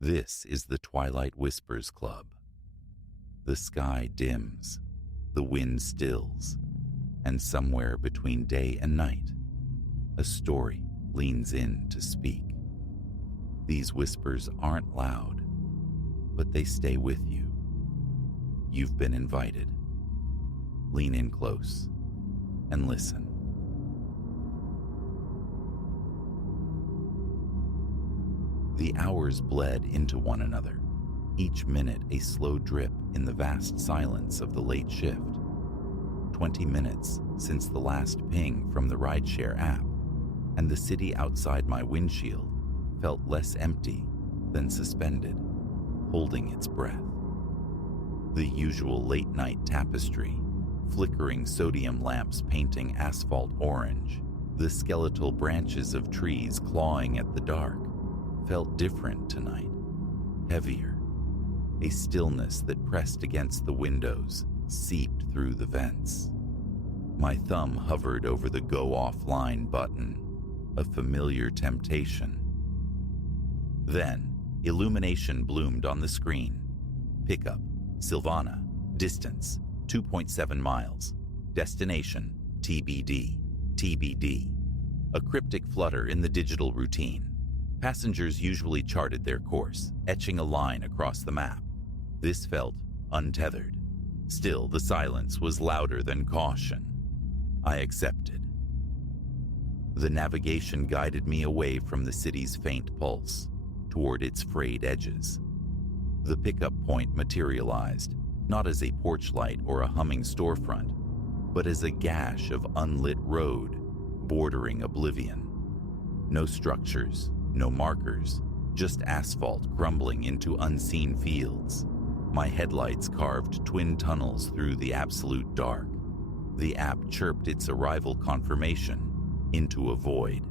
This is the Twilight Whispers Club. The sky dims, the wind stills, and somewhere between day and night, a story leans in to speak. These whispers aren't loud, but they stay with you. You've been invited. Lean in close and listen. The hours bled into one another, each minute a slow drip in the vast silence of the late shift. 20 minutes since the last ping from the rideshare app, and the city outside my windshield felt less empty than suspended, holding its breath. The usual late-night tapestry, flickering sodium lamps painting asphalt orange, the skeletal branches of trees clawing at the dark, felt different tonight, heavier. A stillness that pressed against the windows seeped through the vents. My thumb hovered over the go offline button, a familiar temptation. Then, illumination bloomed on the screen. Pickup, Silvana, distance, 2.7 miles. Destination, TBD, TBD. A cryptic flutter in the digital routine. Passengers usually charted their course, etching a line across the map. This felt untethered. Still, the silence was louder than caution. I accepted. The navigation guided me away from the city's faint pulse, toward its frayed edges. The pickup point materialized, not as a porch light or a humming storefront, but as a gash of unlit road bordering oblivion. No structures, no markers, just asphalt crumbling into unseen fields. My headlights carved twin tunnels through the absolute dark. The app chirped its arrival confirmation into a void.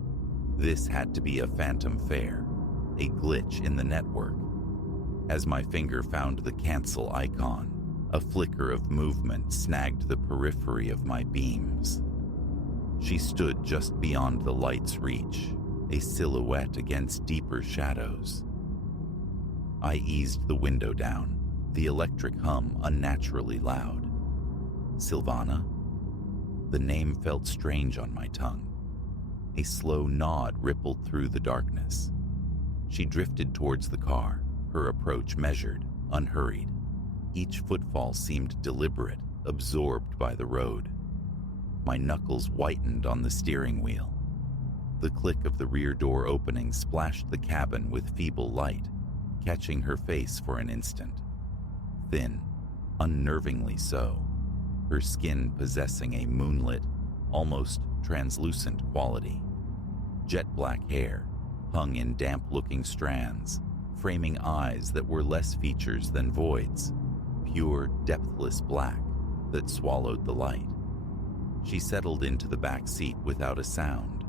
This had to be a phantom fare, a glitch in the network. As my finger found the cancel icon, a flicker of movement snagged the periphery of my beams. She stood just beyond the light's reach, a silhouette against deeper shadows. I eased the window down, the electric hum unnaturally loud. Silvana? The name felt strange on my tongue. A slow nod rippled through the darkness. She drifted towards the car, her approach measured, unhurried. Each footfall seemed deliberate, absorbed by the road. My knuckles whitened on the steering wheel. The click of the rear door opening splashed the cabin with feeble light, catching her face for an instant. Thin, unnervingly so, her skin possessing a moonlit, almost translucent quality. Jet-black hair hung in damp-looking strands, framing eyes that were less features than voids, pure, depthless black that swallowed the light. She settled into the back seat without a sound,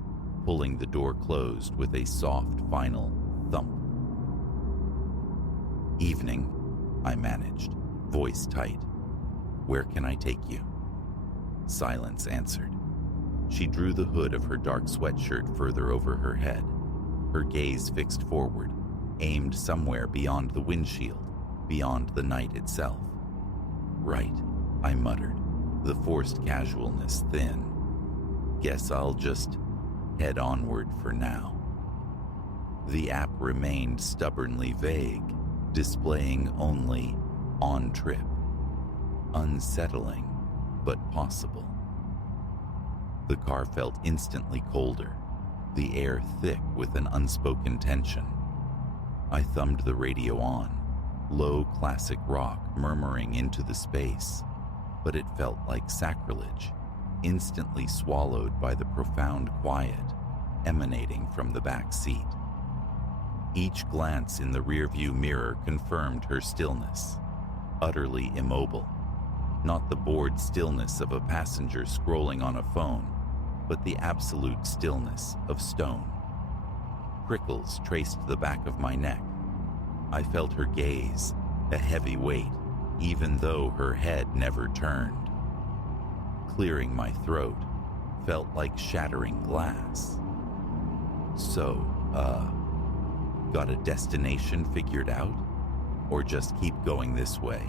pulling the door closed with a soft, final thump. "Evening," I managed, voice tight. "Where can I take you?" Silence answered. She drew the hood of her dark sweatshirt further over her head, her gaze fixed forward, aimed somewhere beyond the windshield, beyond the night itself. "Right," I muttered, the forced casualness thin. "Guess I'll just head onward for now." The app remained stubbornly vague, displaying only "on trip." Unsettling, but possible. The car felt instantly colder, the air thick with an unspoken tension. I thumbed the radio on, low classic rock murmuring into the space, but it felt like sacrilege, instantly swallowed by the profound quiet emanating from the back seat. Each glance in the rearview mirror confirmed her stillness, utterly immobile. Not the bored stillness of a passenger scrolling on a phone, but the absolute stillness of stone. Prickles traced the back of my neck. I felt her gaze, a heavy weight, even though her head never turned. Clearing my throat felt like shattering glass. So, Got a destination figured out? Or just keep going this way?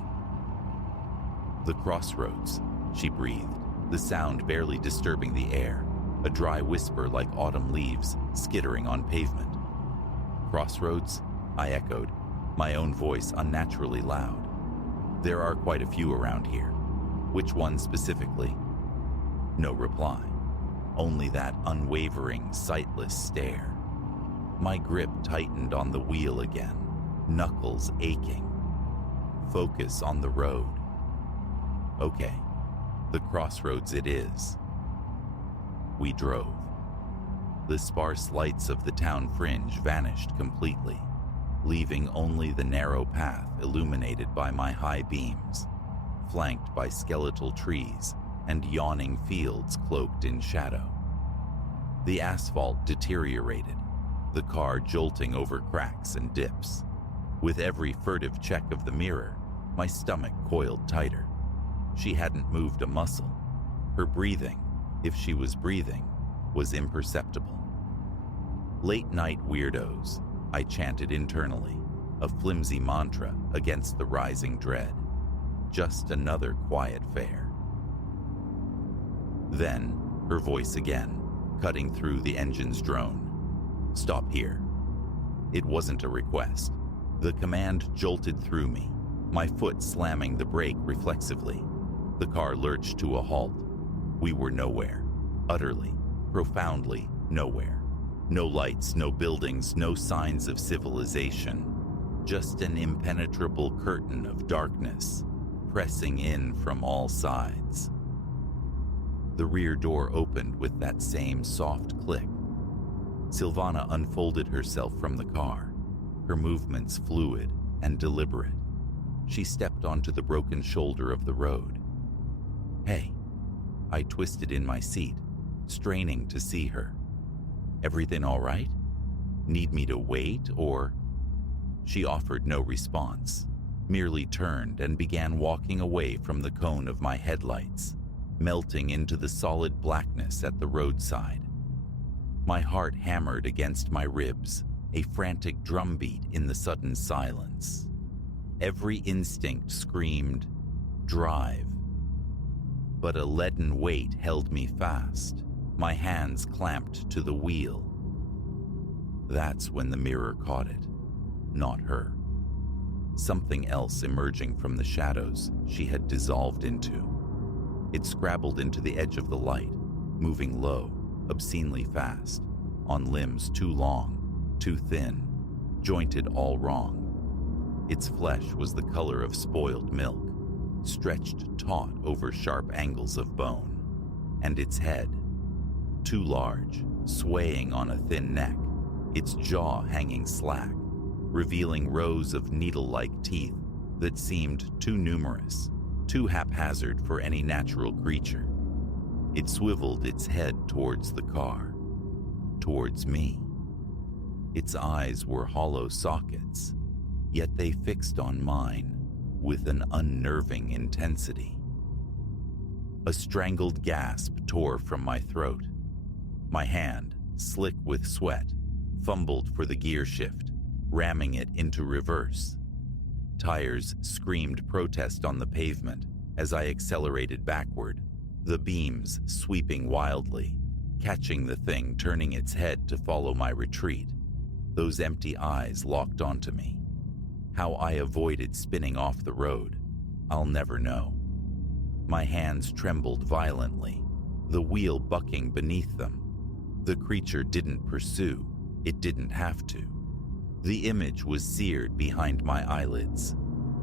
The crossroads, she breathed, the sound barely disturbing the air, a dry whisper like autumn leaves skittering on pavement. Crossroads? I echoed, my own voice unnaturally loud. There are quite a few around here. Which one specifically? No reply. Only that unwavering, sightless stare. My grip tightened on the wheel again, knuckles aching. Focus on the road. Okay, the crossroads it is. We drove. The sparse lights of the town fringe vanished completely, leaving only the narrow path illuminated by my high beams, flanked by skeletal trees and yawning fields cloaked in shadow. The asphalt deteriorated, the car jolting over cracks and dips. With every furtive check of the mirror, my stomach coiled tighter. She hadn't moved a muscle. Her breathing, if she was breathing, was imperceptible. Late-night weirdos, I chanted internally, a flimsy mantra against the rising dread. Just another quiet fare. Then, her voice again, cutting through the engine's drone. Stop here. It wasn't a request. The command jolted through me, my foot slamming the brake reflexively. The car lurched to a halt. We were nowhere. Utterly, profoundly nowhere. No lights, no buildings, no signs of civilization. Just an impenetrable curtain of darkness, pressing in from all sides. The rear door opened with that same soft click. Silvana unfolded herself from the car, her movements fluid and deliberate. She stepped onto the broken shoulder of the road. Hey, I twisted in my seat, straining to see her. Everything all right? Need me to wait, or? She offered no response, merely turned and began walking away from the cone of my headlights, melting into the solid blackness at the roadside. My heart hammered against my ribs, a frantic drumbeat in the sudden silence. Every instinct screamed, drive. But a leaden weight held me fast, my hands clamped to the wheel. That's when the mirror caught it, not her. Something else emerging from the shadows she had dissolved into. It scrabbled into the edge of the light, moving low, obscenely fast, on limbs too long, too thin, jointed all wrong. Its flesh was the color of spoiled milk, stretched taut over sharp angles of bone, and its head, too large, swaying on a thin neck, its jaw hanging slack, revealing rows of needle-like teeth that seemed too numerous, too haphazard for any natural creature. It swiveled its head towards the car, towards me. Its eyes were hollow sockets, yet they fixed on mine with an unnerving intensity. A strangled gasp tore from my throat. My hand, slick with sweat, fumbled for the gear shift, ramming it into reverse. Tires screamed protest on the pavement as I accelerated backward, the beams sweeping wildly, catching the thing turning its head to follow my retreat. Those empty eyes locked onto me. How I avoided spinning off the road, I'll never know. My hands trembled violently, the wheel bucking beneath them. The creature didn't pursue, it didn't have to. The image was seared behind my eyelids.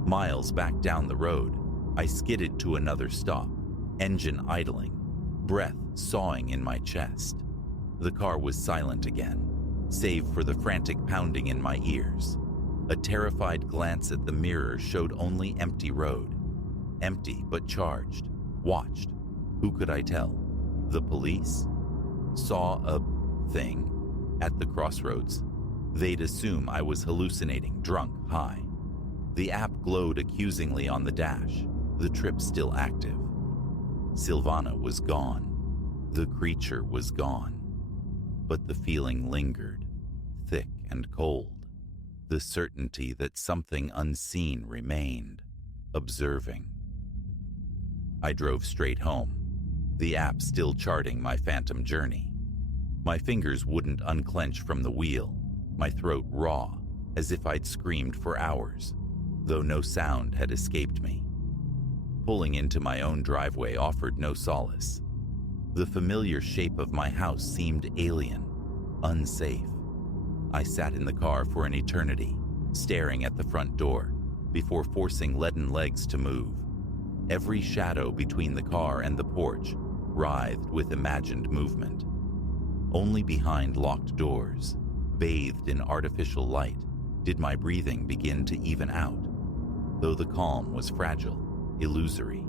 Miles back down the road, I skidded to another stop, engine idling, breath sawing in my chest. The car was silent again, save for the frantic pounding in my ears. A terrified glance at the mirror showed only empty road. Empty but charged, watched. Who could I tell? The police? Saw a thing at the crossroads. They'd assume I was hallucinating, drunk, high. The app glowed accusingly on the dash, the trip still active. Silvana was gone. The creature was gone. But the feeling lingered, thick and cold, the certainty that something unseen remained, observing. I drove straight home, the app still charting my phantom journey. My fingers wouldn't unclench from the wheel, my throat raw, as if I'd screamed for hours, though no sound had escaped me. Pulling into my own driveway offered no solace. The familiar shape of my house seemed alien, unsafe. I sat in the car for an eternity, staring at the front door, before forcing leaden legs to move. Every shadow between the car and the porch writhed with imagined movement. Only behind locked doors, bathed in artificial light, did my breathing begin to even out, though the calm was fragile, illusory.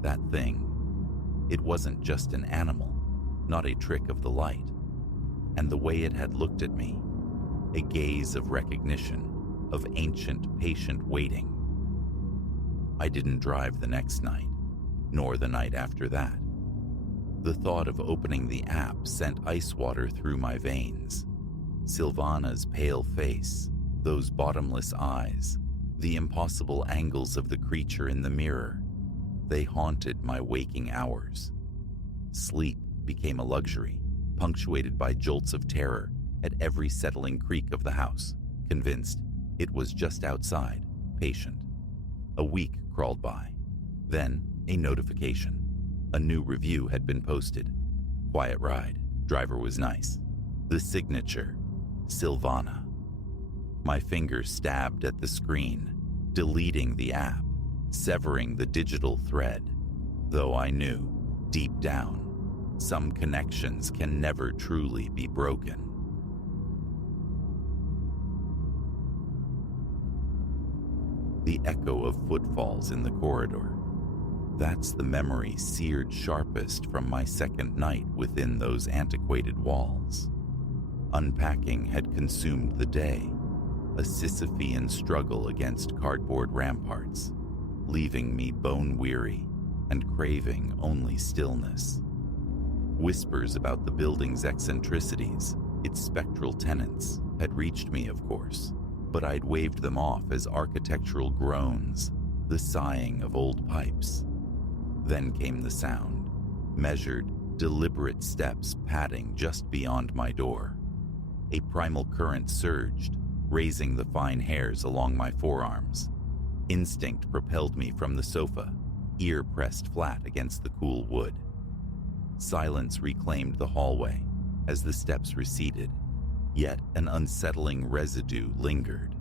That thing, it wasn't just an animal, not a trick of the light. And the way it had looked at me, a gaze of recognition, of ancient, patient waiting. I didn't drive the next night, nor the night after that. The thought of opening the app sent ice water through my veins. Silvana's pale face, those bottomless eyes, the impossible angles of the creature in the mirror, they haunted my waking hours. Sleep became a luxury, punctuated by jolts of terror at every settling creak of the house, convinced it was just outside, patient. A week crawled by. Then, a notification. A new review had been posted. Quiet ride. Driver was nice. The signature. Silvana. My finger stabbed at the screen, deleting the app, severing the digital thread. Though I knew, deep down, some connections can never truly be broken. The echo of footfalls in the corridor. That's the memory seared sharpest from my second night within those antiquated walls. Unpacking had consumed the day, a Sisyphean struggle against cardboard ramparts, leaving me bone-weary and craving only stillness. Whispers about the building's eccentricities, its spectral tenants, had reached me, of course, but I'd waved them off as architectural groans, the sighing of old pipes. Then came the sound, measured, deliberate steps padding just beyond my door. A primal current surged, raising the fine hairs along my forearms. Instinct propelled me from the sofa, ear pressed flat against the cool wood. Silence reclaimed the hallway as the steps receded, yet an unsettling residue lingered.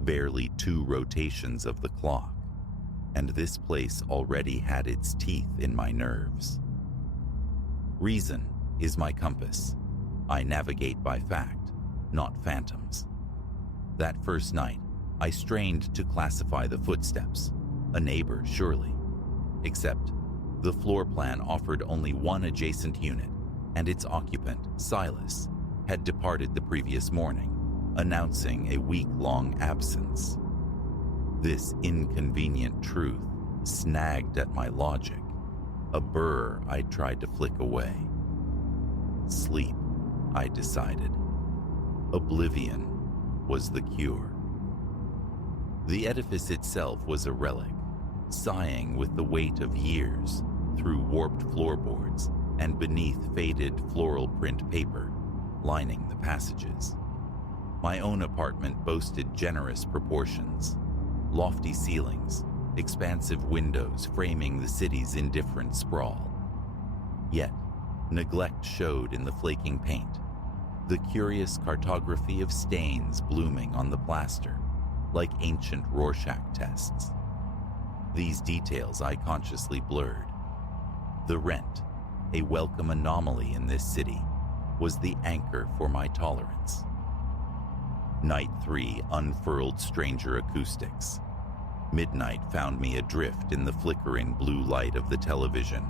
Barely 2 rotations of the clock, and this place already had its teeth in my nerves. Reason is my compass. I navigate by fact, not phantoms. That first night, I strained to classify the footsteps. A neighbor, surely. Except, the floor plan offered only one adjacent unit, and its occupant, Silas, had departed the previous morning, announcing a week-long absence. This inconvenient truth snagged at my logic, a burr I tried to flick away. Sleep, I decided. Oblivion was the cure. The edifice itself was a relic, sighing with the weight of years through warped floorboards and beneath faded floral print paper lining the passages. My own apartment boasted generous proportions, lofty ceilings, expansive windows framing the city's indifferent sprawl. Yet, neglect showed in the flaking paint, the curious cartography of stains blooming on the plaster, like ancient Rorschach tests. These details I consciously blurred. The rent, a welcome anomaly in this city, was the anchor for my tolerance. Night 3 unfurled stranger acoustics. Midnight found me adrift in the flickering blue light of the television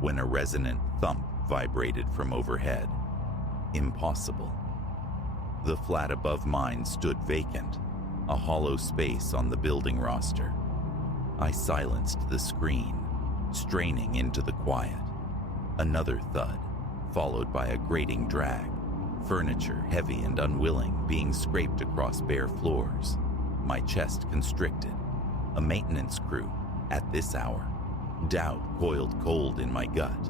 when a resonant thump vibrated from overhead. Impossible. The flat above mine stood vacant, a hollow space on the building roster. I silenced the screen, straining into the quiet. Another thud, followed by a grating drag, Furniture, heavy and unwilling, being scraped across bare floors. My chest constricted. A maintenance crew, at this hour. Doubt coiled cold in my gut.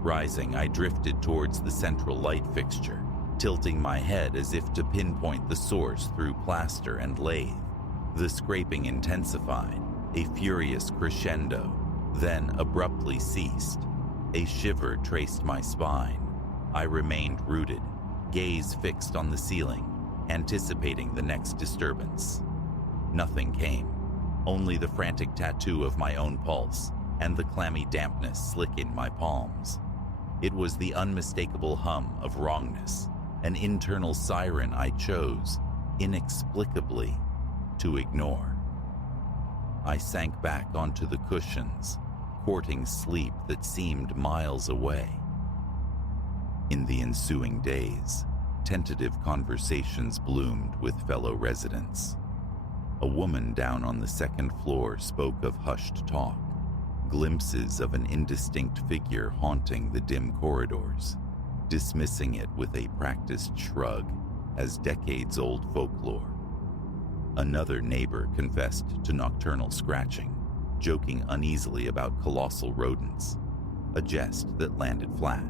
Rising, I drifted towards the central light fixture, tilting my head as if to pinpoint the source through plaster and lathe. The scraping intensified, a furious crescendo, then abruptly ceased. A shiver traced my spine. I remained rooted, gaze fixed on the ceiling, anticipating the next disturbance. Nothing came, only the frantic tattoo of my own pulse and the clammy dampness slicking my palms. It was the unmistakable hum of wrongness, an internal siren I chose, inexplicably, to ignore. I sank back onto the cushions, courting sleep that seemed miles away. In the ensuing days, tentative conversations bloomed with fellow residents. A woman down on the second floor spoke of hushed talk, glimpses of an indistinct figure haunting the dim corridors, dismissing it with a practiced shrug as decades-old folklore. Another neighbor confessed to nocturnal scratching, joking uneasily about colossal rodents, a jest that landed flat,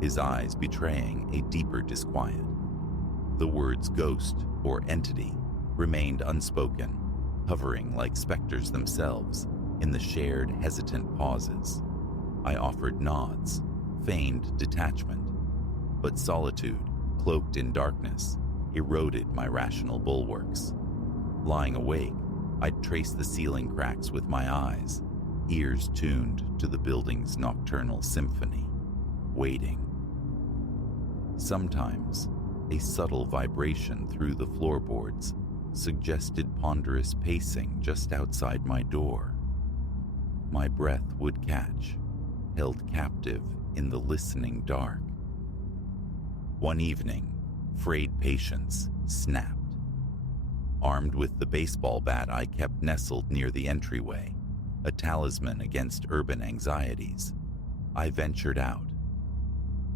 his eyes betraying a deeper disquiet. The words ghost or entity remained unspoken, hovering like specters themselves in the shared hesitant pauses. I offered nods, feigned detachment, but solitude, cloaked in darkness, eroded my rational bulwarks. Lying awake, I'd trace the ceiling cracks with my eyes, ears tuned to the building's nocturnal symphony, waiting. Sometimes, a subtle vibration through the floorboards suggested ponderous pacing just outside my door. My breath would catch, held captive in the listening dark. One evening, frayed patience snapped. Armed with the baseball bat I kept nestled near the entryway, a talisman against urban anxieties, I ventured out.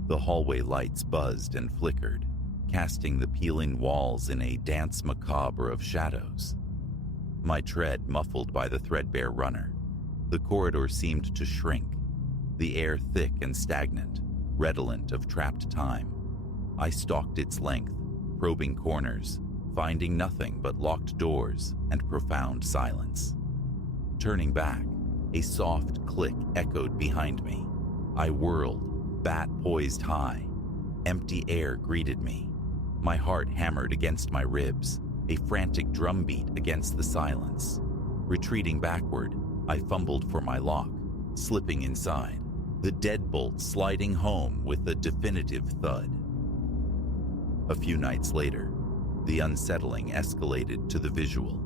The hallway lights buzzed and flickered, casting the peeling walls in a dance macabre of shadows. My tread muffled by the threadbare runner, the corridor seemed to shrink, the air thick and stagnant, redolent of trapped time. I stalked its length, probing corners, finding nothing but locked doors and profound silence. Turning back, a soft click echoed behind me. I whirled, bat poised high. Empty air greeted me. My heart hammered against my ribs, a frantic drumbeat against the silence. Retreating backward, I fumbled for my lock, slipping inside, the deadbolt sliding home with a definitive thud. A few nights later, the unsettling escalated to the visual.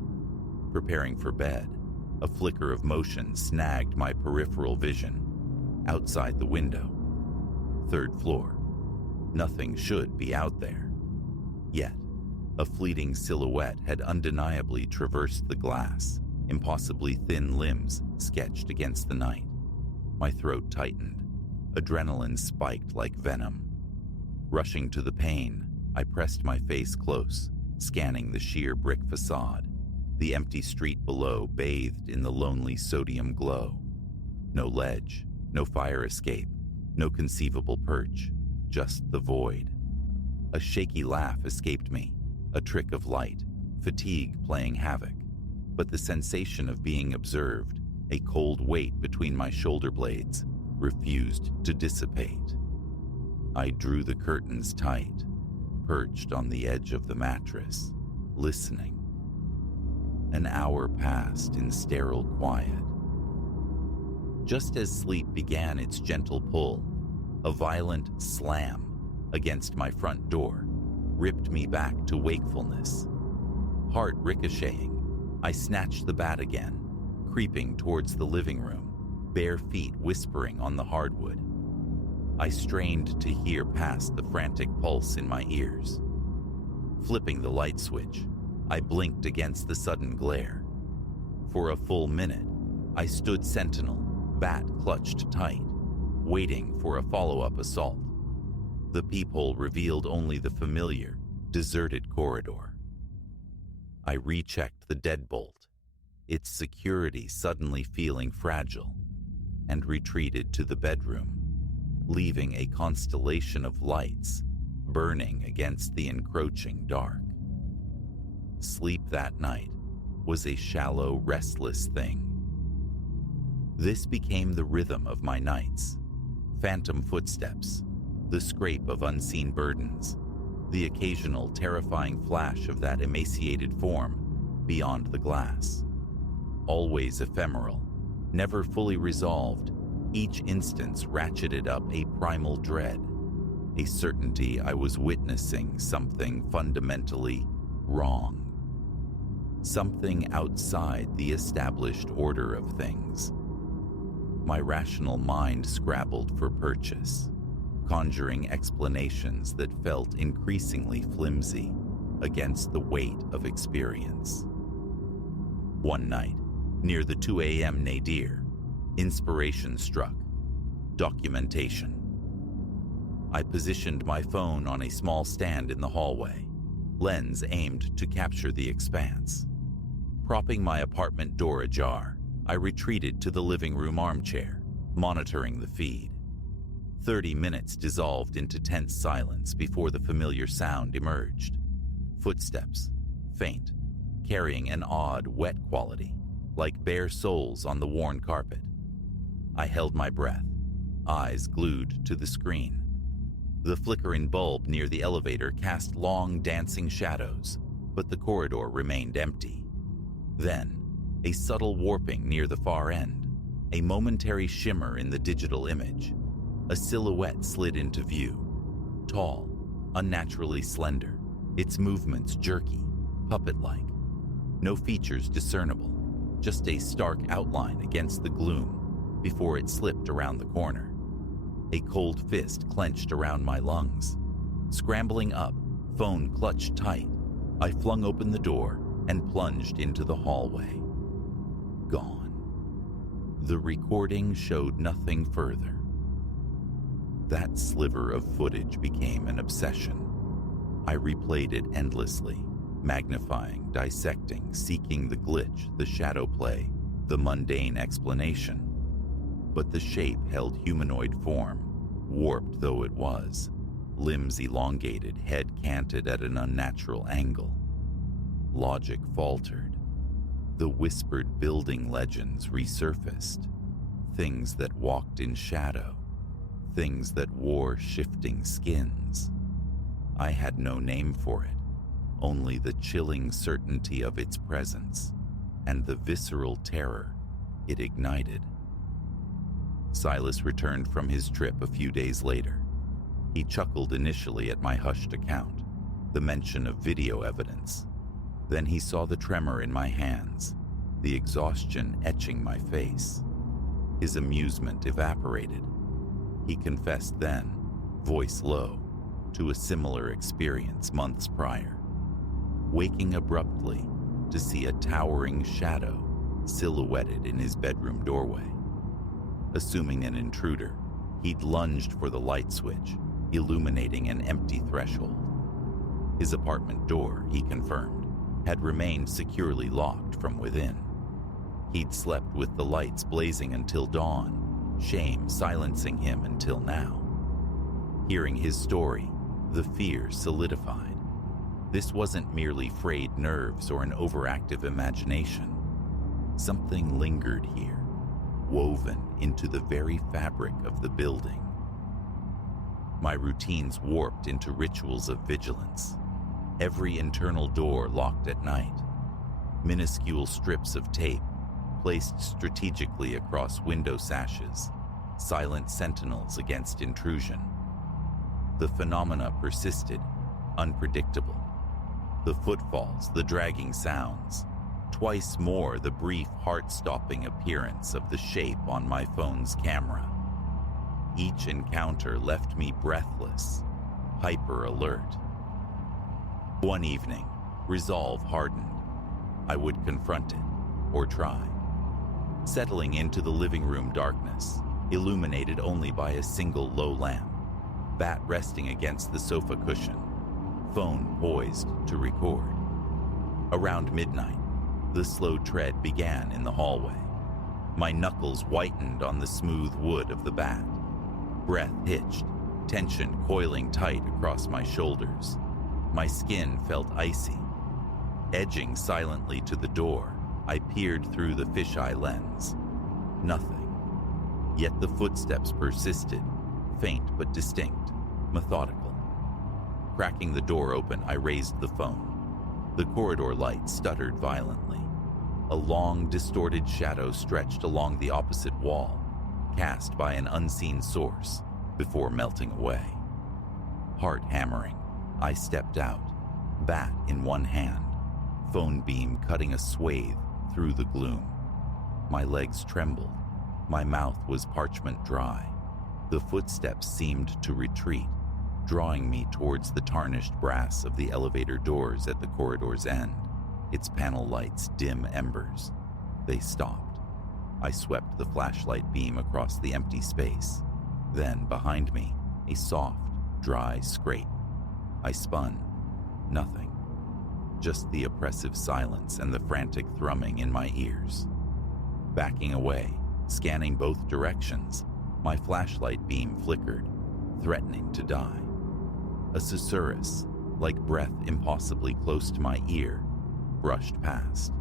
Preparing for bed, a flicker of motion snagged my peripheral vision. Outside the window. Third floor. Nothing should be out there. Yet, a fleeting silhouette had undeniably traversed the glass, impossibly thin limbs sketched against the night. My throat tightened. Adrenaline spiked like venom. Rushing to the pane, I pressed my face close, scanning the sheer brick facade, the empty street below bathed in the lonely sodium glow. No ledge, no fire escape, no conceivable perch, just the void. A shaky laugh escaped me, a trick of light, fatigue playing havoc, but the sensation of being observed, a cold weight between my shoulder blades, refused to dissipate. I drew the curtains tight, perched on the edge of the mattress, listening. An hour passed in sterile quiet. Just as sleep began its gentle pull, a violent slam against my front door ripped me back to wakefulness. Heart ricocheting, I snatched the bat again, creeping towards the living room, bare feet whispering on the hardwood. I strained to hear past the frantic pulse in my ears. Flipping the light switch, I blinked against the sudden glare. For a full minute, I stood sentinel, bat clutched tight, waiting for a follow-up assault. The peephole revealed only the familiar, deserted corridor. I rechecked the deadbolt, its security suddenly feeling fragile, and retreated to the bedroom, leaving a constellation of lights burning against the encroaching dark. Sleep that night was a shallow, restless thing. This became the rhythm of my nights: phantom footsteps, the scrape of unseen burdens, the occasional terrifying flash of that emaciated form beyond the glass. Always ephemeral, never fully resolved, each instance ratcheted up a primal dread, a certainty I was witnessing something fundamentally wrong. Something outside the established order of things. My rational mind scrabbled for purchase, conjuring explanations that felt increasingly flimsy against the weight of experience. One night, near the 2 a.m. nadir, inspiration struck: documentation. I positioned my phone on a small stand in the hallway, lens aimed to capture the expanse. Propping my apartment door ajar, I retreated to the living room armchair, monitoring the feed. 30 minutes dissolved into tense silence before the familiar sound emerged. Footsteps, faint, carrying an odd, wet quality, like bare soles on the worn carpet. I held my breath, eyes glued to the screen. The flickering bulb near the elevator cast long, dancing shadows, but the corridor remained empty. Then, a subtle warping near the far end, a momentary shimmer in the digital image. A silhouette slid into view, tall, unnaturally slender, its movements jerky, puppet-like. No features discernible, just a stark outline against the gloom before it slipped around the corner. A cold fist clenched around my lungs. Scrambling up, phone clutched tight, I flung open the door and plunged into the hallway. Gone. The recording showed nothing further. That sliver of footage became an obsession. I replayed it endlessly, magnifying, dissecting, seeking the glitch, the shadow play, the mundane explanation. But the shape held humanoid form, warped though it was, limbs elongated, head canted at an unnatural angle. Logic faltered. The whispered building legends resurfaced. Things that walked in shadow. Things that wore shifting skins. I had no name for it, only the chilling certainty of its presence and the visceral terror it ignited. Silas returned from his trip a few days later. He chuckled initially at my hushed account, the mention of video evidence. Then he saw the tremor in my hands, the exhaustion etching my face. His amusement evaporated. He confessed then, voice low, to a similar experience months prior, waking abruptly to see a towering shadow silhouetted in his bedroom doorway. Assuming an intruder, he'd lunged for the light switch, illuminating an empty threshold. His apartment door, he confirmed, had remained securely locked from within. He'd slept with the lights blazing until dawn, shame silencing him until now. Hearing his story, the fear solidified. This wasn't merely frayed nerves or an overactive imagination. Something lingered here, woven into the very fabric of the building. My routines warped into rituals of vigilance. Every internal door locked at night. Minuscule strips of tape placed strategically across window sashes, silent sentinels against intrusion. The phenomena persisted, unpredictable. The footfalls, the dragging sounds, twice more the brief heart-stopping appearance of the shape on my phone's camera. Each encounter left me breathless, hyper-alert. One evening, resolve hardened. I would confront it, or try. Settling into the living room darkness, illuminated only by a single low lamp, bat resting against the sofa cushion, phone poised to record. Around midnight, the slow tread began in the hallway. My knuckles whitened on the smooth wood of the bat. Breath hitched, tension coiling tight across my shoulders. My skin felt icy. Edging silently to the door, I peered through the fisheye lens. Nothing. Yet the footsteps persisted, faint but distinct, methodical. Cracking the door open, I raised the phone. The corridor light stuttered violently. A long, distorted shadow stretched along the opposite wall, cast by an unseen source, before melting away. Heart hammering, I stepped out, bat in one hand, phone beam cutting a swathe through the gloom. My legs trembled. My mouth was parchment dry. The footsteps seemed to retreat, drawing me towards the tarnished brass of the elevator doors at the corridor's end, its panel lights dim embers. They stopped. I swept the flashlight beam across the empty space. Then, behind me, a soft, dry scrape. I spun. Nothing. Just the oppressive silence and the frantic thrumming in my ears. Backing away, scanning both directions, my flashlight beam flickered, threatening to die. A susurrus, like breath impossibly close to my ear, brushed past.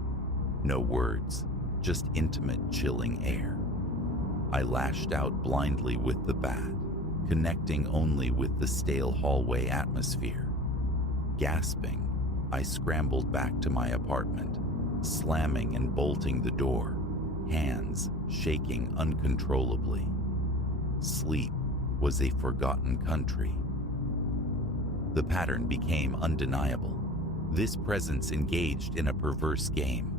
No words, just intimate, chilling air. I lashed out blindly with the bat, connecting only with the stale hallway atmosphere. Gasping, I scrambled back to my apartment, slamming and bolting the door, hands shaking uncontrollably. Sleep was a forgotten country. The pattern became undeniable. This presence engaged in a perverse game.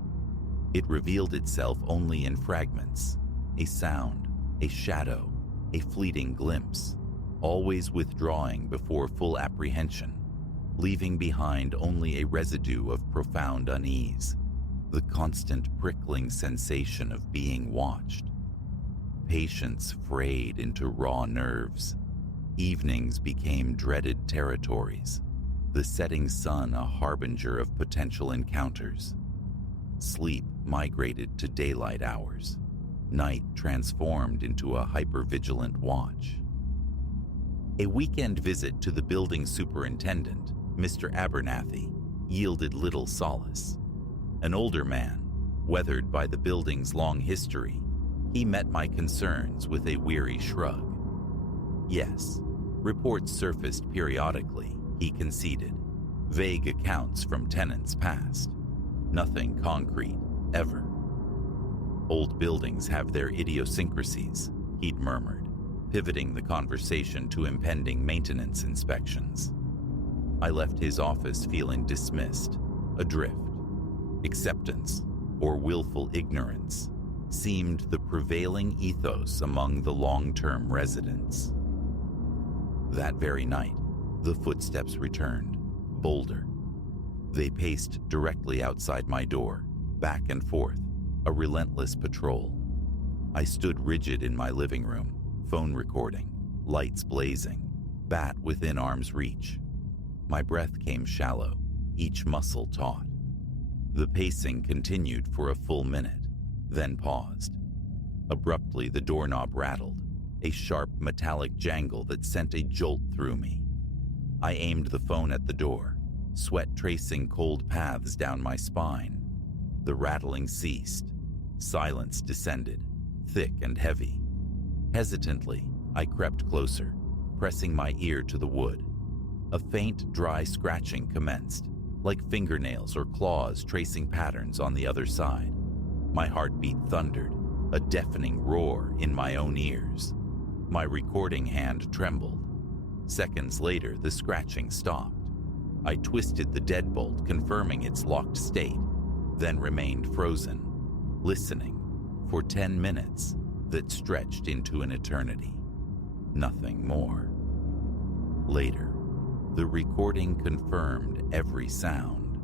It revealed itself only in fragments, a sound, a shadow, a fleeting glimpse, always withdrawing before full apprehension, leaving behind only a residue of profound unease, the constant prickling sensation of being watched. Patience frayed into raw nerves. Evenings became dreaded territories, the setting sun a harbinger of potential encounters. Sleep migrated to daylight hours. Night transformed into a hypervigilant watch. A weekend visit to the building superintendent, Mr. Abernathy, yielded little solace. An older man, weathered by the building's long history, he met my concerns with a weary shrug. Yes, reports surfaced periodically, he conceded. Vague accounts from tenants past. Nothing concrete, ever. Old buildings have their idiosyncrasies, he'd murmured, pivoting the conversation to impending maintenance inspections. I left his office feeling dismissed, adrift. Acceptance, or willful ignorance, seemed the prevailing ethos among the long-term residents. That very night, the footsteps returned, bolder. They paced directly outside my door, back and forth, a relentless patrol. I stood rigid in my living room, phone recording, lights blazing, bat within arm's reach. My breath came shallow, each muscle taut. The pacing continued for a full minute, then paused. Abruptly, the doorknob rattled, a sharp metallic jangle that sent a jolt through me. I aimed the phone at the door, sweat tracing cold paths down my spine. The rattling ceased. Silence descended, thick and heavy. Hesitantly, I crept closer, pressing my ear to the wood. A faint, dry scratching commenced, like fingernails or claws tracing patterns on the other side. My heartbeat thundered, a deafening roar in my own ears. My recording hand trembled. Seconds later, the scratching stopped. I twisted the deadbolt, confirming its locked state, then remained frozen, listening for 10 minutes that stretched into an eternity. Nothing more. Later, the recording confirmed every sound,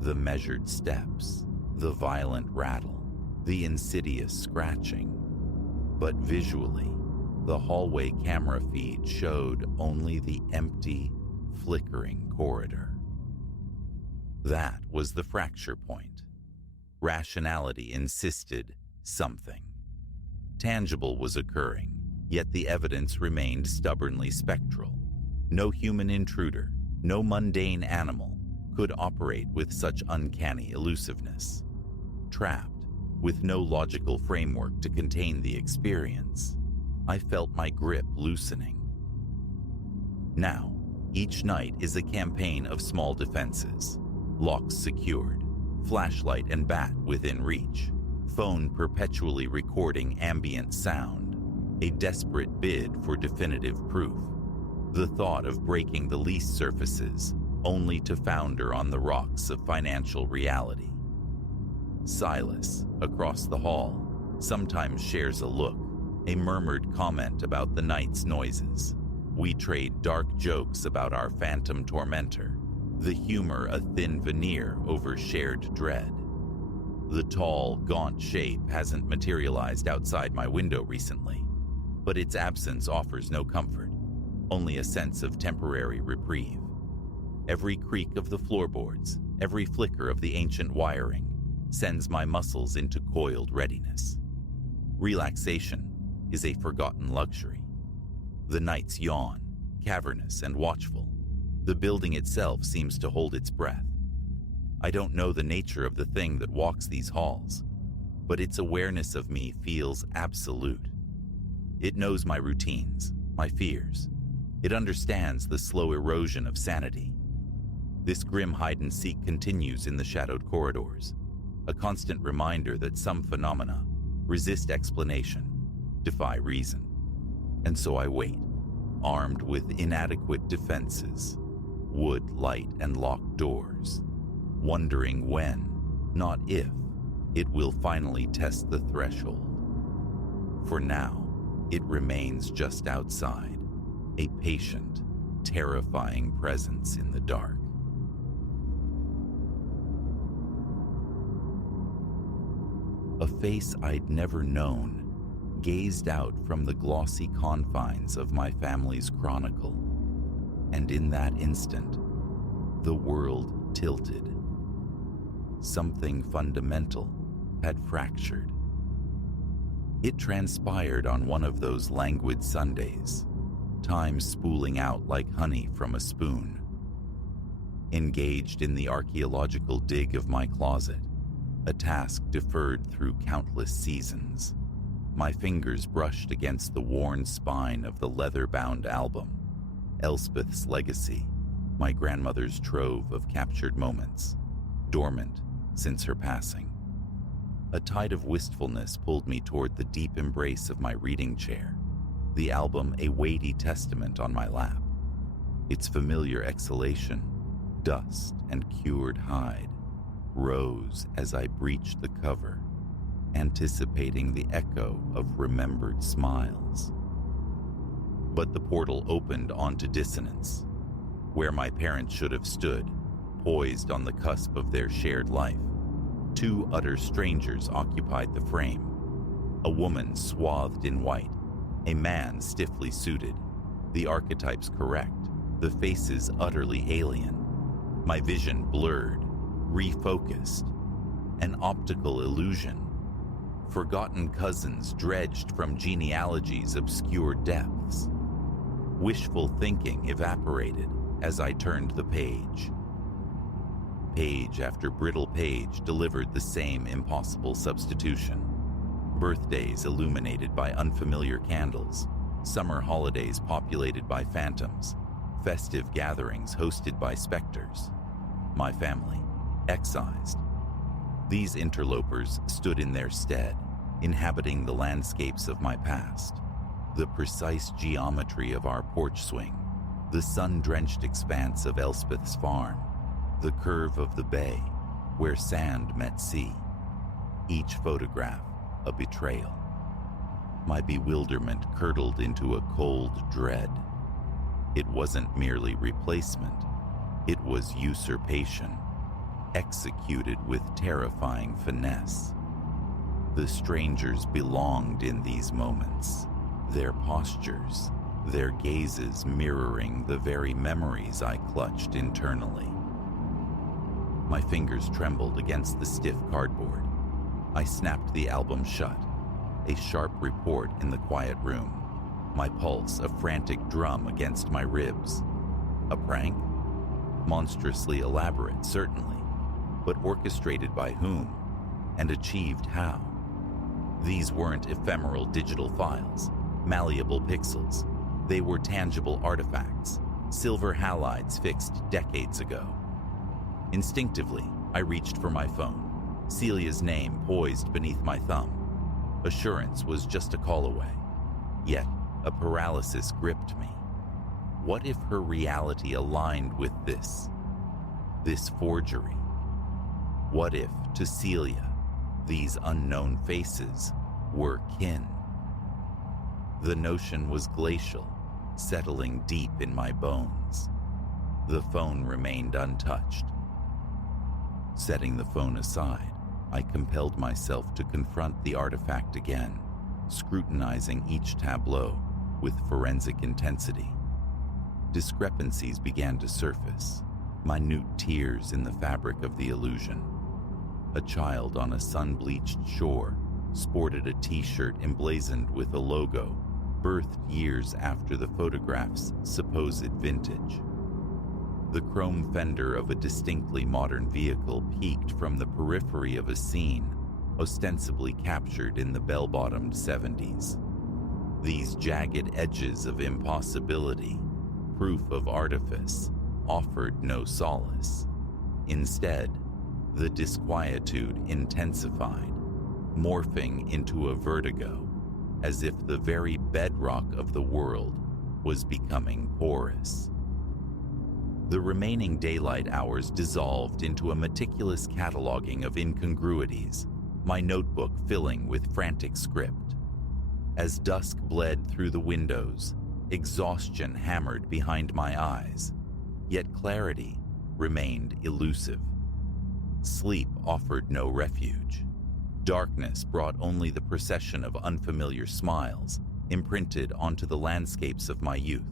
the measured steps, the violent rattle, the insidious scratching. But visually, The hallway camera feed showed only the empty, flickering corridor. That was the fracture point. Rationality insisted something tangible was occurring, yet the evidence remained stubbornly spectral. No human intruder, no mundane animal could operate with such uncanny elusiveness. Trapped, with no logical framework to contain the experience, I felt my grip loosening. Now, each night is a campaign of small defenses. Locks secured, flashlight and bat within reach, phone perpetually recording ambient sound, a desperate bid for definitive proof. The thought of breaking the lease surfaces, only to founder on the rocks of financial reality. Silas, across the hall, sometimes shares a look, a murmured comment about the night's noises. We trade dark jokes about our phantom tormentor, the humor a thin veneer over shared dread. The tall, gaunt shape hasn't materialized outside my window recently, but its absence offers no comfort, only a sense of temporary reprieve. Every creak of the floorboards, every flicker of the ancient wiring, sends my muscles into coiled readiness. Relaxation is a forgotten luxury. The nights yawn, cavernous and watchful. The building itself seems to hold its breath. I don't know the nature of the thing that walks these halls, but its awareness of me feels absolute. It knows my routines, my fears. It understands the slow erosion of sanity. This grim hide-and-seek continues in the shadowed corridors, a constant reminder that some phenomena resist explanation, defy reason. And so I wait, armed with inadequate defenses, wood, light, and locked doors, wondering when, not if, it will finally test the threshold. For now, it remains just outside, a patient, terrifying presence in the dark. A face I'd never known gazed out from the glossy confines of my family's chronicle, and in that instant, the world tilted. Something fundamental had fractured. It transpired on one of those languid Sundays, time spooling out like honey from a spoon. Engaged in the archaeological dig of my closet, a task deferred through countless seasons, my fingers brushed against the worn spine of the leather-bound album, Elspeth's Legacy, my grandmother's trove of captured moments, dormant since her passing. A tide of wistfulness pulled me toward the deep embrace of my reading chair, the album a weighty testament on my lap. Its familiar exhalation, dust and cured hide, rose as I breached the cover, anticipating the echo of remembered smiles. But the portal opened onto dissonance, where my parents should have stood, poised on the cusp of their shared life. Two utter strangers occupied the frame, a woman swathed in white, a man stiffly suited, the archetypes correct, the faces utterly alien. My vision blurred, refocused, an optical illusion. Forgotten cousins dredged from genealogy's obscure depths. Wishful thinking evaporated as I turned the page. Page after brittle page delivered the same impossible substitution. Birthdays illuminated by unfamiliar candles, summer holidays populated by phantoms, festive gatherings hosted by specters. My family, excised. These interlopers stood in their stead, inhabiting the landscapes of my past. The precise geometry of our porch swing, the sun-drenched expanse of Elspeth's farm, the curve of the bay, where sand met sea. Each photograph, a betrayal. My bewilderment curdled into a cold dread. It wasn't merely replacement, it was usurpation, executed with terrifying finesse. The strangers belonged in these moments. their postures, their gazes mirroring the very memories I clutched internally. My fingers trembled against the stiff cardboard. I snapped the album shut, a sharp report in the quiet room, my pulse a frantic drum against my ribs. A prank? Monstrously elaborate, certainly, but orchestrated by whom, and achieved how? These weren't ephemeral digital files, malleable pixels. They were tangible artifacts, silver halides fixed decades ago. Instinctively, I reached for my phone, Celia's name poised beneath my thumb. Assurance was just a call away, yet a paralysis gripped me. What if her reality aligned with this forgery? What if, to Celia, these unknown faces were kin? The notion was glacial, settling deep in my bones. The phone remained untouched. Setting the phone aside, I compelled myself to confront the artifact again, scrutinizing each tableau with forensic intensity. Discrepancies began to surface, minute tears in the fabric of the illusion. A child on a sun-bleached shore sported a t-shirt emblazoned with a logo, birthed years after the photograph's supposed vintage. The chrome fender of a distinctly modern vehicle peeked from the periphery of a scene, ostensibly captured in the bell-bottomed 70s. These jagged edges of impossibility, proof of artifice, offered no solace. Instead, the disquietude intensified, morphing into a vertigo, as if the very bedrock of the world was becoming porous. The remaining daylight hours dissolved into a meticulous cataloging of incongruities, my notebook filling with frantic script. As dusk bled through the windows, exhaustion hammered behind my eyes, yet clarity remained elusive. Sleep offered no refuge. Darkness brought only the procession of unfamiliar smiles imprinted onto the landscapes of my youth.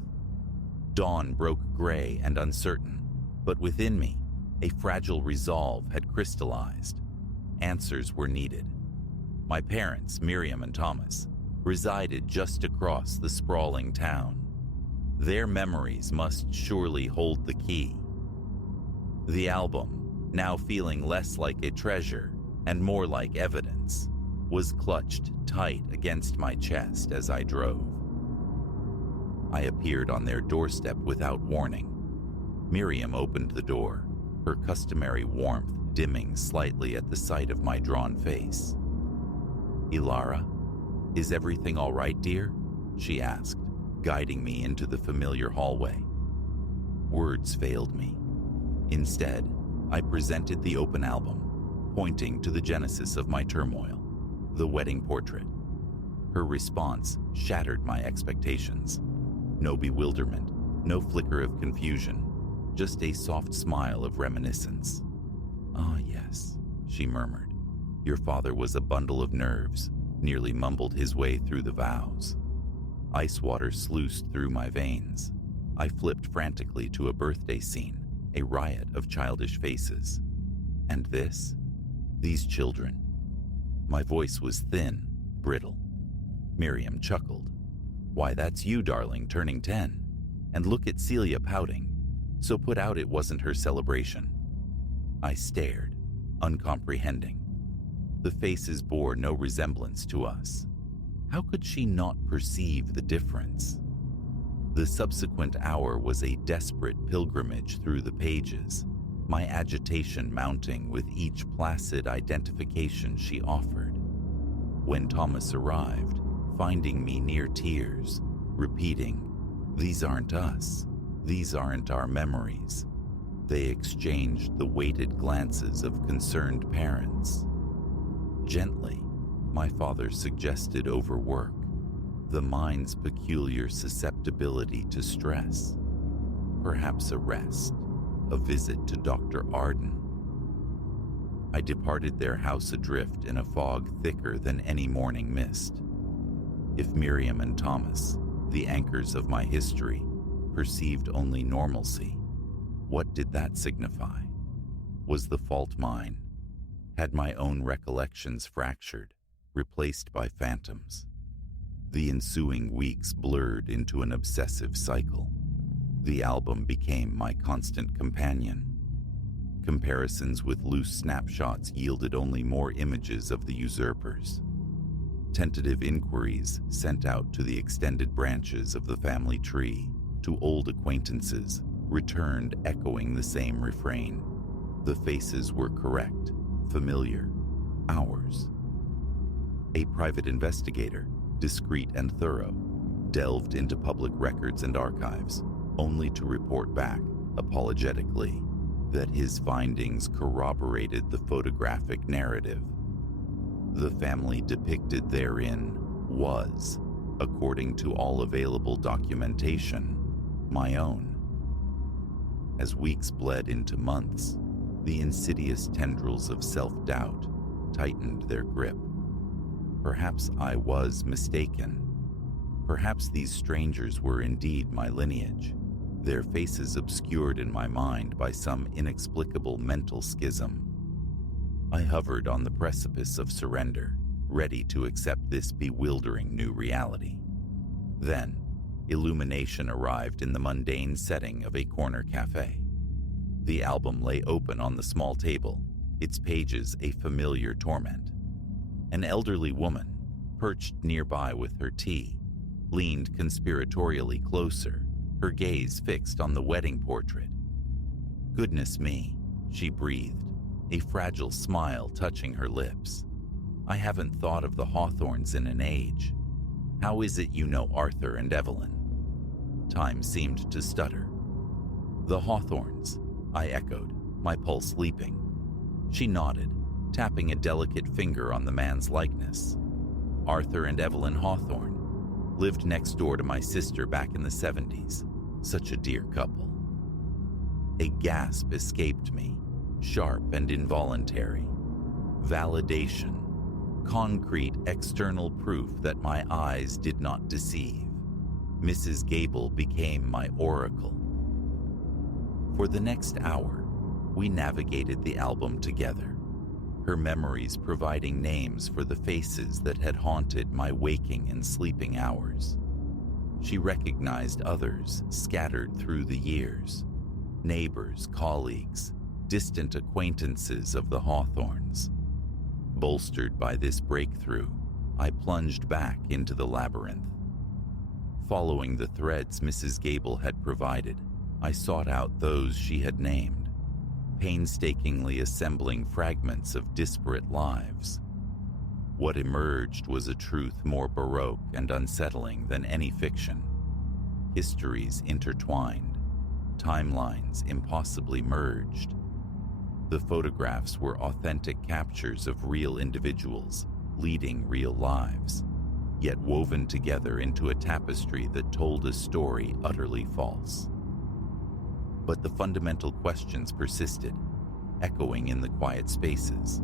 Dawn broke gray and uncertain, but within me, a fragile resolve had crystallized. Answers were needed. My parents, Miriam and Thomas, resided just across the sprawling town. Their memories must surely hold the key. The album, now feeling less like a treasure and more like evidence, was clutched tight against my chest as I drove. I appeared on their doorstep without warning. Miriam opened the door, her customary warmth dimming slightly at the sight of my drawn face. "Ilara, is everything all right, dear?" she asked, guiding me into the familiar hallway. Words failed me. Instead, I presented the open album, pointing to the genesis of my turmoil, the wedding portrait. Her response shattered my expectations. No bewilderment, no flicker of confusion, just a soft smile of reminiscence. "Ah, yes," she murmured. "Your father was a bundle of nerves," nearly mumbled his way through the vows. Ice water sluiced through my veins. I flipped frantically to a birthday scene, a riot of childish faces. And this? These children. My voice was thin, brittle. Miriam chuckled. "Why, that's you, darling, turning 10. And look at Celia pouting. So put out it wasn't her celebration." I stared, uncomprehending. The faces bore no resemblance to us. How could she not perceive the difference? The subsequent hour was a desperate pilgrimage through the pages, my agitation mounting with each placid identification she offered. When Thomas arrived, finding me near tears, repeating, "These aren't us. These aren't our memories," they exchanged the weighted glances of concerned parents. Gently, my father suggested overwork, the mind's peculiar susceptibility to stress. Perhaps a rest, a visit to Dr. Arden. I departed their house adrift in a fog thicker than any morning mist. If Miriam and Thomas, the anchors of my history, perceived only normalcy, what did that signify? Was the fault mine? Had my own recollections fractured, replaced by phantoms? The ensuing weeks blurred into an obsessive cycle. The album became my constant companion. Comparisons with loose snapshots yielded only more images of the usurpers. Tentative inquiries sent out to the extended branches of the family tree, to old acquaintances, returned echoing the same refrain. The faces were correct, familiar, ours. A private investigator, discreet and thorough, delved into public records and archives, only to report back, apologetically, that his findings corroborated the photographic narrative. The family depicted therein was, according to all available documentation, my own. As weeks bled into months, the insidious tendrils of self-doubt tightened their grip. Perhaps I was mistaken. Perhaps these strangers were indeed my lineage, their faces obscured in my mind by some inexplicable mental schism. I hovered on the precipice of surrender, ready to accept this bewildering new reality. Then, illumination arrived in the mundane setting of a corner cafe. The album lay open on the small table, its pages a familiar torment. An elderly woman, perched nearby with her tea, leaned conspiratorially closer, her gaze fixed on the wedding portrait. "Goodness me," she breathed, a fragile smile touching her lips. "I haven't thought of the Hawthorns in an age. How is it you know Arthur and Evelyn?" Time seemed to stutter. "The Hawthorns," I echoed, my pulse leaping. She nodded, tapping a delicate finger on the man's likeness. "Arthur and Evelyn Hawthorne lived next door to my sister back in the 70s. Such a dear couple." A gasp escaped me, sharp and involuntary. Validation, concrete external proof that my eyes did not deceive. Mrs. Gable became my oracle. For the next hour, we navigated the album together, her memories providing names for the faces that had haunted my waking and sleeping hours. She recognized others scattered through the years, neighbors, colleagues, distant acquaintances of the Hawthorns. Bolstered by this breakthrough, I plunged back into the labyrinth. Following the threads Mrs. Gable had provided, I sought out those she had named, painstakingly assembling fragments of disparate lives. What emerged was a truth more baroque and unsettling than any fiction. Histories intertwined, timelines impossibly merged. The photographs were authentic captures of real individuals leading real lives, yet woven together into a tapestry that told a story utterly false. But the fundamental questions persisted, echoing in the quiet spaces.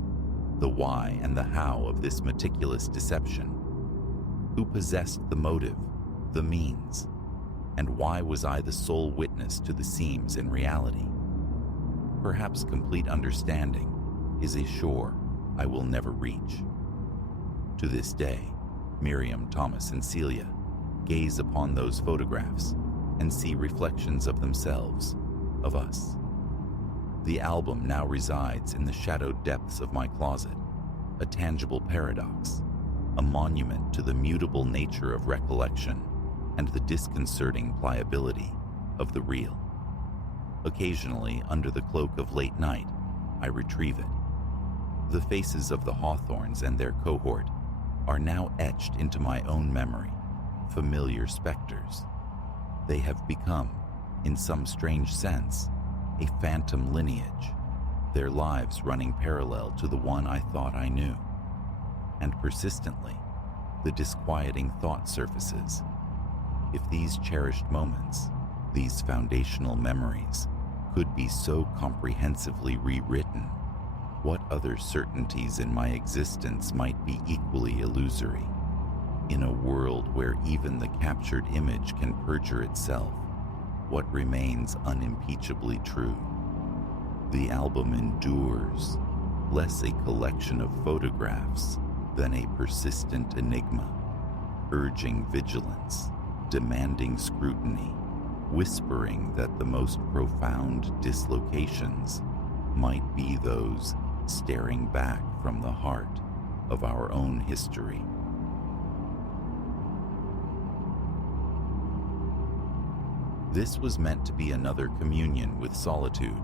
The why and the how of this meticulous deception. Who possessed the motive, the means? And why was I the sole witness to the seams in reality? Perhaps complete understanding is a shore I will never reach. To this day, Miriam, Thomas, and Celia gaze upon those photographs and see reflections of themselves, of us. The album now resides in the shadowed depths of my closet, a tangible paradox, a monument to the mutable nature of recollection and the disconcerting pliability of the real. Occasionally, under the cloak of late night, I retrieve it. The faces of the Hawthorns and their cohort are now etched into my own memory, familiar specters. They have become, in some strange sense, a phantom lineage, their lives running parallel to the one I thought I knew. And persistently, the disquieting thought surfaces. If these cherished moments, these foundational memories, could be so comprehensively rewritten, what other certainties in my existence might be equally illusory? In a world where even the captured image can perjure itself, what remains unimpeachably true? The album endures, less a collection of photographs than a persistent enigma, urging vigilance, demanding scrutiny, whispering that the most profound dislocations might be those staring back from the heart of our own history. This was meant to be another communion with solitude,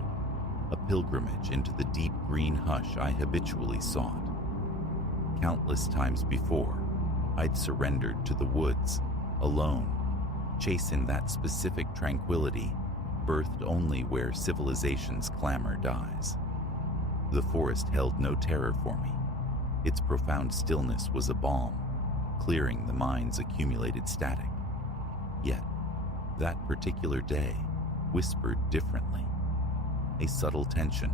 a pilgrimage into the deep green hush I habitually sought. Countless times before, I'd surrendered to the woods, alone, chasing that specific tranquility birthed only where civilization's clamor dies. The forest held no terror for me. Its profound stillness was a balm, clearing the mind's accumulated static. Yet, that particular day whispered differently. A subtle tension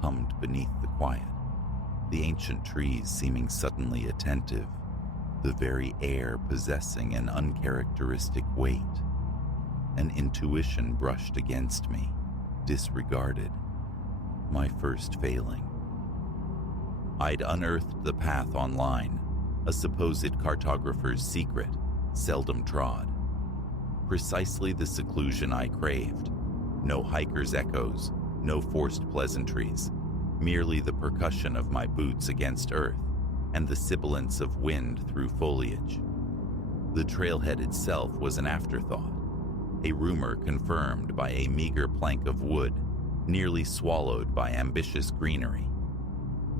hummed beneath the quiet, the ancient trees seeming suddenly attentive, the very air possessing an uncharacteristic weight. An intuition brushed against me, disregarded, my first failing. I'd unearthed the path online, a supposed cartographer's secret, seldom trod. Precisely the seclusion I craved. No hiker's echoes, no forced pleasantries, merely the percussion of my boots against earth and the sibilance of wind through foliage. The trailhead itself was an afterthought, a rumor confirmed by a meager plank of wood, nearly swallowed by ambitious greenery.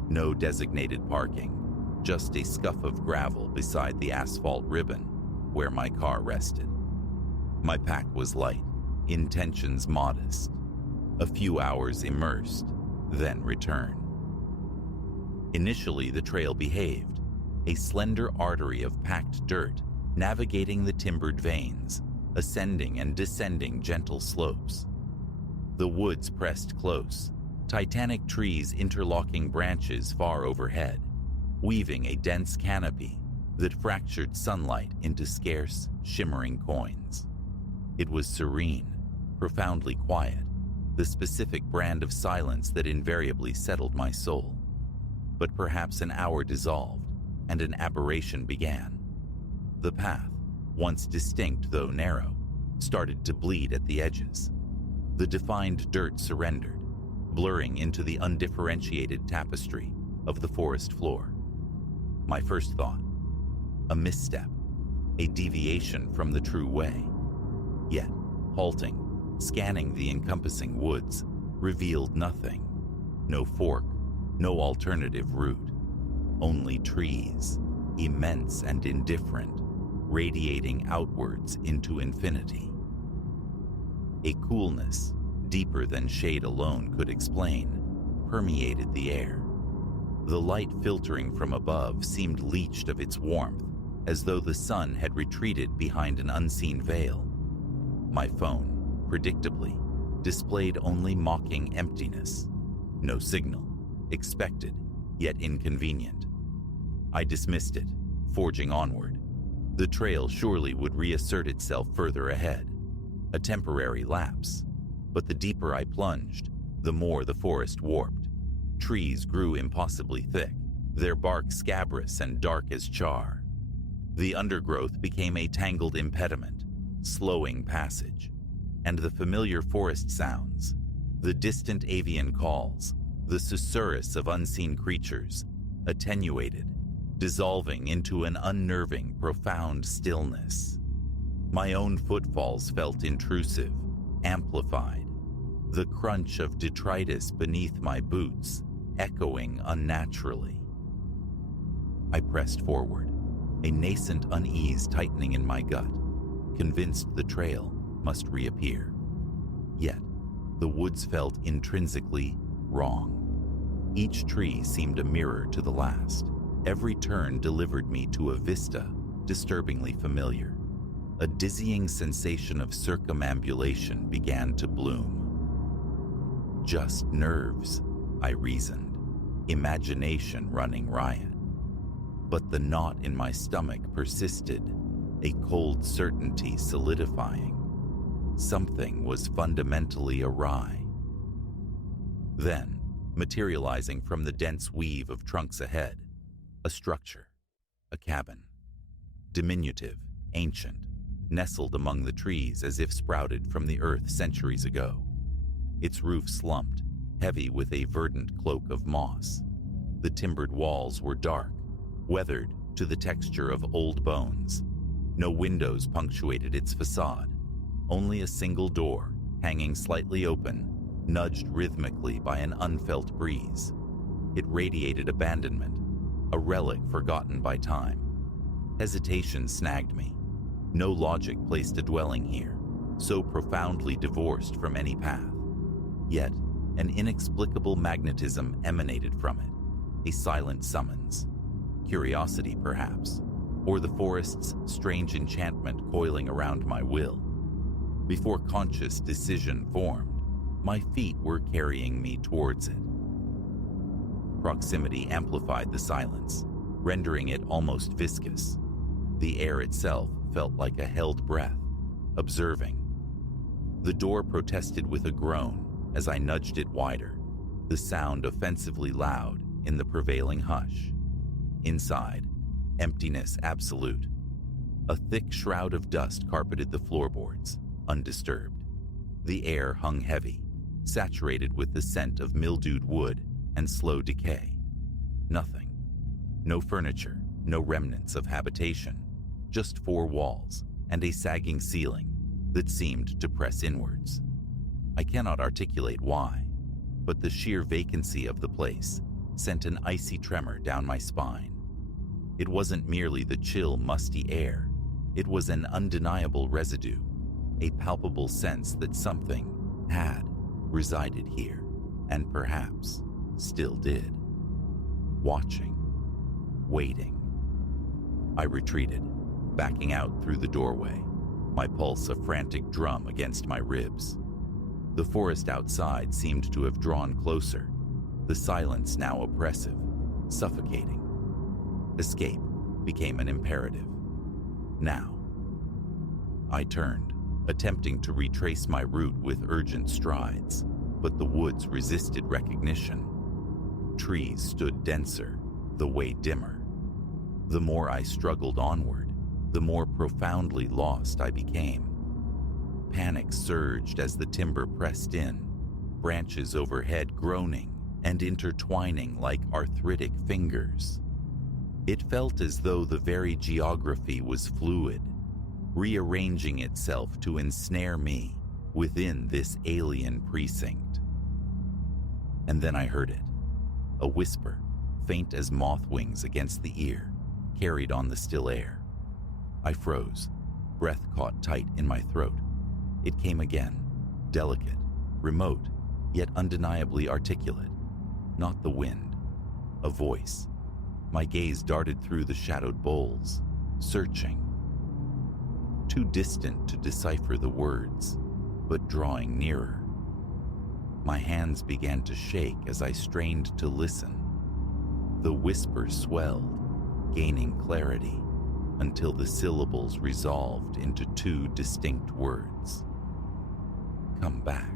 No designated parking, just a scuff of gravel beside the asphalt ribbon where my car rested. My pack was light, intentions modest. A few hours immersed, then return. Initially, the trail behaved, a slender artery of packed dirt navigating the timbered veins, ascending and descending gentle slopes. The woods pressed close, titanic trees interlocking branches far overhead, weaving a dense canopy that fractured sunlight into scarce, shimmering coins. It was serene, profoundly quiet, the specific brand of silence that invariably settled my soul. But perhaps an hour dissolved, and an aberration began. The path, once distinct though narrow, started to bleed at the edges. The defined dirt surrendered, blurring into the undifferentiated tapestry of the forest floor. My first thought, a misstep, a deviation from the true way. Yet, halting, scanning the encompassing woods, revealed nothing. No fork, no alternative route. Only trees, immense and indifferent, radiating outwards into infinity. A coolness, deeper than shade alone could explain, permeated the air. The light filtering from above seemed leached of its warmth, as though the sun had retreated behind an unseen veil. My phone, predictably, displayed only mocking emptiness. No signal, expected, yet inconvenient. I dismissed it, forging onward. The trail surely would reassert itself further ahead. A temporary lapse. But the deeper I plunged, the more the forest warped. Trees grew impossibly thick, their bark scabrous and dark as char. The undergrowth became a tangled impediment, slowing passage. And the familiar forest sounds, the distant avian calls, the susurrus of unseen creatures, attenuated, dissolving into an unnerving, profound stillness. My own footfalls felt intrusive, amplified, the crunch of detritus beneath my boots echoing unnaturally. I pressed forward, a nascent unease tightening in my gut, convinced the trail must reappear. Yet, the woods felt intrinsically wrong. Each tree seemed a mirror to the last. Every turn delivered me to a vista disturbingly familiar. A dizzying sensation of circumambulation began to bloom. Just nerves, I reasoned, imagination running riot. But the knot in my stomach persisted, a cold certainty solidifying. Something was fundamentally awry. Then, materializing from the dense weave of trunks ahead, a structure, a cabin. Diminutive, ancient, nestled among the trees as if sprouted from the earth centuries ago. Its roof slumped, heavy with a verdant cloak of moss. The timbered walls were dark, weathered to the texture of old bones. No windows punctuated its facade, only a single door, hanging slightly open, nudged rhythmically by an unfelt breeze. It radiated abandonment, a relic forgotten by time. Hesitation snagged me. No logic placed a dwelling here, so profoundly divorced from any path. Yet, an inexplicable magnetism emanated from it, a silent summons. Curiosity, perhaps, or the forest's strange enchantment coiling around my will. Before conscious decision formed, my feet were carrying me towards it. Proximity amplified the silence, rendering it almost viscous. The air itself felt like a held breath, observing. The door protested with a groan as I nudged it wider, the sound offensively loud in the prevailing hush. Inside, emptiness absolute. A thick shroud of dust carpeted the floorboards, undisturbed. The air hung heavy, saturated with the scent of mildewed wood and slow decay. Nothing. No furniture, no remnants of habitation, just four walls and a sagging ceiling that seemed to press inwards. I cannot articulate why, but the sheer vacancy of the place sent an icy tremor down my spine. It wasn't merely the chill, musty air. It was an undeniable residue, a palpable sense that something had resided here, and perhaps still did. Watching, waiting. I retreated, backing out through the doorway, my pulse a frantic drum against my ribs. The forest outside seemed to have drawn closer, the silence now oppressive, suffocating. Escape became an imperative. Now. I turned, attempting to retrace my route with urgent strides, but the woods resisted recognition. Trees stood denser, the way dimmer. The more I struggled onward, the more profoundly lost I became. Panic surged as the timber pressed in, branches overhead groaning and intertwining like arthritic fingers. It felt as though the very geography was fluid, rearranging itself to ensnare me within this alien precinct. And then I heard it, a whisper, faint as moth wings against the ear, carried on the still air. I froze, breath caught tight in my throat. It came again, delicate, remote, yet undeniably articulate. Not the wind, a voice. My gaze darted through the shadowed boles, searching. Too distant to decipher the words, but drawing nearer. My hands began to shake as I strained to listen. The whisper swelled, gaining clarity, until the syllables resolved into two distinct words. Come back.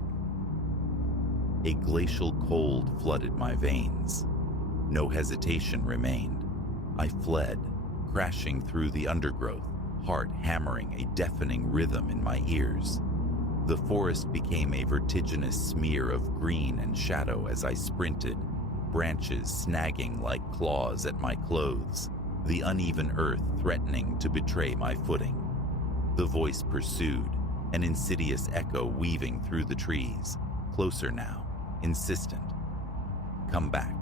A glacial cold flooded my veins. No hesitation remained. I fled, crashing through the undergrowth, heart hammering a deafening rhythm in my ears. The forest became a vertiginous smear of green and shadow as I sprinted, branches snagging like claws at my clothes, the uneven earth threatening to betray my footing. The voice pursued, an insidious echo weaving through the trees, closer now, insistent. Come back.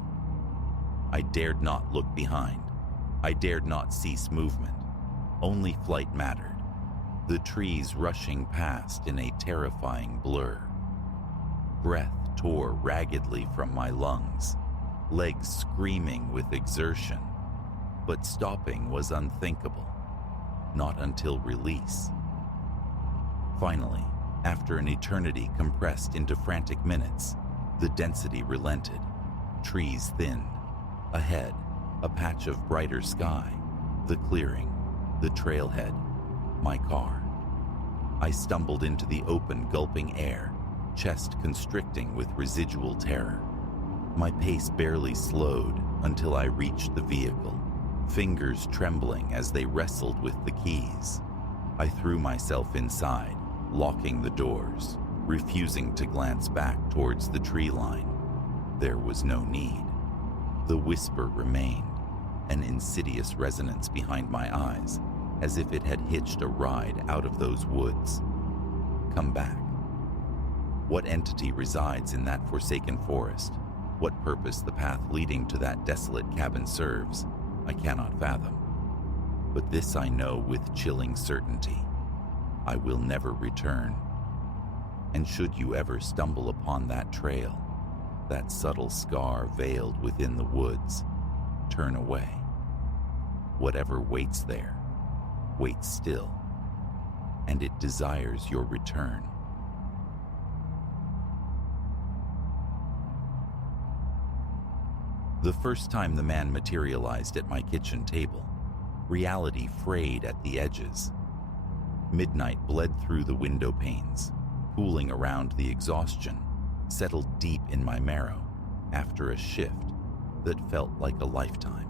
I dared not look behind. I dared not cease movement. Only flight mattered, the trees rushing past in a terrifying blur. Breath tore raggedly from my lungs, legs screaming with exertion. But stopping was unthinkable, not until release. Finally, after an eternity compressed into frantic minutes, the density relented. Trees thinned. Ahead, A patch of brighter sky, the clearing, the trailhead, my car. I stumbled into the open, gulping air, chest constricting with residual terror. My pace barely slowed until I reached the vehicle, fingers trembling as they wrestled with the keys. I threw myself inside, locking the doors, refusing to glance back towards the tree line. There was no need. The whisper remained, an insidious resonance behind my eyes, as if it had hitched a ride out of those woods. Come back. What entity resides in that forsaken forest? What purpose the path leading to that desolate cabin serves, I cannot fathom. But this I know with chilling certainty. I will never return. And should you ever stumble upon that trail, that subtle scar veiled within the woods, turn away. Whatever waits there, waits still, and it desires your return. The first time the man materialized at my kitchen table, reality frayed at the edges. Midnight bled through the window panes, pooling around the exhaustion, settled deep in my marrow after a shift that felt like a lifetime.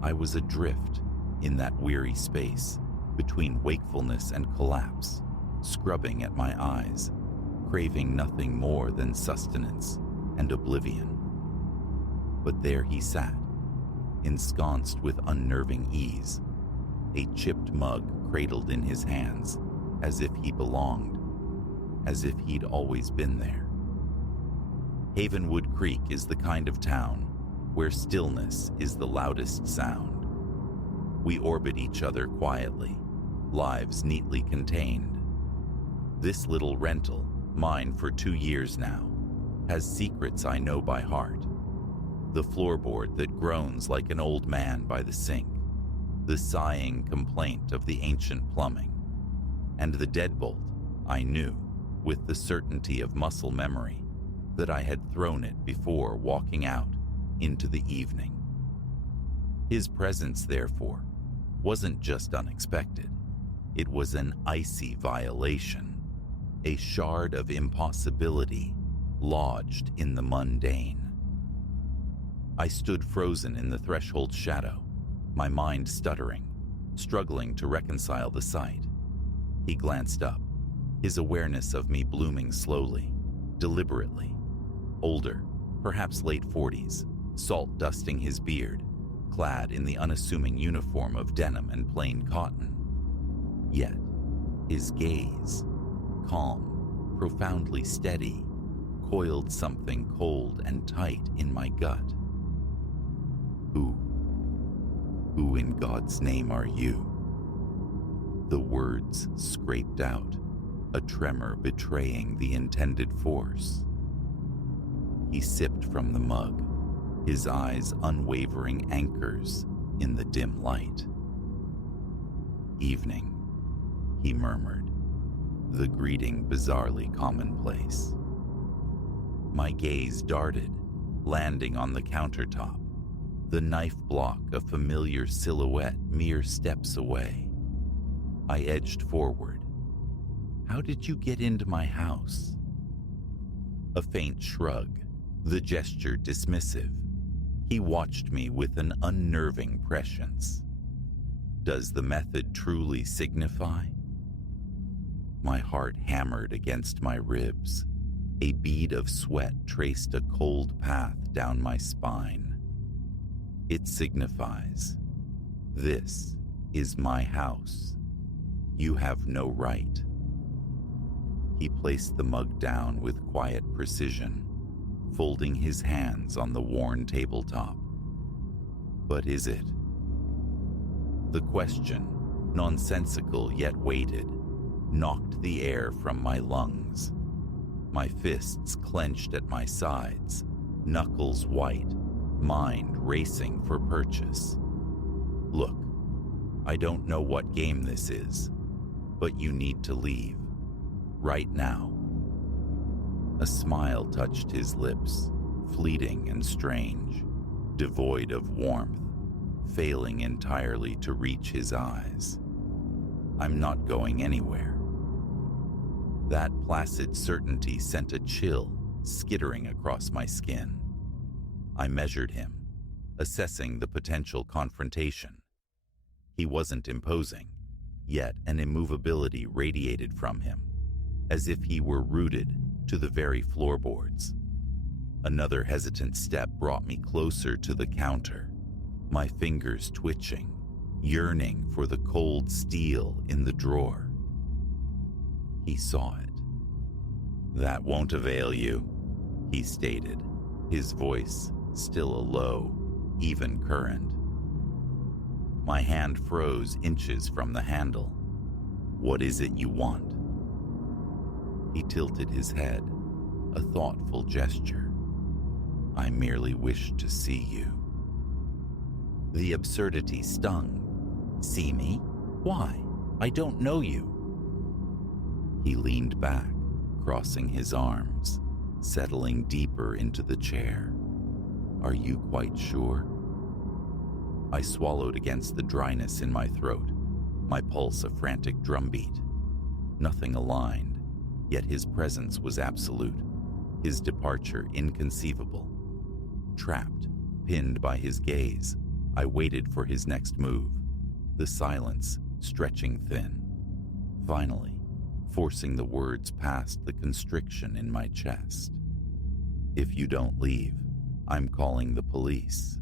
I was adrift in that weary space between wakefulness and collapse, scrubbing at my eyes, craving nothing more than sustenance and oblivion. But there he sat, ensconced with unnerving ease, a chipped mug cradled in his hands, as if he belonged, as if he'd always been there. Havenwood Creek is the kind of town where stillness is the loudest sound. We orbit each other quietly, lives neatly contained. This little rental, mine for 2 years now, has secrets I know by heart. The floorboard that groans like an old man by the sink, the sighing complaint of the ancient plumbing, and the deadbolt I knew, with the certainty of muscle memory, that I had thrown it before walking out into the evening. His presence, therefore, wasn't just unexpected. It was an icy violation, a shard of impossibility lodged in the mundane. I stood frozen in the threshold shadow, my mind stuttering, struggling to reconcile the sight. He glanced up, his awareness of me blooming slowly, deliberately. Older, perhaps late 40s, salt dusting his beard, clad in the unassuming uniform of denim and plain cotton. Yet, his gaze, calm, profoundly steady, coiled something cold and tight in my gut. Who in God's name are you? The words scraped out, a tremor betraying the intended force. He sipped from the mug, his eyes unwavering anchors in the dim light. Evening, he murmured, the greeting bizarrely commonplace. My gaze darted, landing on the countertop, the knife block a familiar silhouette mere steps away. I edged forward. How did you get into my house? A faint shrug, the gesture dismissive. He watched me with an unnerving prescience. Does the method truly signify? My heart hammered against my ribs. A bead of sweat traced a cold path down my spine. It signifies, this is my house. You have no right. He placed the mug down with quiet precision, folding his hands on the worn tabletop. But is it? The question, nonsensical yet weighted, knocked the air from my lungs. My fists clenched at my sides, knuckles white, mind racing for purchase. Look, I don't know what game this is, but you need to leave. Right now. A smile touched his lips, fleeting and strange. devoid of warmth, failing entirely to reach his eyes. I'm not going anywhere. That placid certainty sent a chill skittering across my skin. I measured him, assessing the potential confrontation. He wasn't imposing, yet an immovability radiated from him, as if he were rooted to the very floorboards. Another hesitant step brought me closer to the counter, my fingers twitching, yearning for the cold steel in the drawer. He saw it. "That won't avail you," he stated, his voice still a low, even current. My hand froze inches from the handle. "What is it you want?" He tilted his head, a thoughtful gesture. "I merely wish to see you." The absurdity stung. "See me? Why? I don't know you." He leaned back, crossing his arms, settling deeper into the chair. "Are you quite sure?" I swallowed against the dryness in my throat, my pulse a frantic drumbeat. Nothing aligned, yet his presence was absolute, his departure inconceivable. Trapped, pinned by his gaze, I waited for his next move, the silence stretching thin. Finally, forcing the words past the constriction in my chest. "If you don't leave, I'm calling the police."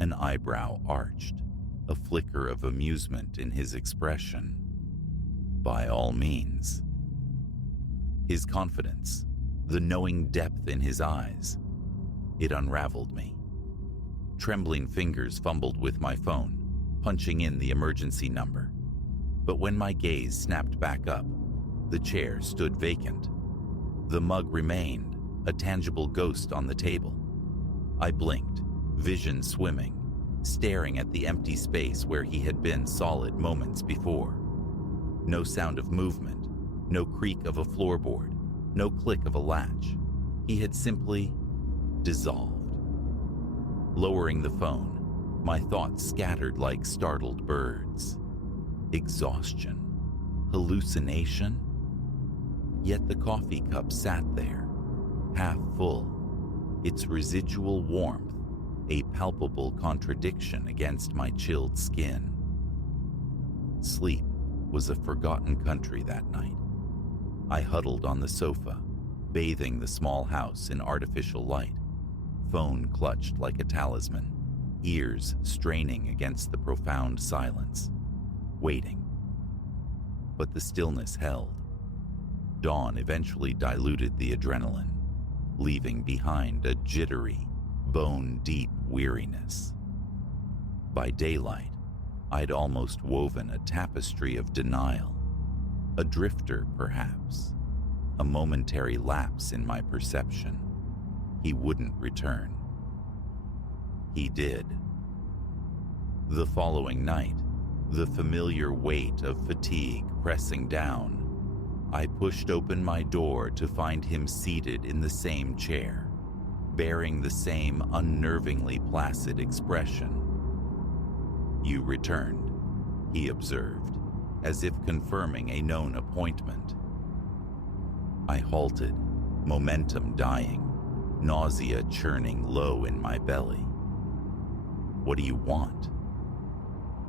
An eyebrow arched, a flicker of amusement in his expression. "By all means." His confidence, the knowing depth in his eyes, it unraveled me. Trembling fingers fumbled with my phone, punching in the emergency number. But when my gaze snapped back up, the chair stood vacant. The mug remained, a tangible ghost on the table. I blinked, vision swimming, staring at the empty space where he had been solid moments before. No sound of movement, no creak of a floorboard, no click of a latch. He had simply dissolved. Lowering the phone, my thoughts scattered like startled birds. Exhaustion? Hallucination? Yet the coffee cup sat there, half full, its residual warmth a palpable contradiction against my chilled skin. Sleep was a forgotten country that night. I huddled on the sofa, bathing the small house in artificial light, phone clutched like a talisman, ears straining against the profound silence, waiting. But the stillness held. Dawn eventually diluted the adrenaline, leaving behind a jittery, bone-deep weariness. By daylight, I'd almost woven a tapestry of denial, a drifter perhaps, a momentary lapse in my perception. He wouldn't return. He did. The following night, the familiar weight of fatigue pressing down, I pushed open my door to find him seated in the same chair, bearing the same unnervingly placid expression. "You returned," he observed, as if confirming a known appointment. I halted, momentum dying, nausea churning low in my belly. "What do you want?"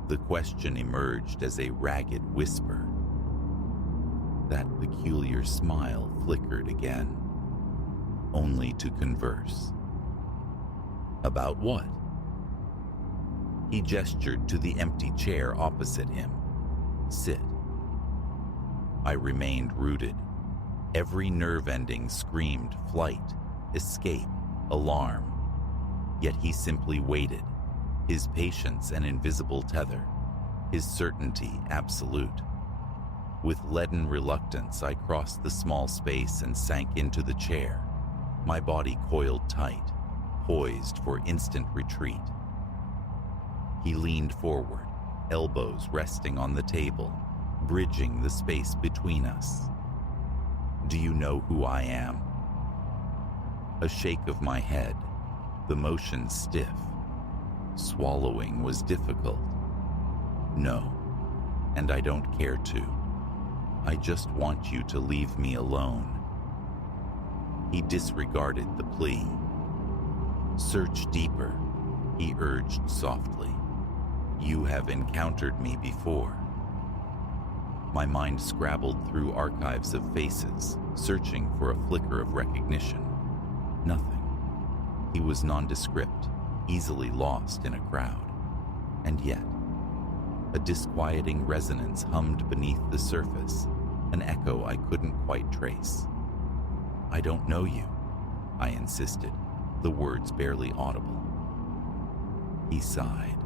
The question emerged as a ragged whisper. That peculiar smile flickered again, only to converse. "About what?" He gestured to the empty chair opposite him. "Sit." I remained rooted. Every nerve ending screamed flight, escape, alarm. Yet he simply waited, his patience an invisible tether, his certainty absolute. With leaden reluctance, I crossed the small space and sank into the chair, my body coiled tight, poised for instant retreat. He leaned forward, elbows resting on the table, bridging the space between us. "Do you know who I am?" A shake of my head, the motion stiff. Swallowing was difficult. No, and I don't care to. I just want you to leave me alone. He disregarded the plea. Search deeper, he urged softly. You have encountered me before. My mind scrabbled through archives of faces, searching for a flicker of recognition. Nothing. He was nondescript, easily lost in a crowd. And yet, a disquieting resonance hummed beneath the surface, an echo I couldn't quite trace. I don't know you, I insisted, the words barely audible. He sighed,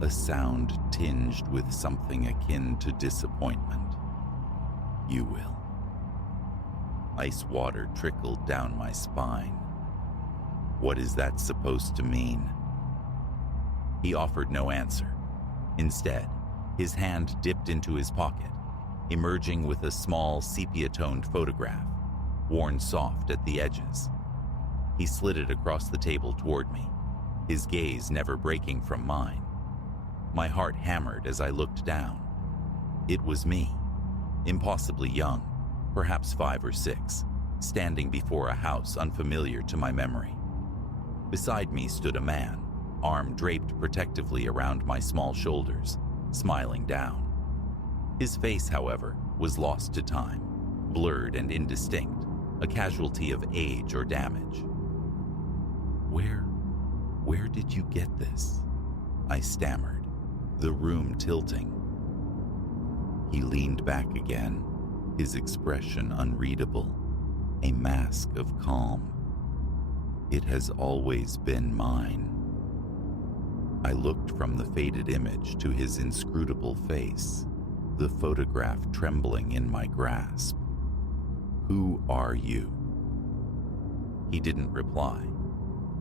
a sound tinged with something akin to disappointment. You will. Ice water trickled down my spine. What is that supposed to mean? He offered no answer. Instead, his hand dipped into his pocket, emerging with a small sepia-toned photograph, worn soft at the edges. He slid it across the table toward me, his gaze never breaking from mine. My heart hammered as I looked down. It was me, impossibly young, perhaps 5 or 6, standing before a house unfamiliar to my memory. Beside me stood a man, arm draped protectively around my small shoulders, smiling down. His face, however, was lost to time, blurred and indistinct, a casualty of age or damage. Where did you get this? I stammered, the room tilting. He leaned back again, his expression unreadable, a mask of calm. It has always been mine. I looked from the faded image to his inscrutable face, the photograph trembling in my grasp. Who are you? He didn't reply.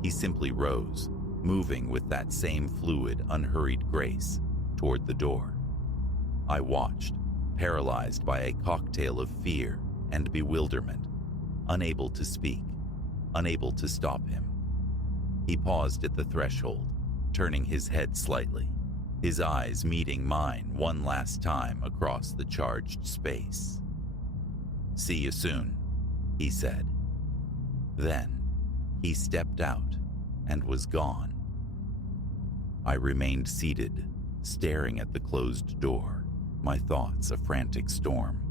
He simply rose, moving with that same fluid, unhurried grace, toward the door. I watched, paralyzed by a cocktail of fear and bewilderment, unable to speak, unable to stop him. He paused at the threshold, turning his head slightly, his eyes meeting mine one last time across the charged space. See you soon, he said. Then, he stepped out and was gone. I remained seated, staring at the closed door, my thoughts a frantic storm.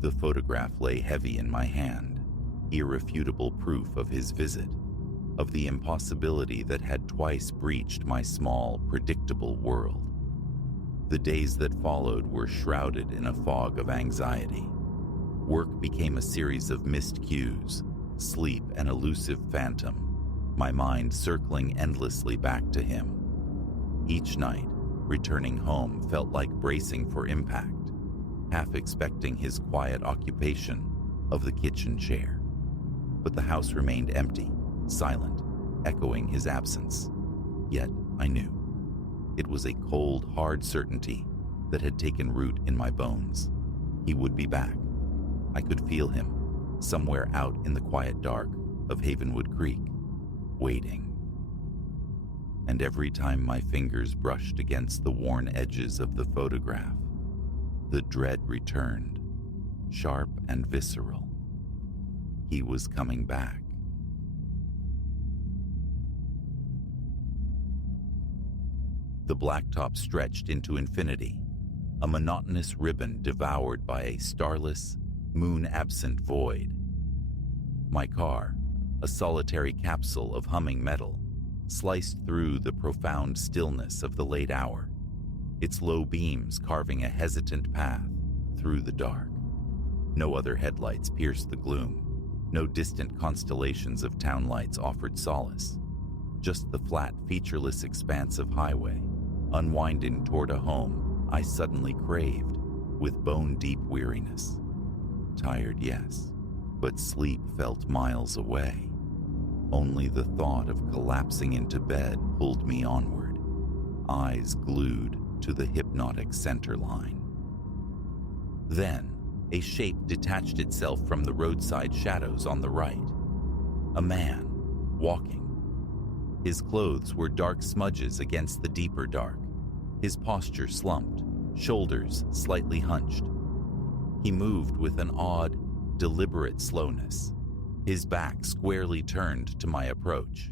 The photograph lay heavy in my hand, irrefutable proof of his visit, of the impossibility that had twice breached my small, predictable world. The days that followed were shrouded in a fog of anxiety. Work became a series of missed cues, sleep an elusive phantom, my mind circling endlessly back to him. Each night, returning home felt like bracing for impact, half expecting his quiet occupation of the kitchen chair. But the house remained empty, silent, echoing his absence. Yet I knew. It was a cold, hard certainty that had taken root in my bones. He would be back. I could feel him, somewhere out in the quiet dark of Havenwood Creek, waiting. And every time my fingers brushed against the worn edges of the photograph, the dread returned, sharp and visceral. He was coming back. The blacktop stretched into infinity, a monotonous ribbon devoured by a starless, moon-absent void. My car, a solitary capsule of humming metal, sliced through the profound stillness of the late hour, its low beams carving a hesitant path through the dark. No other headlights pierced the gloom. No distant constellations of town lights offered solace. Just the flat, featureless expanse of highway, unwinding toward a home I suddenly craved with bone-deep weariness. Tired, yes, but sleep felt miles away. Only the thought of collapsing into bed pulled me onward, eyes glued to the hypnotic center line. Then, a shape detached itself from the roadside shadows on the right. A man, walking, His clothes were dark smudges against the deeper dark. His posture slumped, shoulders slightly hunched. He moved with an odd, deliberate slowness, his back squarely turned to my approach.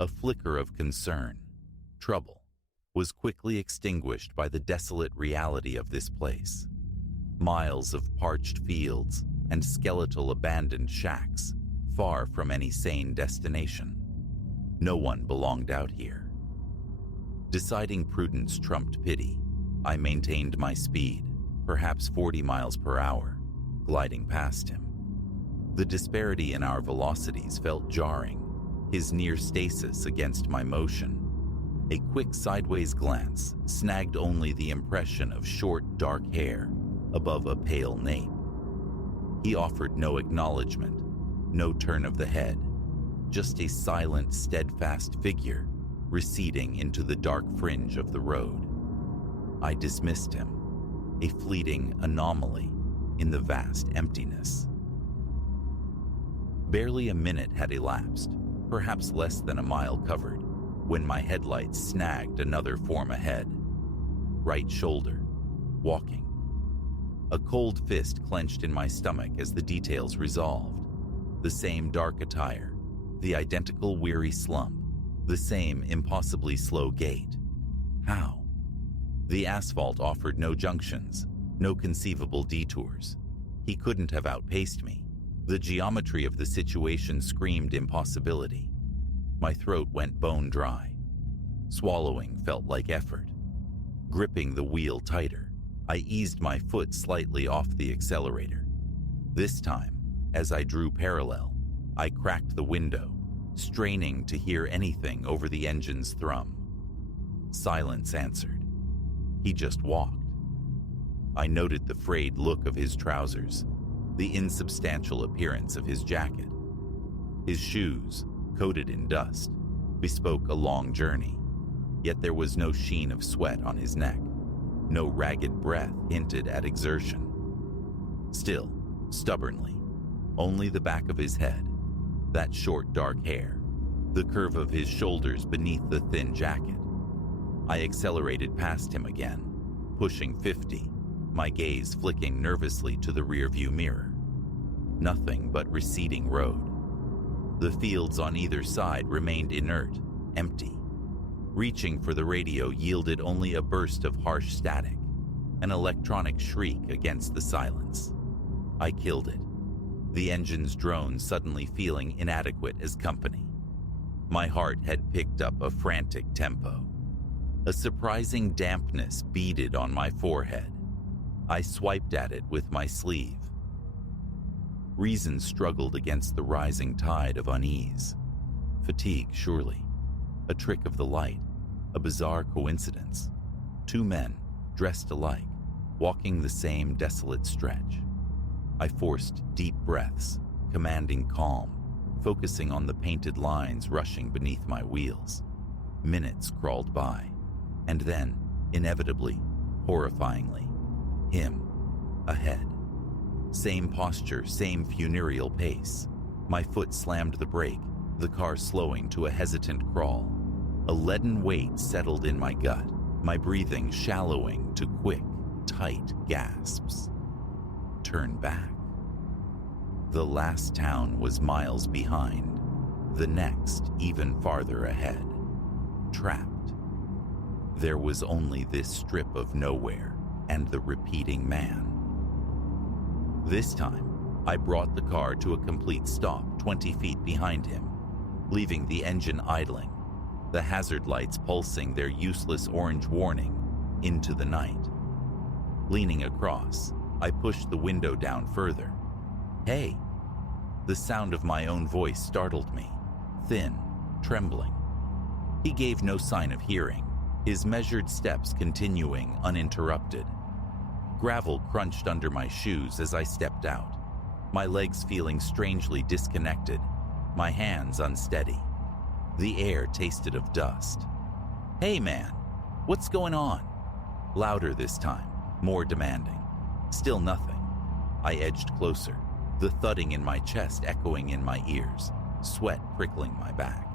A flicker of concern, trouble, was quickly extinguished by the desolate reality of this place. Miles of parched fields and skeletal abandoned shacks, far from any sane destination. No one belonged out here. Deciding prudence trumped pity, I maintained my speed, perhaps 40 miles per hour, gliding past him. The disparity in our velocities felt jarring, his near stasis against my motion. A quick sideways glance snagged only the impression of short, dark hair above a pale nape. He offered no acknowledgement, no turn of the head, just a silent, steadfast figure receding into the dark fringe of the road. I dismissed him, a fleeting anomaly in the vast emptiness. Barely a minute had elapsed, perhaps less than a mile covered, when my headlights snagged another form ahead. Right shoulder, walking. A cold fist clenched in my stomach as the details resolved. The same dark attire, the identical weary slump, the same impossibly slow gait. How? The asphalt offered no junctions, no conceivable detours. He couldn't have outpaced me. The geometry of the situation screamed impossibility. My throat went bone dry. Swallowing felt like effort. Gripping the wheel tighter, I eased my foot slightly off the accelerator. This time, as I drew parallel, I cracked the window, straining to hear anything over the engine's thrum. Silence answered. He just walked. I noted the frayed look of his trousers, the insubstantial appearance of his jacket. His shoes, coated in dust, bespoke a long journey, yet there was no sheen of sweat on his neck. No ragged breath hinted at exertion. Still, stubbornly, only the back of his head, that short dark hair, the curve of his shoulders beneath the thin jacket. I accelerated past him again, pushing 50, my gaze flicking nervously to the rearview mirror. Nothing but receding road. The fields on either side remained inert, empty. Reaching for the radio yielded only a burst of harsh static, an electronic shriek against the silence. I killed it, the engine's drone suddenly feeling inadequate as company. My heart had picked up a frantic tempo. A surprising dampness beaded on my forehead. I swiped at it with my sleeve. Reason struggled against the rising tide of unease. Fatigue, surely. A trick of the light. A bizarre coincidence. Two men, dressed alike, walking the same desolate stretch. I forced deep breaths, commanding calm, focusing on the painted lines rushing beneath my wheels. Minutes crawled by, and then, inevitably, horrifyingly, him, ahead. Same posture, same funereal pace. My foot slammed the brake, the car slowing to a hesitant crawl. A leaden weight settled in my gut, my breathing shallowing to quick, tight gasps. Turn back. The last town was miles behind, the next even farther ahead. Trapped. There was only this strip of nowhere and the repeating man. This time, I brought the car to a complete stop 20 feet behind him, leaving the engine idling, the hazard lights pulsing their useless orange warning into the night. Leaning across, I pushed the window down further. "Hey!" The sound of my own voice startled me, thin, trembling. He gave no sign of hearing, his measured steps continuing uninterrupted. Gravel crunched under my shoes as I stepped out, my legs feeling strangely disconnected, my hands unsteady. The air tasted of dust. "Hey man, what's going on?" Louder this time, more demanding. Still nothing. I edged closer, the thudding in my chest echoing in my ears, sweat prickling my back.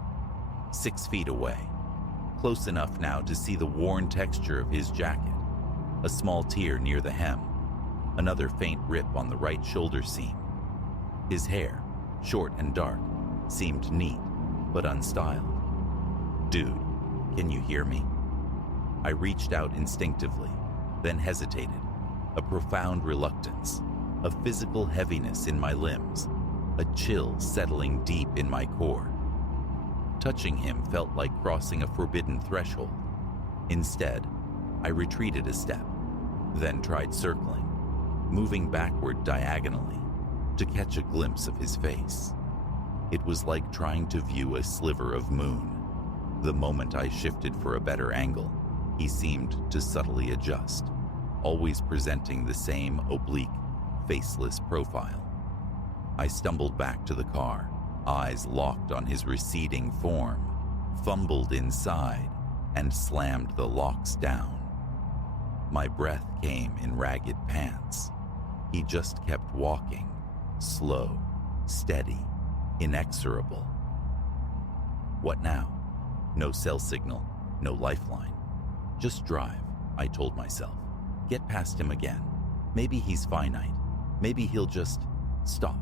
6 feet away, close enough now to see the worn texture of his jacket, a small tear near the hem, another faint rip on the right shoulder seam. His hair, short and dark, seemed neat but unstyled. "Dude, can you hear me?" I reached out instinctively, then hesitated, a profound reluctance, a physical heaviness in my limbs, a chill settling deep in my core. Touching him felt like crossing a forbidden threshold. Instead, I retreated a step, then tried circling, moving backward diagonally to catch a glimpse of his face. It was like trying to view a sliver of moon. The moment I shifted for a better angle, he seemed to subtly adjust, always presenting the same oblique, faceless profile. I stumbled back to the car, eyes locked on his receding form, fumbled inside, and slammed the locks down. My breath came in ragged pants. He just kept walking, slow, steady, inexorable. What now? No cell signal, no lifeline. Just drive, I told myself. Get past him again. Maybe he's finite. Maybe he'll just stop.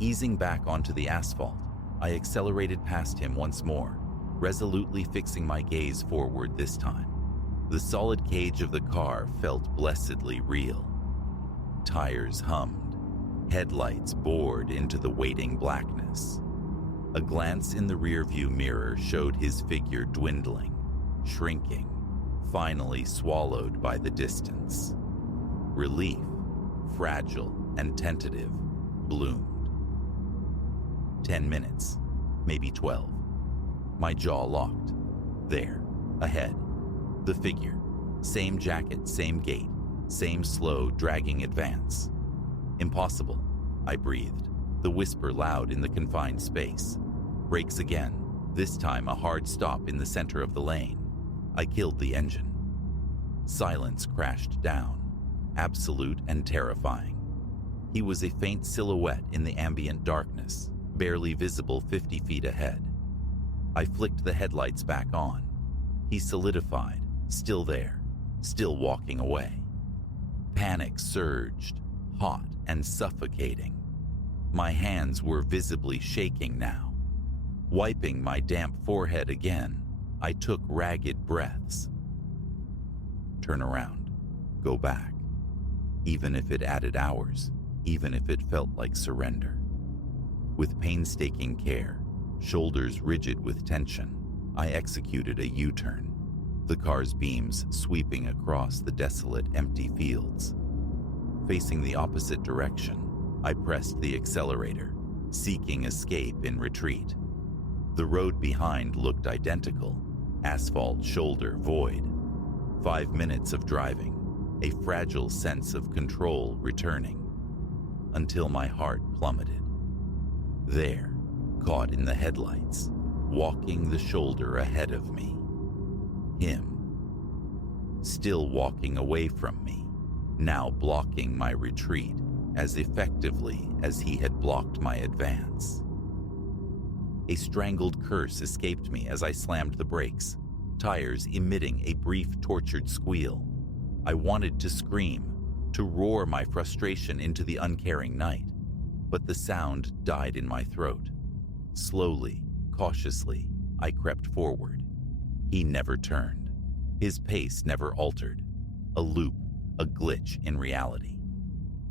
Easing back onto the asphalt, I accelerated past him once more, resolutely fixing my gaze forward this time. The solid cage of the car felt blessedly real. Tires hummed, headlights bored into the waiting blackness. A glance in the rearview mirror showed his figure dwindling, shrinking, finally swallowed by the distance. Relief, fragile and tentative, bloomed. 10 minutes, maybe 12. My jaw locked. There, ahead. The figure. Same jacket, same gait, same slow, dragging advance. Impossible, I breathed, the whisper loud in the confined space. Brakes again, this time a hard stop in the center of the lane. I killed the engine. Silence crashed down, absolute and terrifying. He was a faint silhouette in the ambient darkness, barely visible 50 feet ahead. I flicked the headlights back on. He solidified, still there, still walking away. Panic surged, hot and suffocating. My hands were visibly shaking now. Wiping my damp forehead again, I took ragged breaths. Turn around. Go back. Even if it added hours, even if it felt like surrender. With painstaking care, shoulders rigid with tension, I executed a U-turn, the car's beams sweeping across the desolate, empty fields. Facing the opposite direction, I pressed the accelerator, seeking escape in retreat. The road behind looked identical, asphalt shoulder void. 5 minutes of driving, a fragile sense of control returning, until my heart plummeted. There, caught in the headlights, walking the shoulder ahead of me. Him. Still walking away from me, now blocking my retreat as effectively as he had blocked my advance. A strangled curse escaped me as I slammed the brakes, tires emitting a brief tortured squeal. I wanted to scream, to roar my frustration into the uncaring night, but the sound died in my throat. Slowly, cautiously, I crept forward. He never turned. His pace never altered. A loop, a glitch in reality.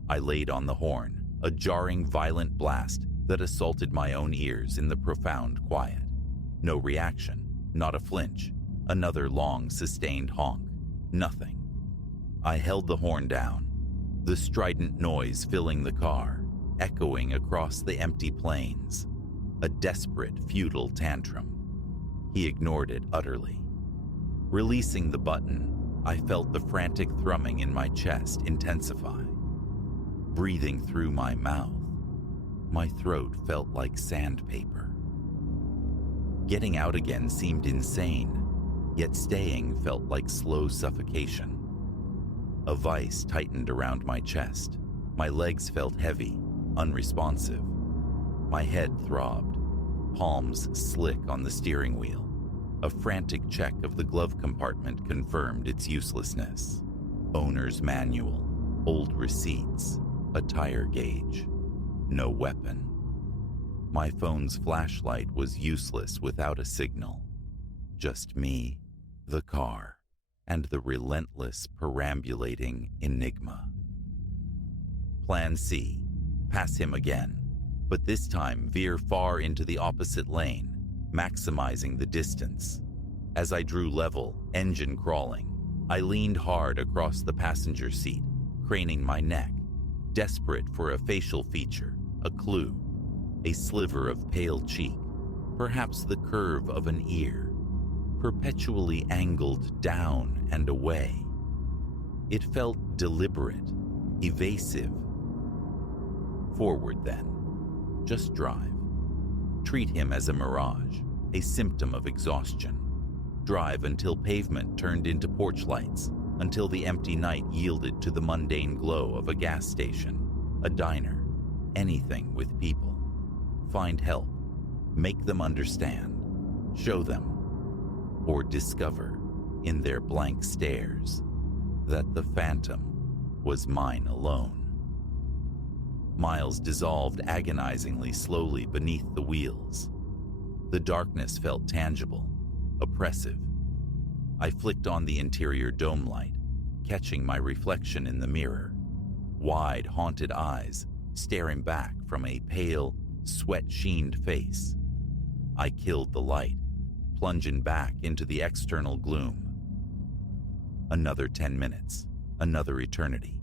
I laid on the horn, a jarring, violent blast that assaulted my own ears in the profound quiet. No reaction, not a flinch, another long, sustained honk. Nothing. I held the horn down, the strident noise filling the car, echoing across the empty plains. A desperate, futile tantrum. He ignored it utterly. Releasing the button, I felt the frantic thrumming in my chest intensify. Breathing through my mouth, my throat felt like sandpaper. Getting out again seemed insane, yet staying felt like slow suffocation. A vice tightened around my chest. My legs felt heavy, unresponsive. My head throbbed. palms slick on the steering wheel. A frantic check of the glove compartment confirmed its uselessness. Owner's manual, old receipts, a tire gauge. No weapon. My phone's flashlight was useless without a signal. Just me, the car, and the relentless, perambulating enigma. Plan C. Pass him again, but this time veer far into the opposite lane, maximizing the distance. As I drew level, engine crawling, I leaned hard across the passenger seat, craning my neck, desperate for a facial feature, a clue, a sliver of pale cheek, perhaps the curve of an ear, perpetually angled down and away. It felt deliberate, evasive. Forward then. Just drive. Treat him as a mirage, a symptom of exhaustion. Drive until pavement turned into porch lights, until the empty night yielded to the mundane glow of a gas station, a diner, anything with people. Find help. Make them understand. Show them. Or discover, in their blank stares, that the phantom was mine alone. Miles dissolved agonizingly slowly beneath the wheels. The darkness felt tangible, oppressive. I flicked on the interior dome light, catching my reflection in the mirror. Wide, haunted eyes staring back from a pale, sweat-sheened face. I killed the light, plunging back into the external gloom. Another 10 minutes, another eternity.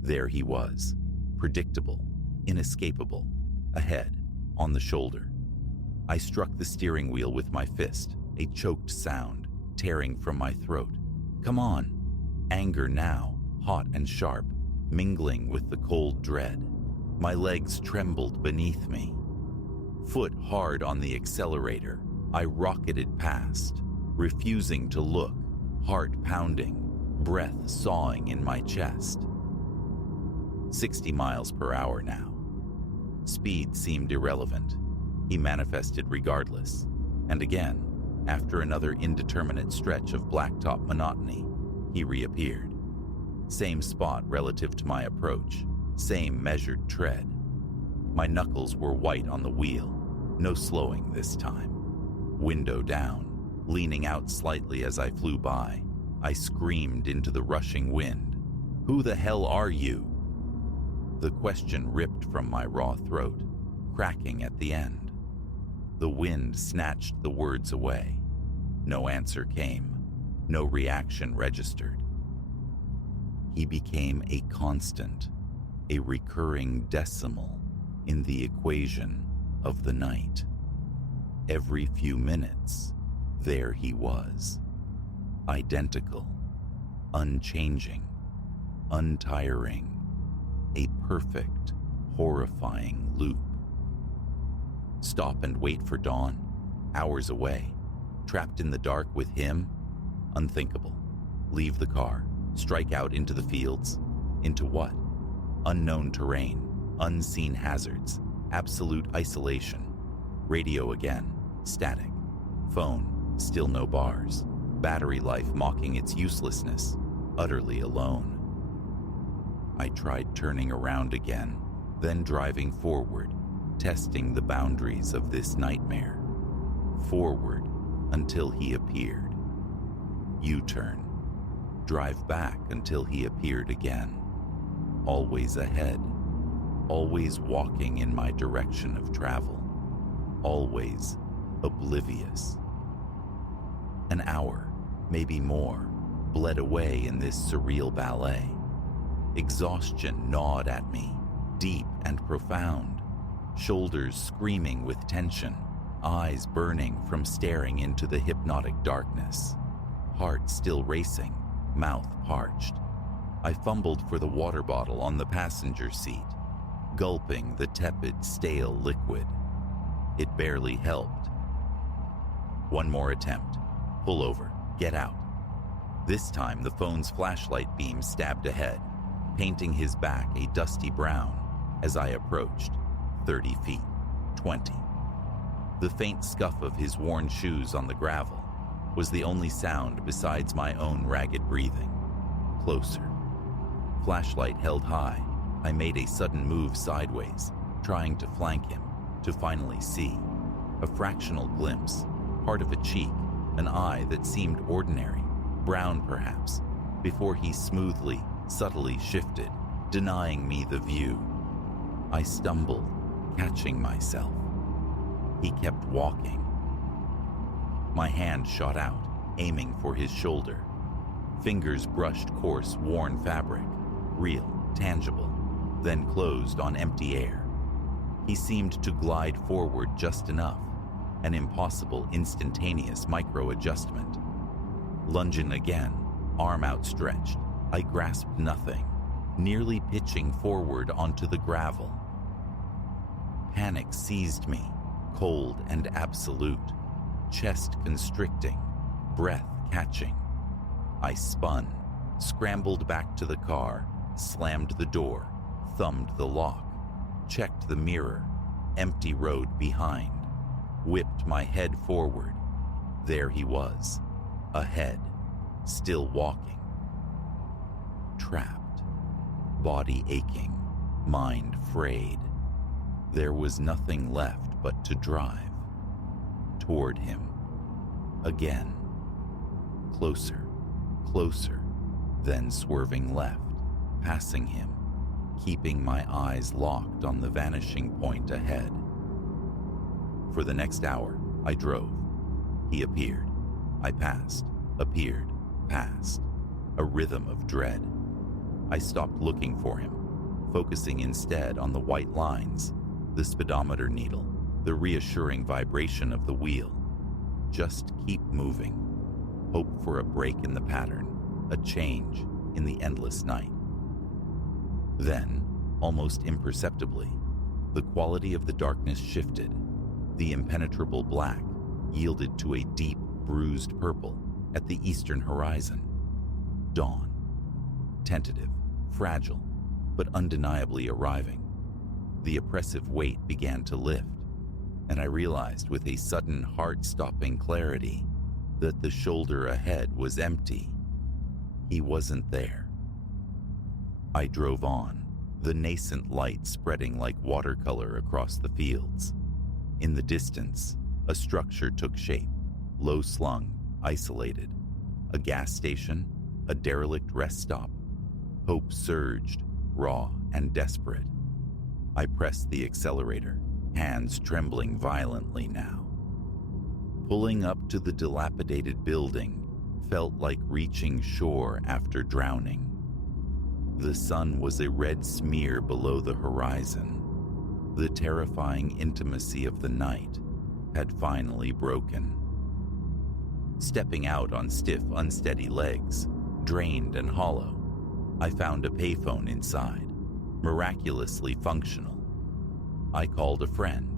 There he was, predictable, inescapable, ahead, on the shoulder. I struck the steering wheel with my fist, a choked sound tearing from my throat. Come on! Anger now, hot and sharp, mingling with the cold dread. My legs trembled beneath me. Foot hard on the accelerator, I rocketed past, refusing to look, heart pounding, breath sawing in my chest. 60 miles per hour now. Speed seemed irrelevant. He manifested regardless. And again, after another indeterminate stretch of blacktop monotony, he reappeared. Same spot relative to my approach, same measured tread. My knuckles were white on the wheel, no slowing this time. Window down, leaning out slightly as I flew by, I screamed into the rushing wind. Who the hell are you? The question ripped from my raw throat, cracking at the end. The wind snatched the words away. No answer came, no reaction registered. He became a constant, a recurring decimal in the equation of the night. Every few minutes, there he was, identical, unchanging, untiring, a perfect, horrifying loop. Stop and wait for dawn, hours away, trapped in the dark with him? Unthinkable. Leave the car, strike out into the fields. Into what? Unknown terrain, unseen hazards, absolute isolation. Radio again, static. Phone, still no bars. Battery life mocking its uselessness, utterly alone. I tried turning around again, then driving forward, testing the boundaries of this nightmare. Forward until he appeared. U-turn. Drive back until he appeared again. Always ahead. Always walking in my direction of travel. Always oblivious. An hour, maybe more, bled away in this surreal ballet. Exhaustion gnawed at me, deep and profound. Shoulders screaming with tension, eyes burning from staring into the hypnotic darkness. Heart still racing, mouth parched. I fumbled for the water bottle on the passenger seat, gulping the tepid, stale liquid. It barely helped. One more attempt. Pull over. Get out. This time the phone's flashlight beam stabbed ahead, painting his back a dusty brown as I approached. 30 feet. 20. The faint scuff of his worn shoes on the gravel was the only sound besides my own ragged breathing. Closer. Flashlight held high, I made a sudden move sideways, trying to flank him, to finally see. A fractional glimpse, part of a cheek, an eye that seemed ordinary, brown perhaps, before he smoothly, subtly shifted, denying me the view. I stumbled, catching myself. He kept walking. My hand shot out, aiming for his shoulder. Fingers brushed coarse, worn fabric, real, tangible, then closed on empty air. He seemed to glide forward just enough, an impossible instantaneous micro-adjustment. Lunging again, arm outstretched, I grasped nothing, nearly pitching forward onto the gravel. Panic seized me, cold and absolute, chest constricting, breath catching. I spun, scrambled back to the car, slammed the door, thumbed the lock, checked the mirror, empty road behind, whipped my head forward. There he was, ahead, still walking. Trapped, body aching, mind frayed. There was nothing left but to drive. Toward him. Again. Closer, closer, then swerving left, passing him, keeping my eyes locked on the vanishing point ahead. For the next hour, I drove. He appeared. I passed, appeared, passed. A rhythm of dread. I stopped looking for him, focusing instead on the white lines, the speedometer needle, the reassuring vibration of the wheel. Just keep moving. Hope for a break in the pattern, a change in the endless night. Then, almost imperceptibly, the quality of the darkness shifted. The impenetrable black yielded to a deep, bruised purple at the eastern horizon. Dawn. Tentative, fragile, but undeniably arriving. The oppressive weight began to lift, and I realized with a sudden heart-stopping clarity that the shoulder ahead was empty. He wasn't there. I drove on, the nascent light spreading like watercolor across the fields. In the distance, a structure took shape, low-slung, isolated. A gas station, a derelict rest stop. Hope surged, raw and desperate. I pressed the accelerator, hands trembling violently now. Pulling up to the dilapidated building felt like reaching shore after drowning. The sun was a red smear below the horizon. The terrifying intimacy of the night had finally broken. Stepping out on stiff, unsteady legs, drained and hollow, I found a payphone inside, miraculously functional. I called a friend,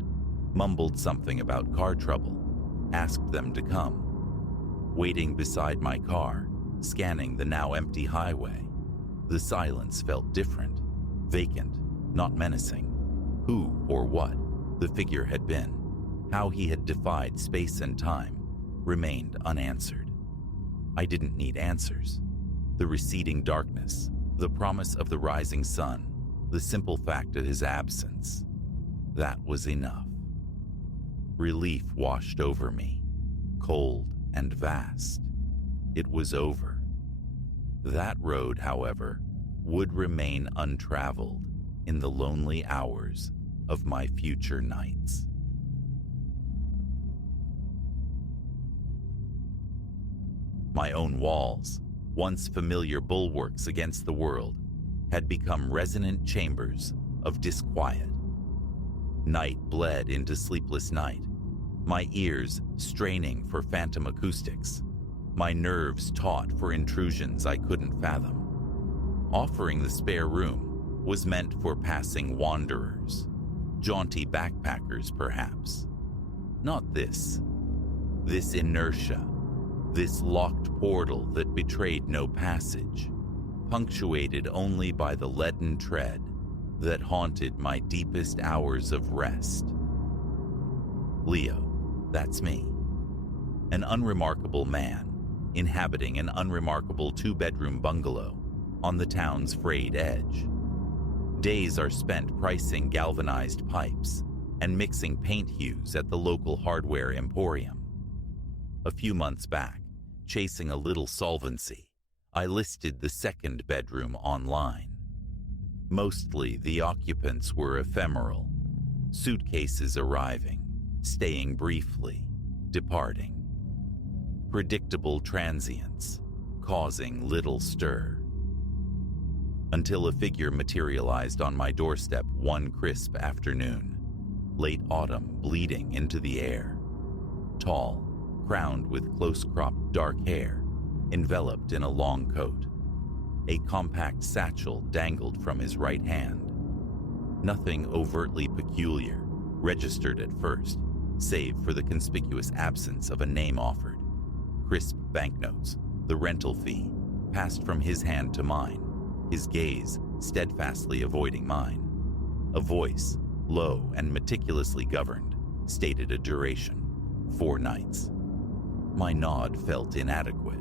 mumbled something about car trouble, asked them to come. Waiting beside my car, scanning the now empty highway, the silence felt different, vacant, not menacing. Who or what the figure had been, how he had defied space and time, remained unanswered. I didn't need answers. The receding darkness, the promise of the rising sun, the simple fact of his absence, that was enough. Relief washed over me, cold and vast. It was over. That road, however, would remain untraveled in the lonely hours of my future nights. My own walls, once familiar bulwarks against the world, had become resonant chambers of disquiet. Night bled into sleepless night, my ears straining for phantom acoustics, my nerves taut for intrusions I couldn't fathom. Offering the spare room was meant for passing wanderers, jaunty backpackers perhaps. Not this. This inertia, this locked portal that betrayed no passage, punctuated only by the leaden tread that haunted my deepest hours of rest. Leo, That's me. An unremarkable man, inhabiting an unremarkable 2-bedroom bungalow on the town's frayed edge. Days are spent pricing galvanized pipes and mixing paint hues at the local hardware emporium. A few months back, chasing a little solvency, I listed the 2nd bedroom online. Mostly the occupants were ephemeral, suitcases arriving, staying briefly, departing. Predictable transients, causing little stir. Until a figure materialized on my doorstep one crisp afternoon, late autumn bleeding into the air. Tall, crowned with close-cropped dark hair, enveloped in a long coat. A compact satchel dangled from his right hand. Nothing overtly peculiar registered at first, save for the conspicuous absence of a name offered. Crisp banknotes, the rental fee, passed from his hand to mine, his gaze steadfastly avoiding mine. A voice, low and meticulously governed, stated a duration: 4 nights. My nod felt inadequate.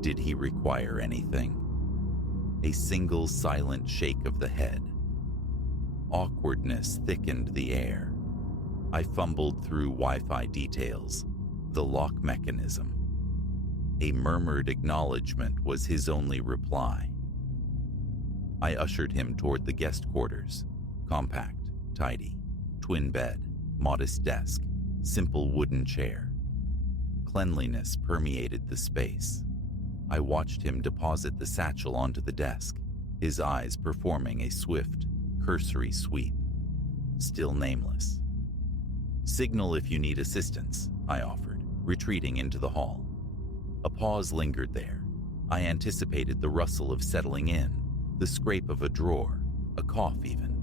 Did he require anything? A single silent shake of the head. Awkwardness thickened the air. I fumbled through Wi-Fi details, the lock mechanism. A murmured acknowledgement was his only reply. I ushered him toward the guest quarters, compact, tidy, twin bed, modest desk, simple wooden chair. Cleanliness permeated the space. I watched him deposit the satchel onto the desk, his eyes performing a swift, cursory sweep. Still nameless. Signal if you need assistance, I offered, retreating into the hall. A pause lingered there. I anticipated the rustle of settling in, the scrape of a drawer, a cough even.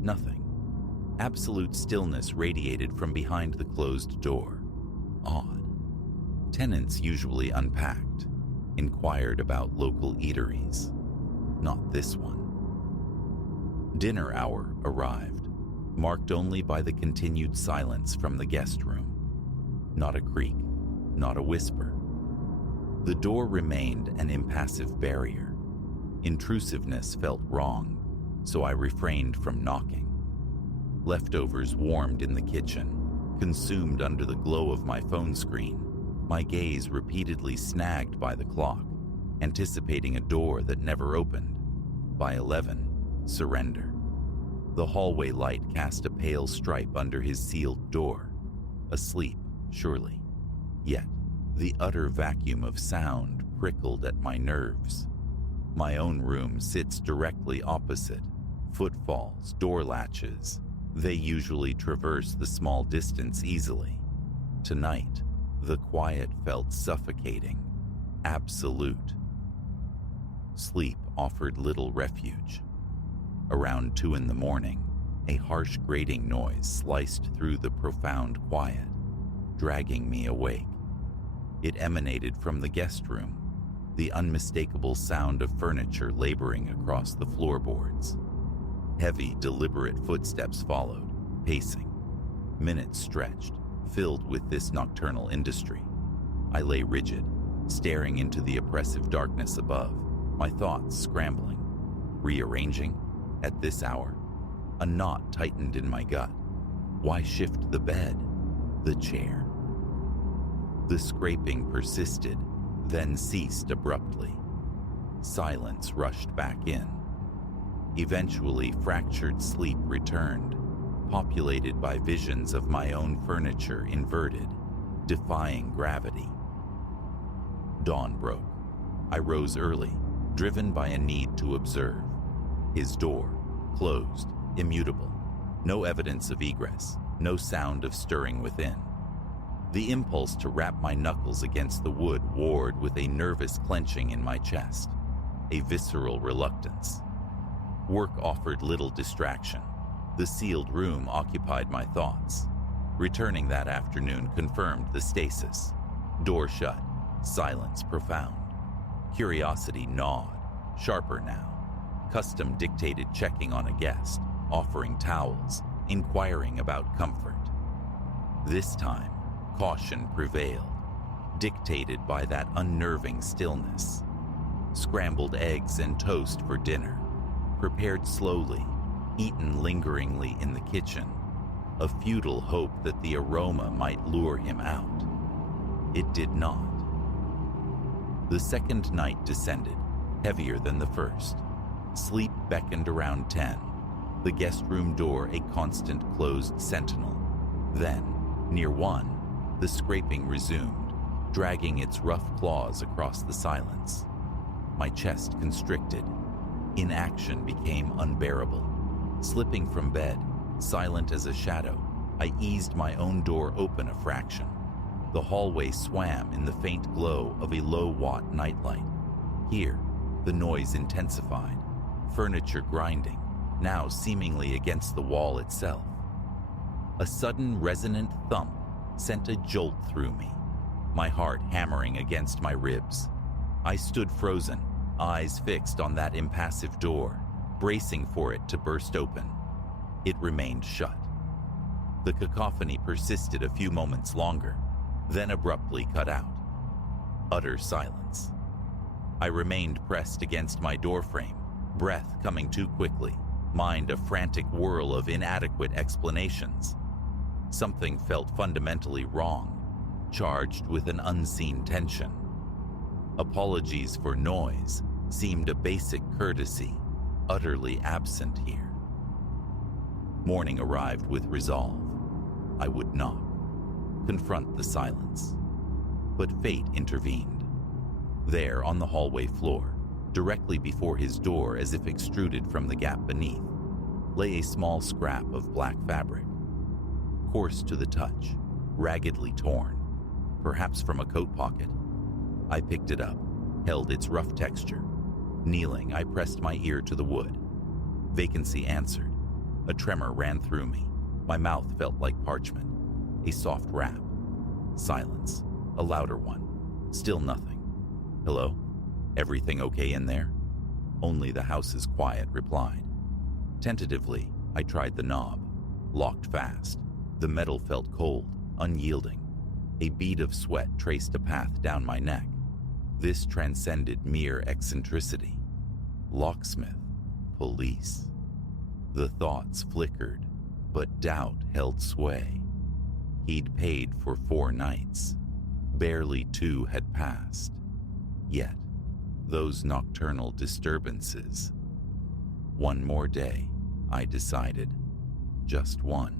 Nothing. Absolute stillness radiated from behind the closed door. Odd. Tenants usually unpacked, inquired about local eateries. Not this one. Dinner hour arrived, marked only by the continued silence from the guest room. Not a creak, not a whisper. The door remained an impassive barrier. Intrusiveness felt wrong, so I refrained from knocking. Leftovers warmed in the kitchen, consumed under the glow of my phone screen, my gaze repeatedly snagged by the clock, anticipating a door that never opened. By 11, surrender. The hallway light cast a pale stripe under his sealed door. Asleep, surely. Yet, the utter vacuum of sound prickled at my nerves. My own room sits directly opposite. Footfalls, door latches. They usually traverse the small distance easily. Tonight, the quiet felt suffocating, absolute. Sleep offered little refuge. Around 2 a.m, a harsh grating noise sliced through the profound quiet, dragging me awake. It emanated from the guest room, the unmistakable sound of furniture laboring across the floorboards. Heavy, deliberate footsteps followed, pacing. Minutes stretched, filled with this nocturnal industry. I lay rigid, staring into the oppressive darkness above, my thoughts scrambling. Rearranging? At this hour? A knot tightened in my gut. Why shift the bed? The chair? The scraping persisted, then ceased abruptly. Silence rushed back in. Eventually, fractured sleep returned, populated by visions of my own furniture inverted, defying gravity. Dawn broke. I rose early, driven by a need to observe. His door, closed, immutable. No evidence of egress, no sound of stirring within. The impulse to rap my knuckles against the wood warred with a nervous clenching in my chest, a visceral reluctance. Work offered little distraction. The sealed room occupied my thoughts. Returning that afternoon confirmed the stasis. Door shut, silence profound. Curiosity gnawed, sharper now. Custom dictated checking on a guest, offering towels, inquiring about comfort. This time, Caution prevailed, dictated by that unnerving stillness. Scrambled eggs and toast for dinner, prepared slowly, eaten lingeringly in the kitchen, a futile hope that the aroma might lure him out. It did not. The second night descended, heavier than the first. Sleep beckoned around 10, the guest room door a constant closed sentinel. Then, near 1, the scraping resumed, dragging its rough claws across the silence. My chest constricted. Inaction became unbearable. Slipping from bed, silent as a shadow, I eased my own door open a fraction. The hallway swam in the faint glow of a low-watt nightlight. Here, the noise intensified, furniture grinding, now seemingly against the wall itself. A sudden resonant thump sent a jolt through me, my heart hammering against my ribs. I stood frozen, eyes fixed on that impassive door, bracing for it to burst open. It remained shut. The cacophony persisted a few moments longer, then abruptly cut out. Utter silence. I remained pressed against my doorframe, breath coming too quickly, mind a frantic whirl of inadequate explanations. Something felt fundamentally wrong, charged with an unseen tension. Apologies for noise seemed a basic courtesy, utterly absent here. Morning arrived with resolve. I would knock, confront the silence. But fate intervened. There, on the hallway floor, directly before his door as if extruded from the gap beneath, lay a small scrap of black fabric. Coarse to the touch, raggedly torn, perhaps from a coat pocket. I picked it up, held its rough texture. Kneeling, I pressed my ear to the wood. Vacancy answered. A tremor ran through me. My mouth felt like parchment. A soft rap. Silence. A louder one. Still nothing. Hello? Everything okay in there? Only the house's quiet replied. Tentatively, I tried the knob. Locked fast. The metal felt cold, unyielding. A bead of sweat traced a path down my neck. This transcended mere eccentricity. Locksmith. Police. The thoughts flickered, but doubt held sway. He'd paid for 4 nights. Barely 2 had passed. Yet, those nocturnal disturbances. One more day, I decided. Just one.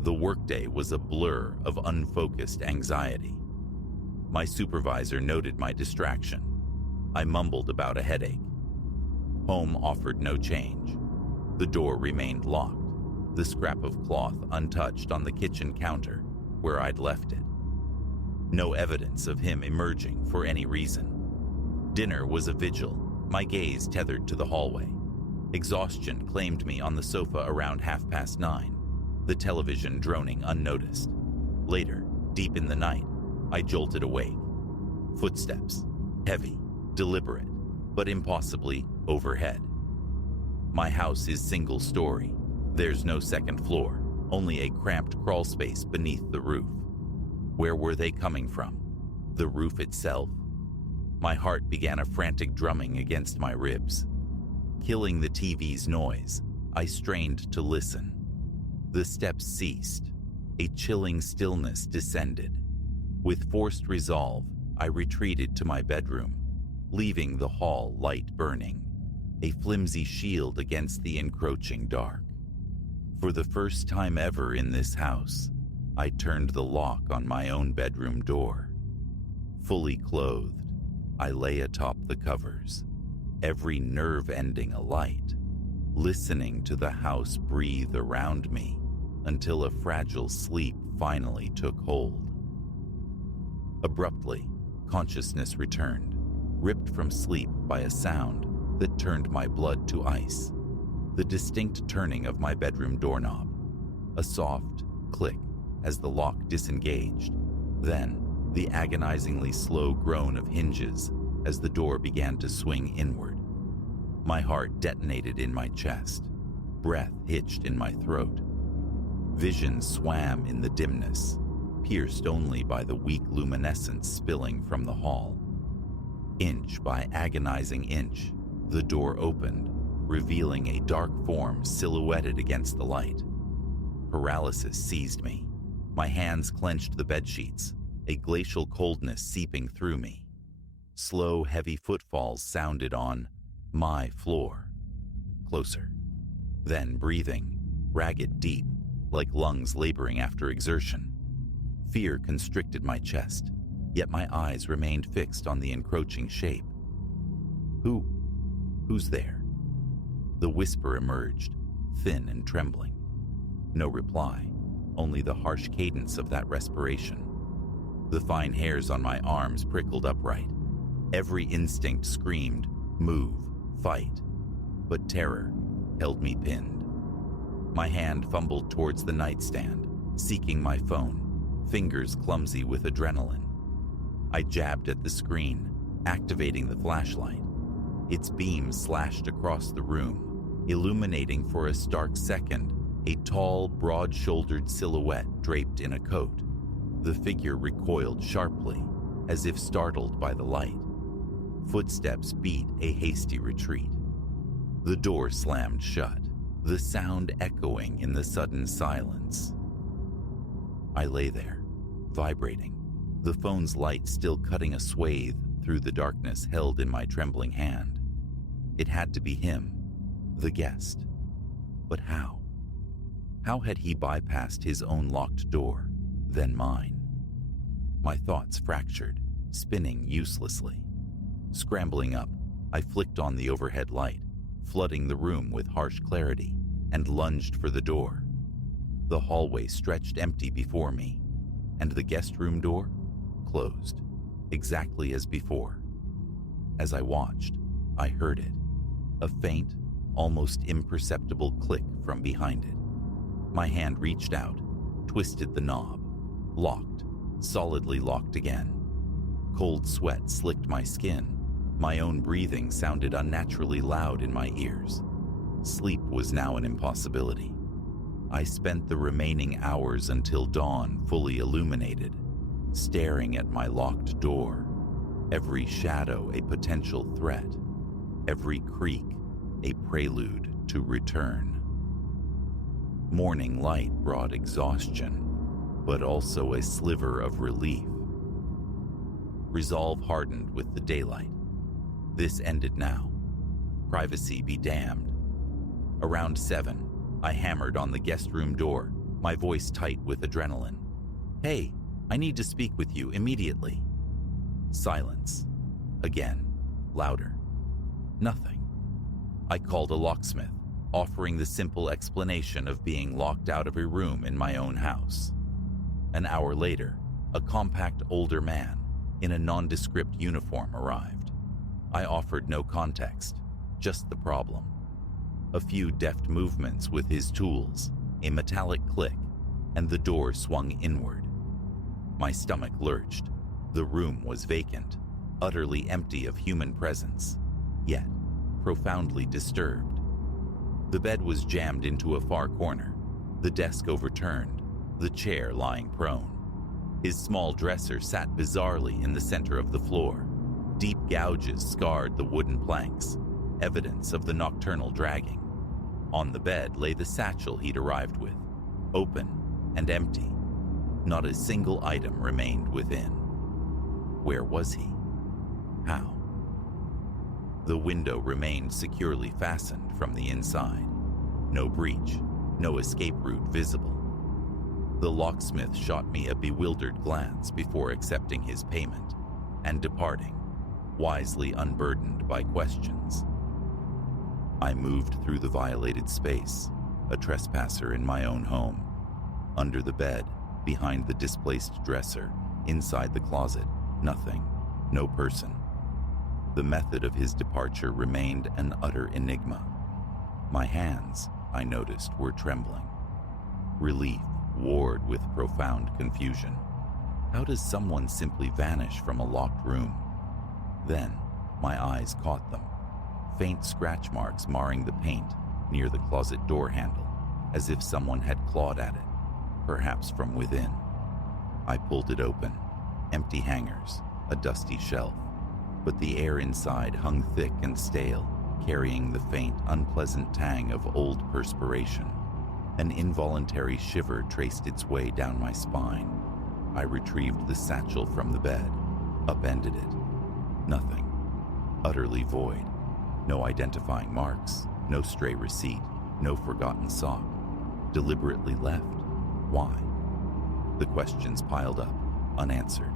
The workday was a blur of unfocused anxiety. My supervisor noted my distraction. I mumbled about a headache. Home offered no change. The door remained locked, the scrap of cloth untouched on the kitchen counter where I'd left it. No evidence of him emerging for any reason. Dinner was a vigil, my gaze tethered to the hallway. Exhaustion claimed me on the sofa around 9:30, the television droning unnoticed. Later, deep in the night, I jolted awake. Footsteps, heavy, deliberate, but impossibly overhead. My house is single story. There's no second floor, only a cramped crawl space beneath the roof. Where were they coming from? The roof itself? My heart began a frantic drumming against my ribs. Killing the TV's noise, I strained to listen. The steps ceased. A chilling stillness descended. With forced resolve, I retreated to my bedroom, leaving the hall light burning, a flimsy shield against the encroaching dark. For the first time ever in this house, I turned the lock on my own bedroom door. Fully clothed, I lay atop the covers, every nerve ending alight, listening to the house breathe around me until a fragile sleep finally took hold. Abruptly, consciousness returned, ripped from sleep by a sound that turned my blood to ice. The distinct turning of my bedroom doorknob. A soft click as the lock disengaged. Then, the agonizingly slow groan of hinges as the door began to swing inward. My heart detonated in my chest. Breath hitched in my throat. Vision swam in the dimness. pierced only by the weak luminescence spilling from the hall. Inch by agonizing inch, the door opened, revealing a dark form silhouetted against the light. Paralysis seized me. My hands clenched the bedsheets, a glacial coldness seeping through me. Slow, heavy footfalls sounded on my floor. Closer. Then breathing, ragged deep, like lungs laboring after exertion. Fear constricted my chest, yet my eyes remained fixed on the encroaching shape. Who's there? The whisper emerged, thin and trembling. No reply, only the harsh cadence of that respiration. The fine hairs on my arms prickled upright. Every instinct screamed, move, fight. But terror held me pinned. My hand fumbled towards the nightstand, seeking my phone, fingers clumsy with adrenaline. I jabbed at the screen, activating the flashlight. Its beam slashed across the room, illuminating for a stark second a tall, broad-shouldered silhouette draped in a coat. The figure recoiled sharply, as if startled by the light. Footsteps beat a hasty retreat. The door slammed shut, the sound echoing in the sudden silence. I lay there, vibrating, the phone's light still cutting a swathe through the darkness held in my trembling hand. It had to be him, the guest. But how? How had he bypassed his own locked door, then mine? My thoughts fractured, spinning uselessly. Scrambling up, I flicked on the overhead light, flooding the room with harsh clarity, and lunged for the door. The hallway stretched empty before me, and the guest room door closed, exactly as before. As I watched, I heard it, a faint, almost imperceptible click from behind it. My hand reached out, twisted the knob, locked, solidly locked again. Cold sweat slicked my skin. My own breathing sounded unnaturally loud in my ears. Sleep was now an impossibility. I spent the remaining hours until dawn fully illuminated, staring at my locked door, every shadow a potential threat, every creak a prelude to return. Morning light brought exhaustion, but also a sliver of relief. Resolve hardened with the daylight. This ended now. Privacy be damned. Around 7, I hammered on the guest room door, my voice tight with adrenaline. "Hey, I need to speak with you immediately." Silence. Again, louder. Nothing. I called a locksmith, offering the simple explanation of being locked out of a room in my own house. An hour later, a compact older man in a nondescript uniform arrived. I offered no context, just the problem. A few deft movements with his tools, a metallic click, and the door swung inward. My stomach lurched. The room was vacant, utterly empty of human presence, yet profoundly disturbed. The bed was jammed into a far corner, the desk overturned, the chair lying prone. His small dresser sat bizarrely in the center of the floor. Deep gouges scarred the wooden planks, evidence of the nocturnal dragging. On the bed lay the satchel he'd arrived with, open and empty. Not a single item remained within. Where was he? How? The window remained securely fastened from the inside. No breach, no escape route visible. The locksmith shot me a bewildered glance before accepting his payment and departing, wisely unburdened by questions. I moved through the violated space, a trespasser in my own home. Under the bed, behind the displaced dresser, inside the closet, nothing, no person. The method of his departure remained an utter enigma. My hands, I noticed, were trembling. Relief warred with profound confusion. How does someone simply vanish from a locked room? Then, my eyes caught them. Faint scratch marks marring the paint near the closet door handle, as if someone had clawed at it, perhaps from within. I pulled it open. Empty hangers, a dusty shelf. But the air inside hung thick and stale, carrying the faint, unpleasant tang of old perspiration. An involuntary shiver traced its way down my spine. I retrieved the satchel from the bed, upended it. Nothing. Utterly void. No identifying marks, no stray receipt, no forgotten sock. Deliberately left. Why? The questions piled up, unanswered.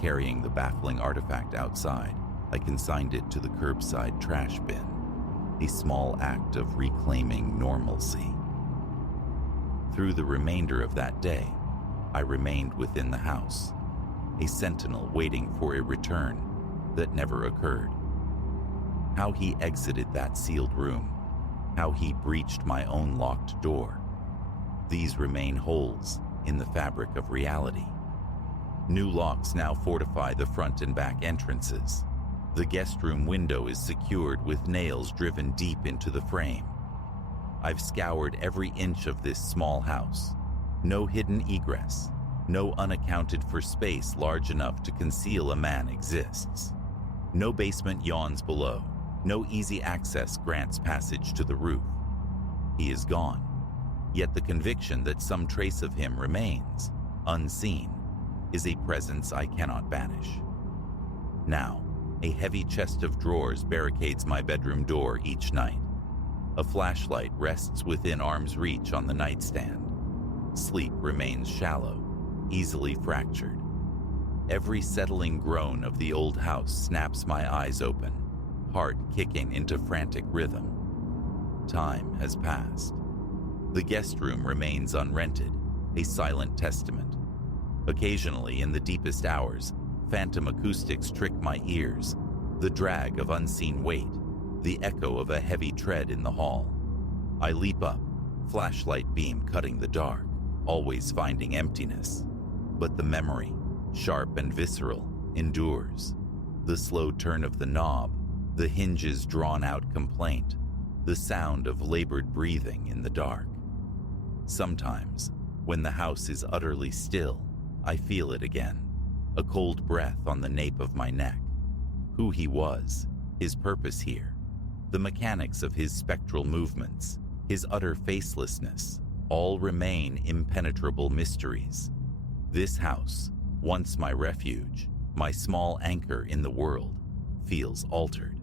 Carrying the baffling artifact outside, I consigned it to the curbside trash bin, a small act of reclaiming normalcy. Through the remainder of that day, I remained within the house, a sentinel waiting for a return that never occurred. How he exited that sealed room, how he breached my own locked door. These remain holes in the fabric of reality. New locks now fortify the front and back entrances. The guest room window is secured with nails driven deep into the frame. I've scoured every inch of this small house. No hidden egress, no unaccounted for space large enough to conceal a man exists. No basement yawns below, no easy access grants passage to the roof. He is gone, yet the conviction that some trace of him remains, unseen, is a presence I cannot banish. Now, a heavy chest of drawers barricades my bedroom door each night. A flashlight rests within arm's reach on the nightstand. Sleep remains shallow, easily fractured. Every settling groan of the old house snaps my eyes open, heart kicking into frantic rhythm. Time has passed. The guest room remains unrented, a silent testament. Occasionally, in the deepest hours, phantom acoustics trick my ears, the drag of unseen weight, the echo of a heavy tread in the hall. I leap up, flashlight beam cutting the dark, always finding emptiness. But the memory, sharp and visceral, endures. The slow turn of the knob, the hinge's drawn-out complaint, the sound of labored breathing in the dark. Sometimes, when the house is utterly still, I feel it again, a cold breath on the nape of my neck. Who he was, his purpose here, the mechanics of his spectral movements, his utter facelessness, all remain impenetrable mysteries. This house, once my refuge, my small anchor in the world, feels altered.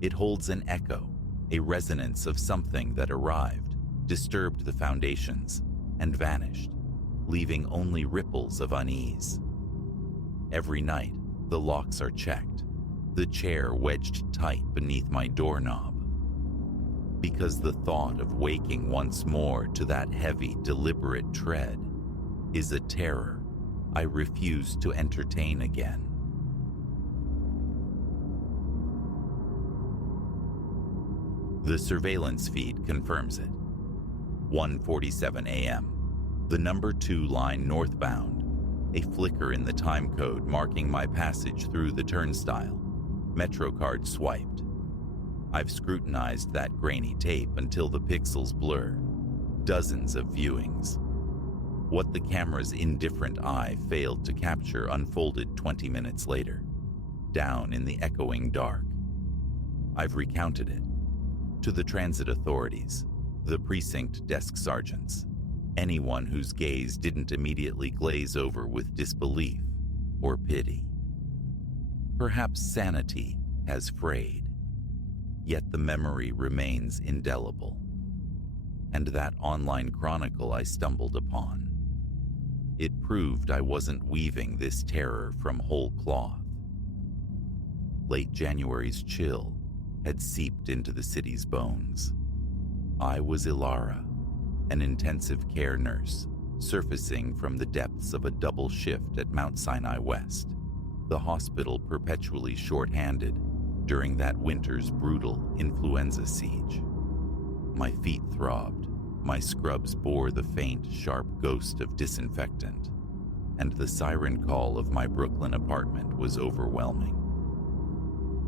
It holds an echo, a resonance of something that arrived, disturbed the foundations, and vanished, leaving only ripples of unease. Every night, the locks are checked, the chair wedged tight beneath my doorknob. Because the thought of waking once more to that heavy, deliberate tread is a terror I refuse to entertain again. The surveillance feed confirms it. 1:47 a.m. The number 2 line northbound. A flicker in the time code marking my passage through the turnstile. MetroCard swiped. I've scrutinized that grainy tape until the pixels blur. Dozens of viewings. What the camera's indifferent eye failed to capture unfolded 20 minutes later, down in the echoing dark. I've recounted it. To the transit authorities, the precinct desk sergeants, anyone whose gaze didn't immediately glaze over with disbelief or pity. Perhaps sanity has frayed, yet the memory remains indelible. And that online chronicle I stumbled upon, it proved I wasn't weaving this terror from whole cloth. Late January's chill had seeped into the city's bones. I was Ilara, an intensive care nurse, surfacing from the depths of a double shift at Mount Sinai West, the hospital perpetually short-handed during that winter's brutal influenza siege. My feet throbbed, my scrubs bore the faint, sharp ghost of disinfectant, and the siren call of my Brooklyn apartment was overwhelming.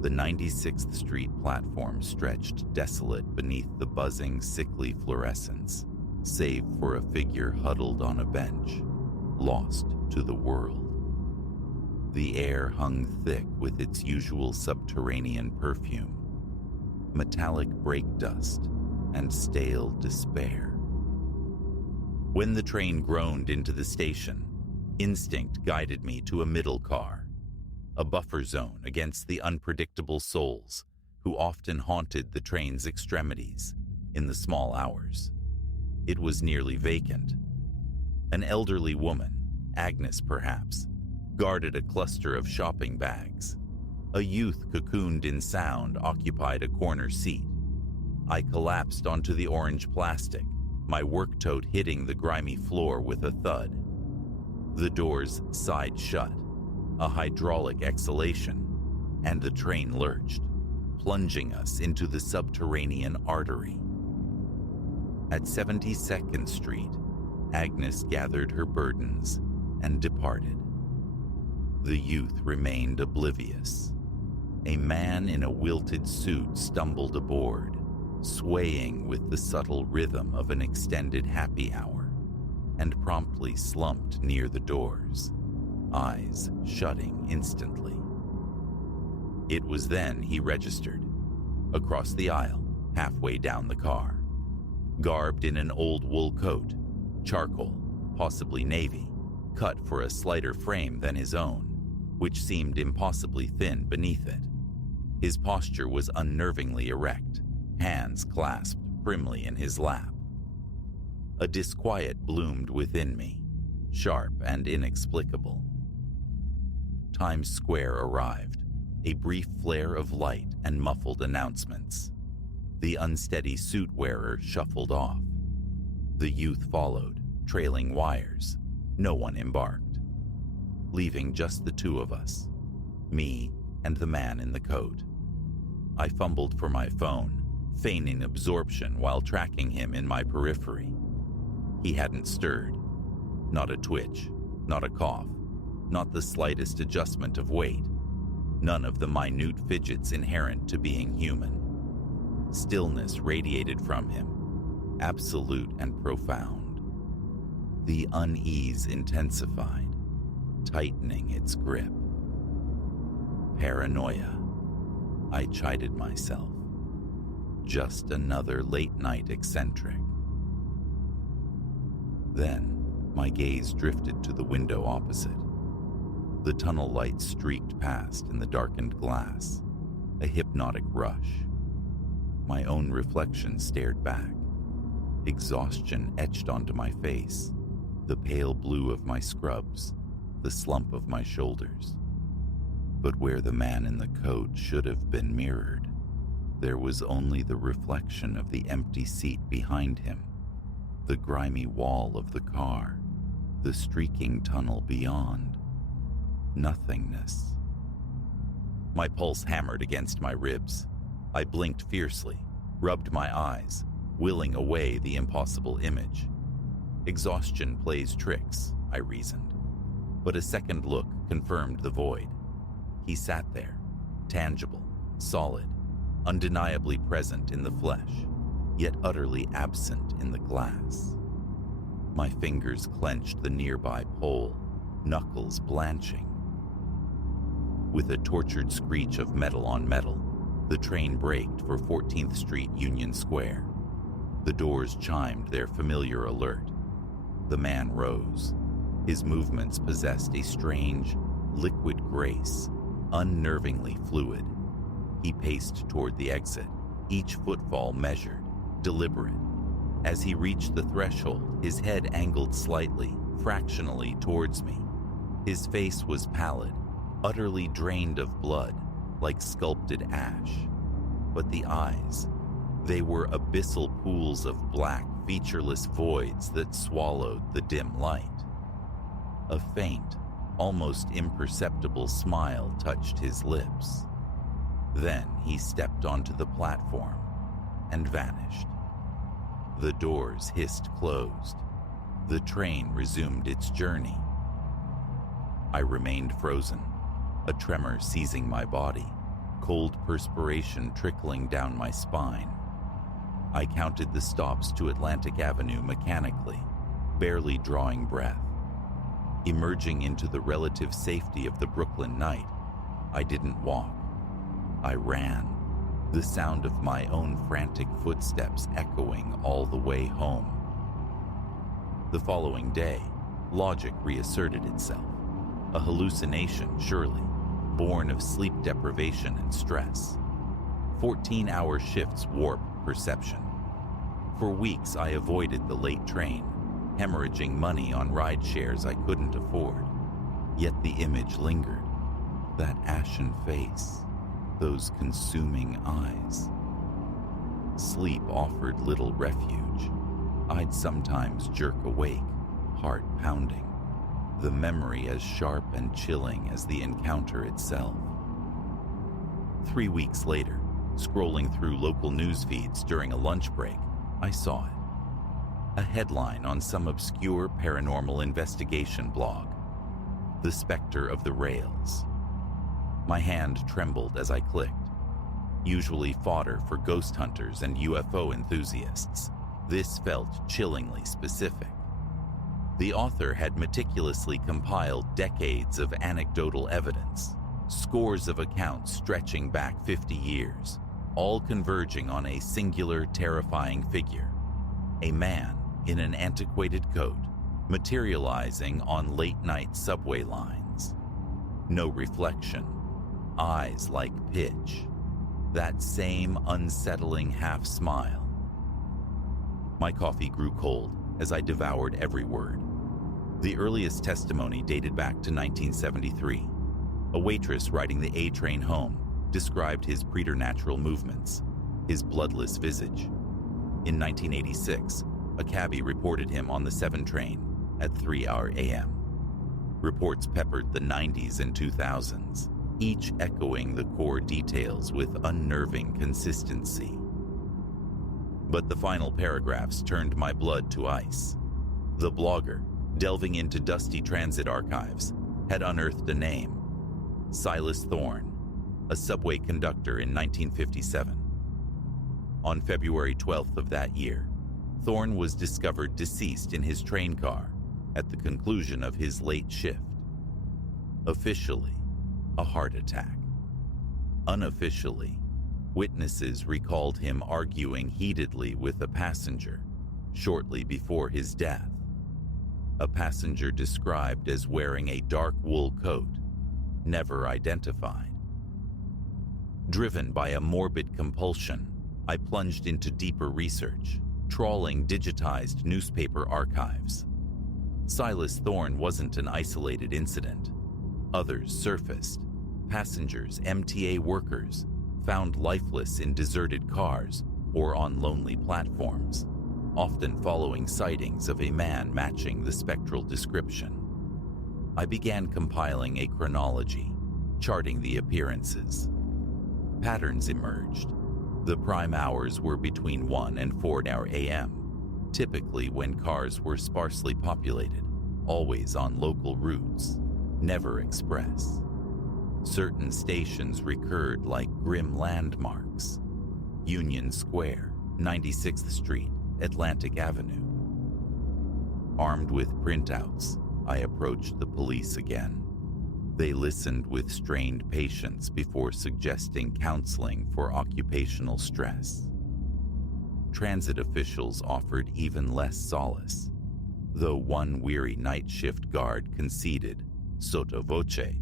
The 96th Street platform stretched desolate beneath the buzzing, sickly fluorescence, save for a figure huddled on a bench, lost to the world. The air hung thick with its usual subterranean perfume, metallic brake dust, and stale despair. When the train groaned into the station, instinct guided me to a middle car, a buffer zone against the unpredictable souls who often haunted the train's extremities in the small hours. It was nearly vacant. An elderly woman, Agnes perhaps, guarded a cluster of shopping bags. A youth cocooned in sound occupied a corner seat. I collapsed onto the orange plastic, my work tote hitting the grimy floor with a thud. The doors sighed shut, a hydraulic exhalation, and the train lurched, plunging us into the subterranean artery. At 72nd Street, Agnes gathered her burdens and departed. The youth remained oblivious. A man in a wilted suit stumbled aboard, swaying with the subtle rhythm of an extended happy hour, and promptly slumped near the doors, eyes shutting instantly. It was then he registered, across the aisle, halfway down the car, garbed in an old wool coat, charcoal, possibly navy, cut for a slighter frame than his own, which seemed impossibly thin beneath it. His posture was unnervingly erect, hands clasped primly in his lap. A disquiet bloomed within me, sharp and inexplicable. Times Square arrived, a brief flare of light and muffled announcements. The unsteady suit wearer shuffled off. The youth followed, trailing wires. No one embarked, leaving just the two of us, me and the man in the coat. I fumbled for my phone, feigning absorption while tracking him in my periphery. He hadn't stirred. Not a twitch, not a cough, not the slightest adjustment of weight, none of the minute fidgets inherent to being human. Stillness radiated from him, absolute and profound. The unease intensified, tightening its grip. Paranoia. I chided myself. Just another late-night eccentric. Then, my gaze drifted to the window opposite. The tunnel light streaked past in the darkened glass, a hypnotic rush. My own reflection stared back. Exhaustion etched onto my face, the pale blue of my scrubs, the slump of my shoulders. But where the man in the coat should have been mirrored, there was only the reflection of the empty seat behind him, the grimy wall of the car, the streaking tunnel beyond. Nothingness. My pulse hammered against my ribs. I blinked fiercely, rubbed my eyes, willing away the impossible image. Exhaustion plays tricks, I reasoned. But a second look confirmed the void. He sat there, tangible, solid, undeniably present in the flesh, yet utterly absent in the glass. My fingers clenched the nearby pole, knuckles blanching. With a tortured screech of metal on metal, the train braked for 14th Street Union Square. The doors chimed their familiar alert. The man rose. His movements possessed a strange, liquid grace, unnervingly fluid. He paced toward the exit, each footfall measured, deliberate. As he reached the threshold, his head angled slightly, fractionally towards me. His face was pallid, utterly drained of blood, like sculpted ash. But the eyes, they were abyssal pools of black, featureless voids that swallowed the dim light. A faint, almost imperceptible smile touched his lips. Then he stepped onto the platform and vanished. The doors hissed closed. The train resumed its journey. I remained frozen, a tremor seizing my body, cold perspiration trickling down my spine. I counted the stops to Atlantic Avenue mechanically, barely drawing breath. Emerging into the relative safety of the Brooklyn night, I didn't walk. I ran, the sound of my own frantic footsteps echoing all the way home. The following day, logic reasserted itself. A hallucination, surely, born of sleep deprivation and stress. 14-hour shifts warp perception. For weeks, I avoided the late train, hemorrhaging money on ride shares I couldn't afford. Yet the image lingered. That ashen face, those consuming eyes. Sleep offered little refuge. I'd sometimes jerk awake, heart pounding, the memory as sharp and chilling as the encounter itself. 3 weeks later, scrolling through local news feeds during a lunch break, I saw it. A headline on some obscure paranormal investigation blog. The Spectre of the Rails. My hand trembled as I clicked. Usually fodder for ghost hunters and UFO enthusiasts, this felt chillingly specific. The author had meticulously compiled decades of anecdotal evidence, scores of accounts stretching back 50 years, all converging on a singular, terrifying figure. A man in an antiquated coat, materializing on late-night subway lines. No reflection, eyes like pitch, that same unsettling half-smile. My coffee grew cold as I devoured every word. The earliest testimony dated back to 1973. A waitress riding the A train home described his preternatural movements, his bloodless visage. In 1986, a cabbie reported him on the 7 train at 3 a.m. Reports peppered the 90s and 2000s, each echoing the core details with unnerving consistency. But the final paragraphs turned my blood to ice. The blogger, delving into dusty transit archives, had unearthed a name: Silas Thorne, a subway conductor in 1957. On February 12th of that year, Thorne was discovered deceased in his train car at the conclusion of his late shift. Officially, a heart attack. Unofficially, witnesses recalled him arguing heatedly with a passenger shortly before his death. A passenger described as wearing a dark wool coat, never identified. Driven by a morbid compulsion, I plunged into deeper research, trawling digitized newspaper archives. Silas Thorne wasn't an isolated incident. Others surfaced. Passengers, MTA workers, found lifeless in deserted cars or on lonely platforms, often following sightings of a man matching the spectral description. I began compiling a chronology, charting the appearances. Patterns emerged. The prime hours were between 1 and 4 a.m., typically when cars were sparsely populated, always on local routes, never express. Certain stations recurred like grim landmarks: Union Square, 96th Street, Atlantic Avenue. Armed with printouts, I approached the police again. They listened with strained patience before suggesting counseling for occupational stress. Transit officials offered even less solace, though one weary night shift guard conceded, sotto voce,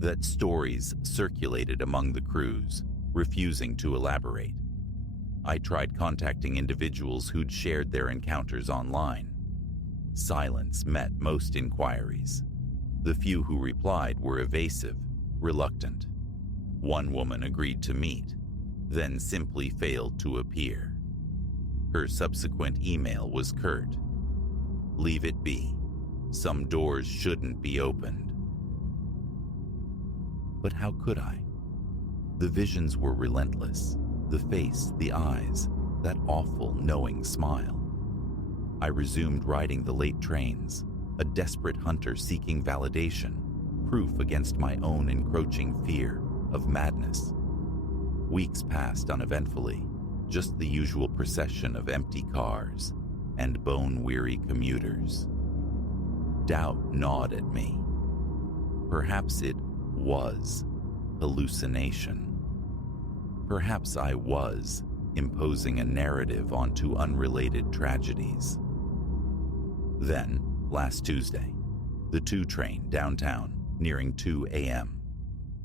that stories circulated among the crews, refusing to elaborate. I tried contacting individuals who'd shared their encounters online. Silence met most inquiries. The few who replied were evasive, reluctant. One woman agreed to meet, then simply failed to appear. Her subsequent email was curt: "Leave it be. Some doors shouldn't be opened." But how could I? The visions were relentless. The face, the eyes, that awful, knowing smile. I resumed riding the late trains, a desperate hunter seeking validation, proof against my own encroaching fear of madness. Weeks passed uneventfully, just the usual procession of empty cars and bone-weary commuters. Doubt gnawed at me. Perhaps it was hallucination. Perhaps I was imposing a narrative onto unrelated tragedies. Then, last Tuesday, the 2 train downtown, nearing 2 a.m.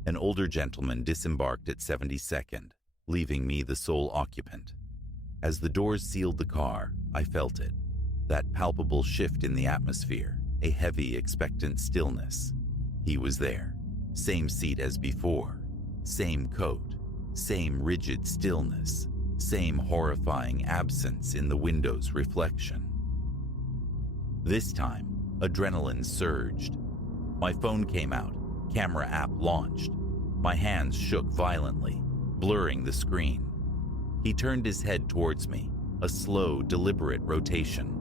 An older gentleman disembarked at 72nd, leaving me the sole occupant. As the doors sealed the car, I felt it. That palpable shift in the atmosphere, a heavy, expectant stillness. He was there, same seat as before, same coat, same rigid stillness, same horrifying absence in the window's reflection. This time, adrenaline surged. My phone came out, camera app launched. My hands shook violently, blurring the screen. He turned his head towards me, a slow, deliberate rotation.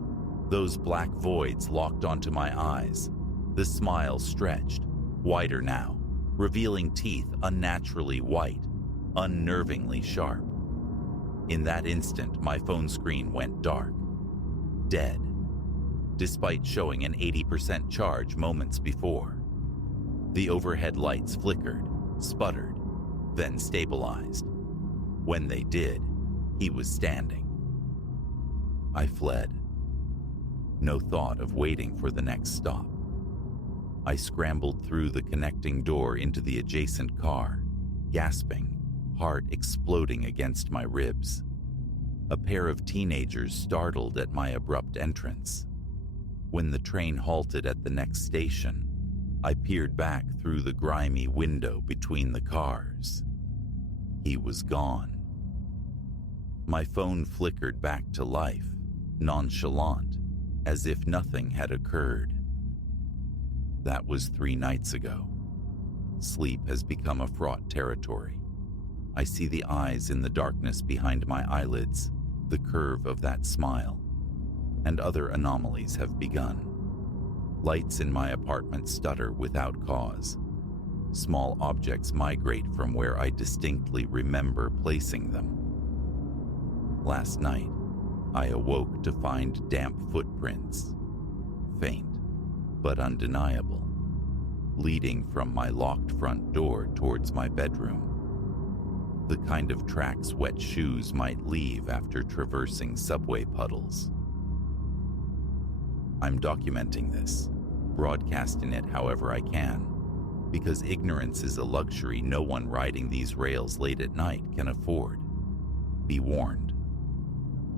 Those black voids locked onto my eyes. The smile stretched, wider now, revealing teeth unnaturally white, unnervingly sharp. In that instant, my phone screen went dark. Dead. Despite showing an 80% charge moments before. The overhead lights flickered, sputtered, then stabilized. When they did, he was standing. I fled. No thought of waiting for the next stop. I scrambled through the connecting door into the adjacent car, gasping, heart exploding against my ribs. A pair of teenagers startled at my abrupt entrance. When the train halted at the next station, I peered back through the grimy window between the cars. He was gone. My phone flickered back to life, nonchalant, as if nothing had occurred. That was 3 nights ago. Sleep has become a fraught territory. I see the eyes in the darkness behind my eyelids, the curve of that smile, and other anomalies have begun. Lights in my apartment stutter without cause. Small objects migrate from where I distinctly remember placing them. Last night, I awoke to find damp footprints, faint but undeniable, leading from my locked front door towards my bedroom. The kind of tracks wet shoes might leave after traversing subway puddles. I'm documenting this, broadcasting it however I can, because ignorance is a luxury no one riding these rails late at night can afford. Be warned.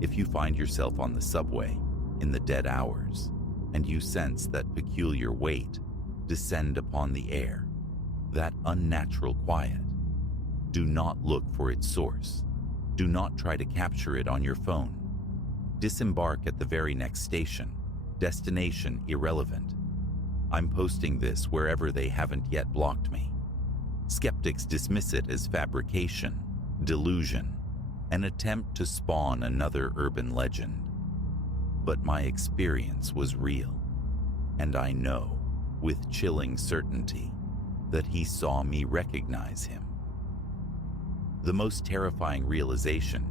If you find yourself on the subway in the dead hours, and you sense that peculiar weight descend upon the air, that unnatural quiet, do not look for its source. Do not try to capture it on your phone. Disembark at the very next station. Destination irrelevant. I'm posting this wherever they haven't yet blocked me. Skeptics dismiss it as fabrication, delusion, an attempt to spawn another urban legend. But my experience was real, and I know, with chilling certainty, that he saw me recognize him. The most terrifying realization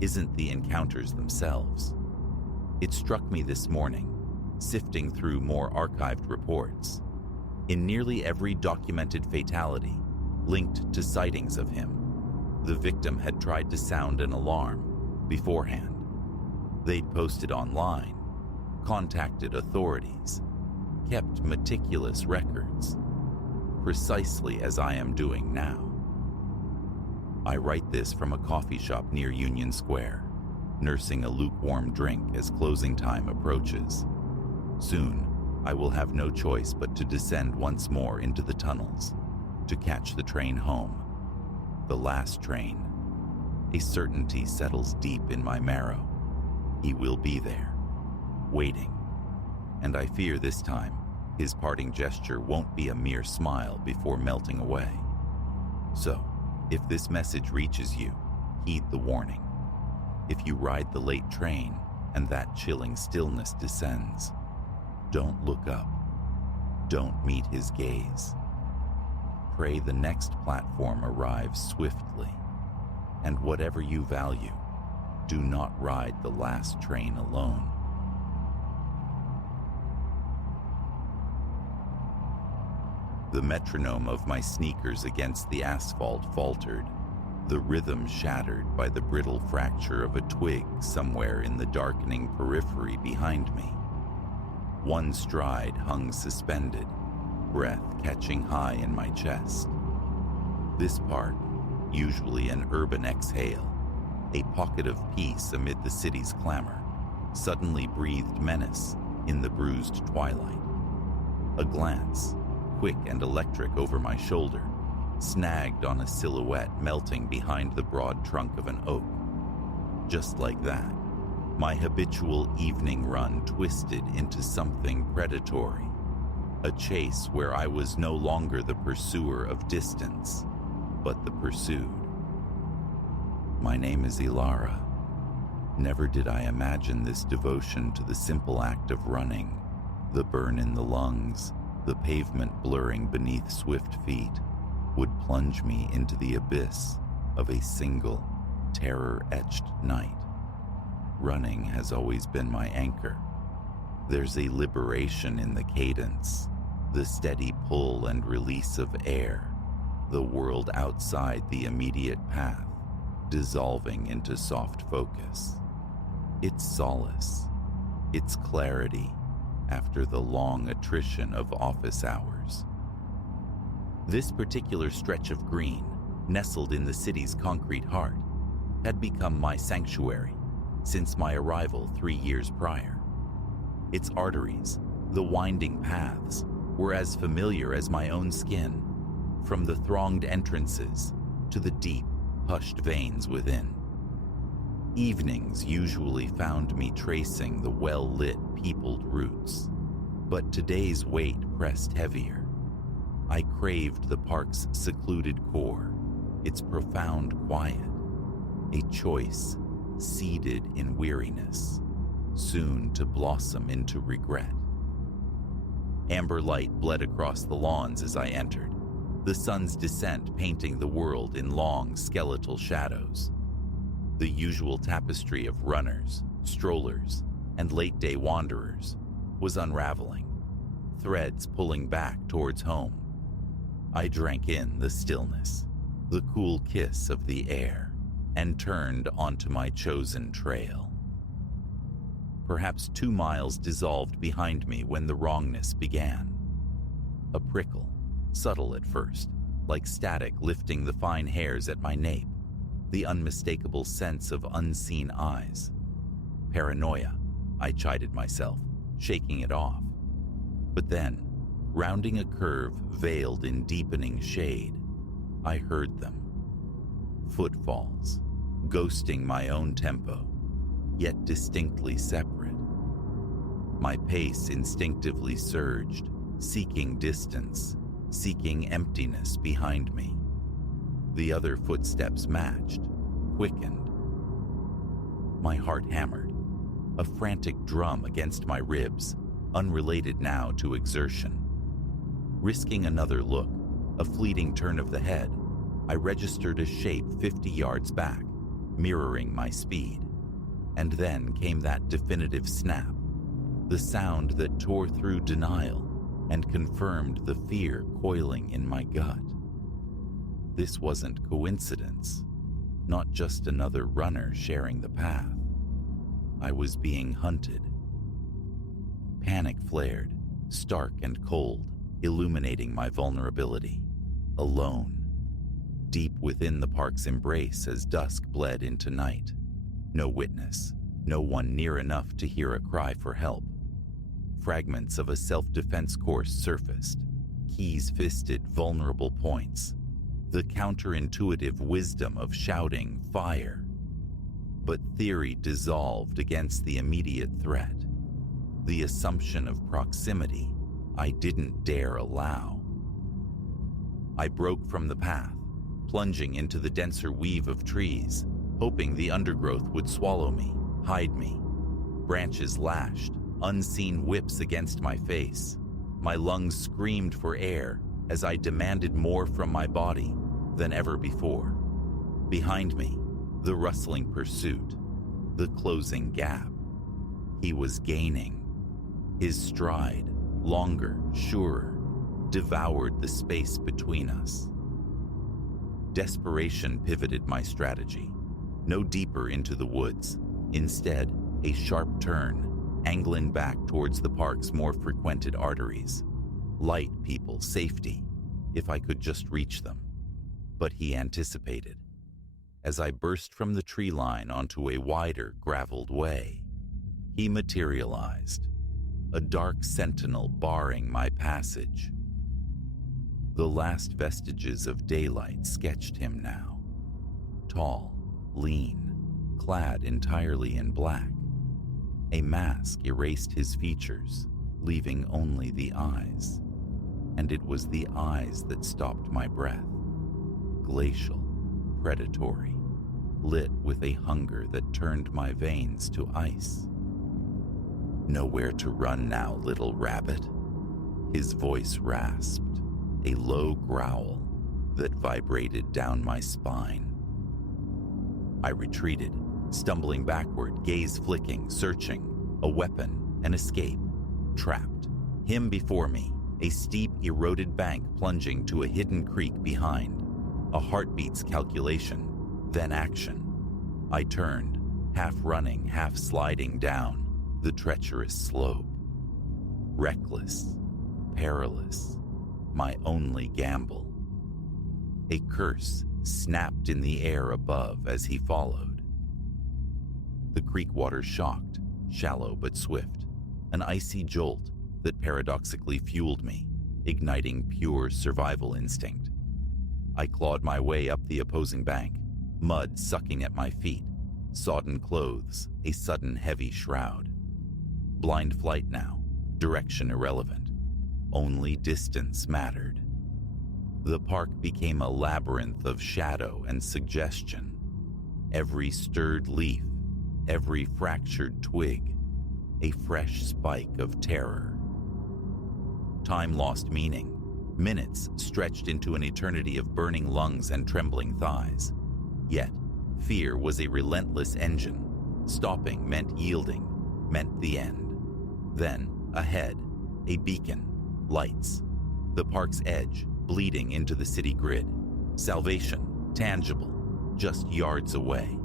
isn't the encounters themselves. It struck me this morning, sifting through more archived reports. In nearly every documented fatality linked to sightings of him, the victim had tried to sound an alarm beforehand. They'd posted online, contacted authorities, kept meticulous records, precisely as I am doing now. I write this from a coffee shop near Union Square, nursing a lukewarm drink as closing time approaches. Soon, I will have no choice but to descend once more into the tunnels, to catch the train home. The last train. A certainty settles deep in my marrow. He will be there, waiting. And I fear this time, his parting gesture won't be a mere smile before melting away. So, if this message reaches you, heed the warning. If you ride the late train and that chilling stillness descends, don't look up. Don't meet his gaze. Pray the next platform arrives swiftly. And whatever you value, do not ride the last train alone. The metronome of my sneakers against the asphalt faltered, the rhythm shattered by the brittle fracture of a twig somewhere in the darkening periphery behind me. One stride hung suspended, breath catching high in my chest. This park, usually an urban exhale, a pocket of peace amid the city's clamor, suddenly breathed menace in the bruised twilight. A glance, quick and electric over my shoulder, snagged on a silhouette melting behind the broad trunk of an oak. Just like that, my habitual evening run twisted into something predatory, a chase where I was no longer the pursuer of distance, but the pursued. My name is Ilara. Never did I imagine this devotion to the simple act of running, the burn in the lungs, the pavement blurring beneath swift feet, would plunge me into the abyss of a single, terror-etched night. Running has always been my anchor. There's a liberation in the cadence, the steady pull and release of air, the world outside the immediate path, dissolving into soft focus. It's solace, it's clarity after the long attrition of office hours. This particular stretch of green, nestled in the city's concrete heart, had become my sanctuary since my arrival 3 years prior. Its arteries, the winding paths, were as familiar as my own skin, from the thronged entrances to the deep, hushed veins within. Evenings usually found me tracing the well-lit, peopled routes, but today's weight pressed heavier. I craved the park's secluded core, its profound quiet, a choice seeded in weariness, soon to blossom into regret. Amber light bled across the lawns as I entered, the sun's descent painting the world in long, skeletal shadows. The usual tapestry of runners, strollers, and late-day wanderers was unraveling, threads pulling back towards home. I drank in the stillness, the cool kiss of the air, and turned onto my chosen trail. Perhaps 2 miles dissolved behind me when the wrongness began. A prickle, subtle at first, like static lifting the fine hairs at my nape, the unmistakable sense of unseen eyes. Paranoia, I chided myself, shaking it off. But then, rounding a curve veiled in deepening shade, I heard them. Footfalls, ghosting my own tempo, yet distinctly separate. My pace instinctively surged, seeking distance, seeking emptiness behind me. The other footsteps matched, quickened. My heart hammered, a frantic drum against my ribs, unrelated now to exertion. Risking another look, a fleeting turn of the head, I registered a shape 50 yards back, mirroring my speed. And then came that definitive snap, the sound that tore through denial and confirmed the fear coiling in my gut. This wasn't coincidence, not just another runner sharing the path. I was being hunted. Panic flared, stark and cold, illuminating my vulnerability. Alone, deep within the park's embrace as dusk bled into night. No witness, no one near enough to hear a cry for help. Fragments of a self-defense course surfaced, keys fisted vulnerable points, the counterintuitive wisdom of shouting fire. But theory dissolved against the immediate threat, the assumption of proximity I didn't dare allow. I broke from the path, plunging into the denser weave of trees, hoping the undergrowth would swallow me, hide me. Branches lashed, unseen whips against my face. My lungs screamed for air as I demanded more from my body than ever before. Behind me, the rustling pursuit, the closing gap. He was gaining. His stride, longer, surer, devoured the space between us. Desperation pivoted my strategy. No deeper into the woods. Instead, a sharp turn, angling back towards the park's more frequented arteries. Light people, safety, if I could just reach them. But he anticipated. As I burst from the tree line onto a wider, graveled way, he materialized, a dark sentinel barring my passage. The last vestiges of daylight sketched him now. Tall, lean, clad entirely in black. A mask erased his features, leaving only the eyes. And it was the eyes that stopped my breath. Glacial, predatory, lit with a hunger that turned my veins to ice. "Nowhere to run now, little rabbit." His voice rasped, a low growl that vibrated down my spine. I retreated, stumbling backward, gaze flicking, searching, a weapon, an escape, trapped. Him before me, a steep, eroded bank plunging to a hidden creek behind. A heartbeat's calculation, then action. I turned, half running, half sliding down the treacherous slope. Reckless, perilous, my only gamble. A curse snapped in the air above as he followed. The creek water shocked, shallow but swift, an icy jolt that paradoxically fueled me, igniting pure survival instinct. I clawed my way up the opposing bank, mud sucking at my feet, sodden clothes, a sudden heavy shroud. Blind flight now, direction irrelevant. Only distance mattered. The park became a labyrinth of shadow and suggestion. Every stirred leaf, every fractured twig, a fresh spike of terror. Time lost meaning. Minutes stretched into an eternity of burning lungs and trembling thighs. Yet, fear was a relentless engine. Stopping meant yielding, meant the end. Then, ahead, a beacon, lights. The park's edge, bleeding into the city grid. Salvation, tangible, just yards away.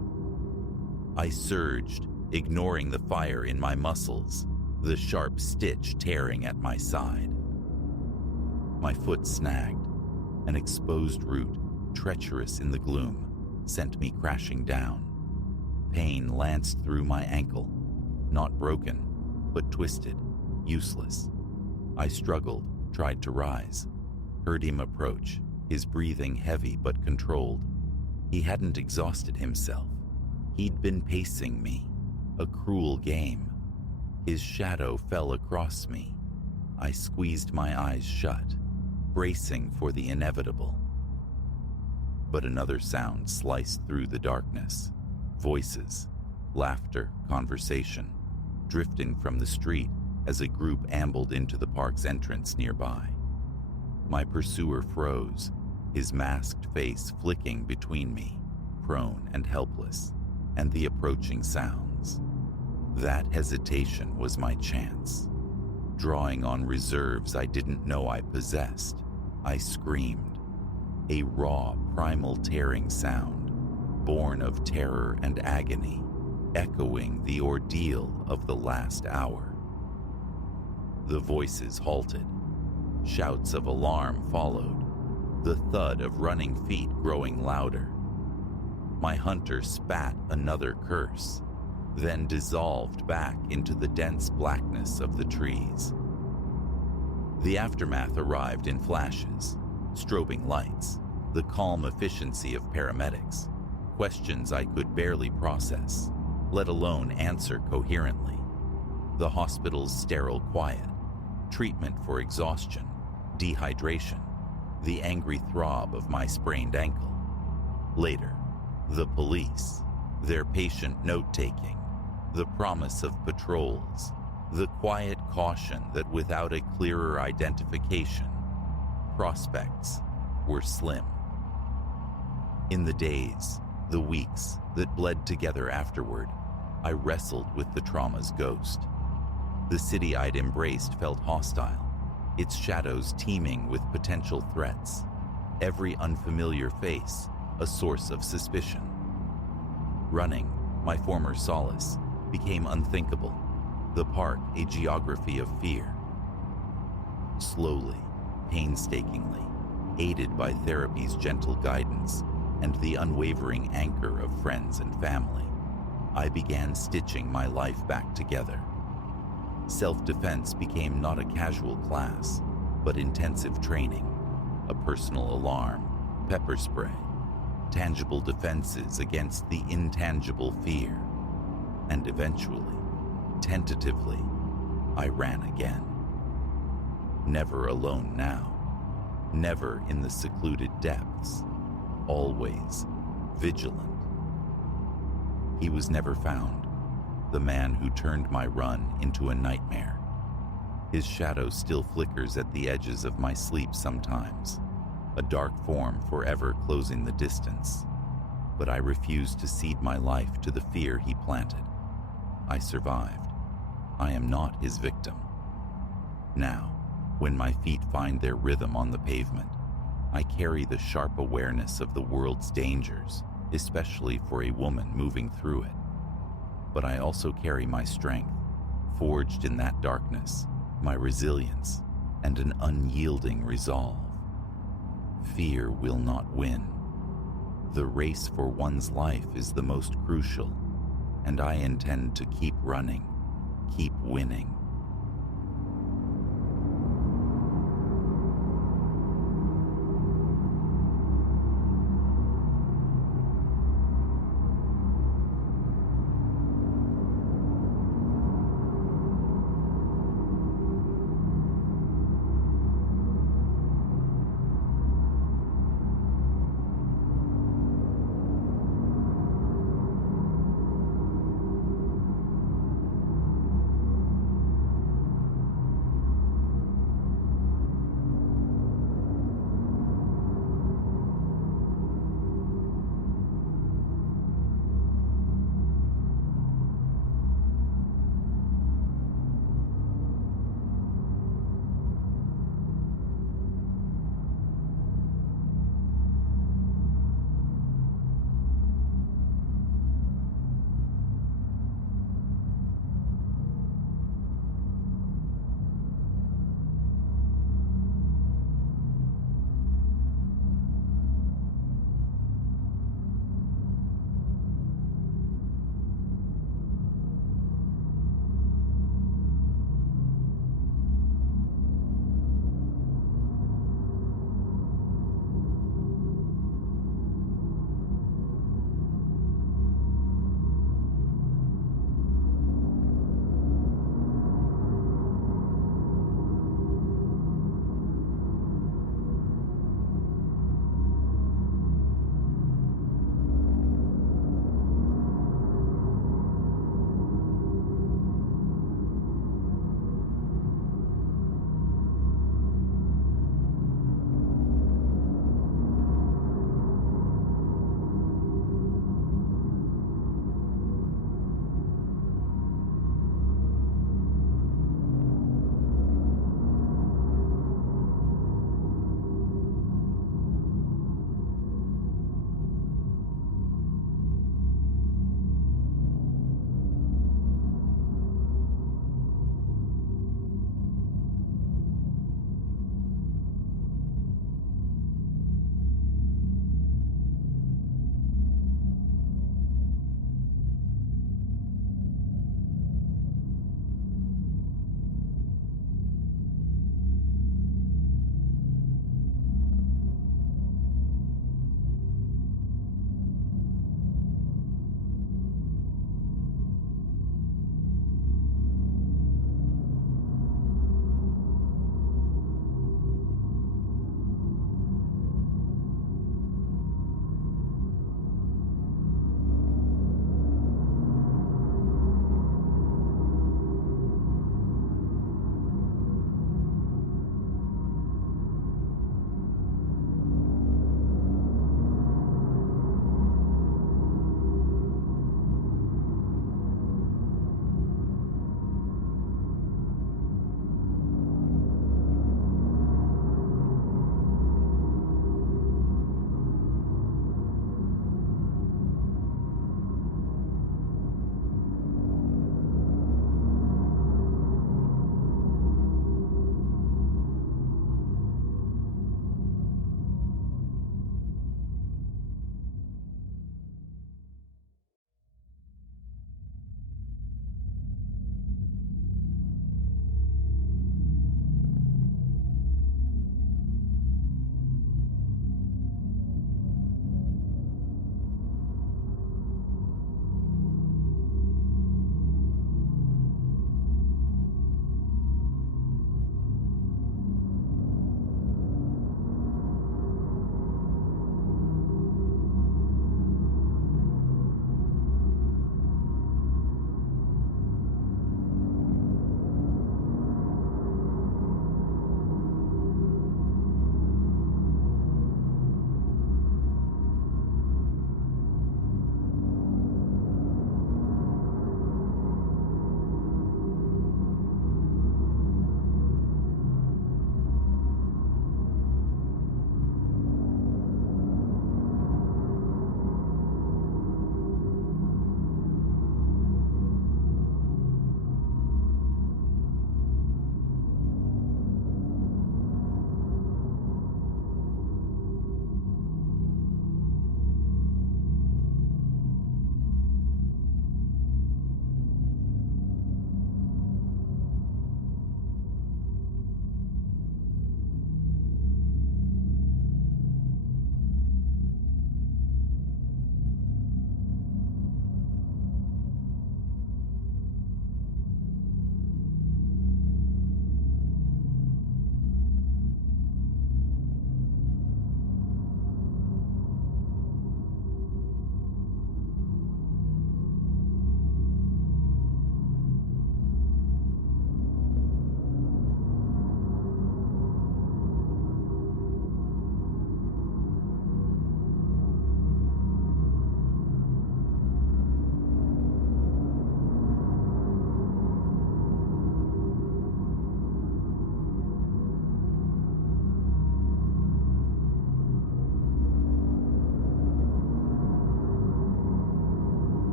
I surged, ignoring the fire in my muscles, the sharp stitch tearing at my side. My foot snagged. An exposed root, treacherous in the gloom, sent me crashing down. Pain lanced through my ankle, not broken, but twisted, useless. I struggled, tried to rise. Heard him approach, his breathing heavy but controlled. He hadn't exhausted himself. He'd been pacing me, a cruel game. His shadow fell across me. I squeezed my eyes shut, bracing for the inevitable. But another sound sliced through the darkness. Voices, laughter, conversation, drifting from the street as a group ambled into the park's entrance nearby. My pursuer froze, his masked face flicking between me, prone and helpless, and the approaching sounds. That hesitation was my chance. Drawing on reserves I didn't know I possessed, I screamed. A raw, primal tearing sound, born of terror and agony, echoing the ordeal of the last hour. The voices halted. Shouts of alarm followed, the thud of running feet growing louder. My hunter spat another curse, then dissolved back into the dense blackness of the trees. The aftermath arrived in flashes, strobing lights, the calm efficiency of paramedics, questions I could barely process, let alone answer coherently. The hospital's sterile quiet, treatment for exhaustion, dehydration, the angry throb of my sprained ankle. Later, the police, their patient note-taking, the promise of patrols, the quiet caution that without a clearer identification, prospects were slim. In the days, the weeks that bled together afterward, I wrestled with the trauma's ghost. The city I'd embraced felt hostile, its shadows teeming with potential threats, every unfamiliar face a source of suspicion. Running, my former solace, became unthinkable, the park a geography of fear. Slowly, painstakingly, aided by therapy's gentle guidance and the unwavering anchor of friends and family, I began stitching my life back together. Self-defense became not a casual class, but intensive training, a personal alarm, pepper spray, tangible defenses against the intangible fear, and eventually, tentatively, I ran again. Never alone now, never in the secluded depths, always vigilant. He was never found, the man who turned my run into a nightmare. His shadow still flickers at the edges of my sleep sometimes, a dark form forever closing the distance. But I refuse to cede my life to the fear he planted. I survived. I am not his victim. Now, when my feet find their rhythm on the pavement, I carry the sharp awareness of the world's dangers, especially for a woman moving through it. But I also carry my strength, forged in that darkness, my resilience, and an unyielding resolve. Fear will not win. The race for one's life is the most crucial, and I intend to keep running, keep winning.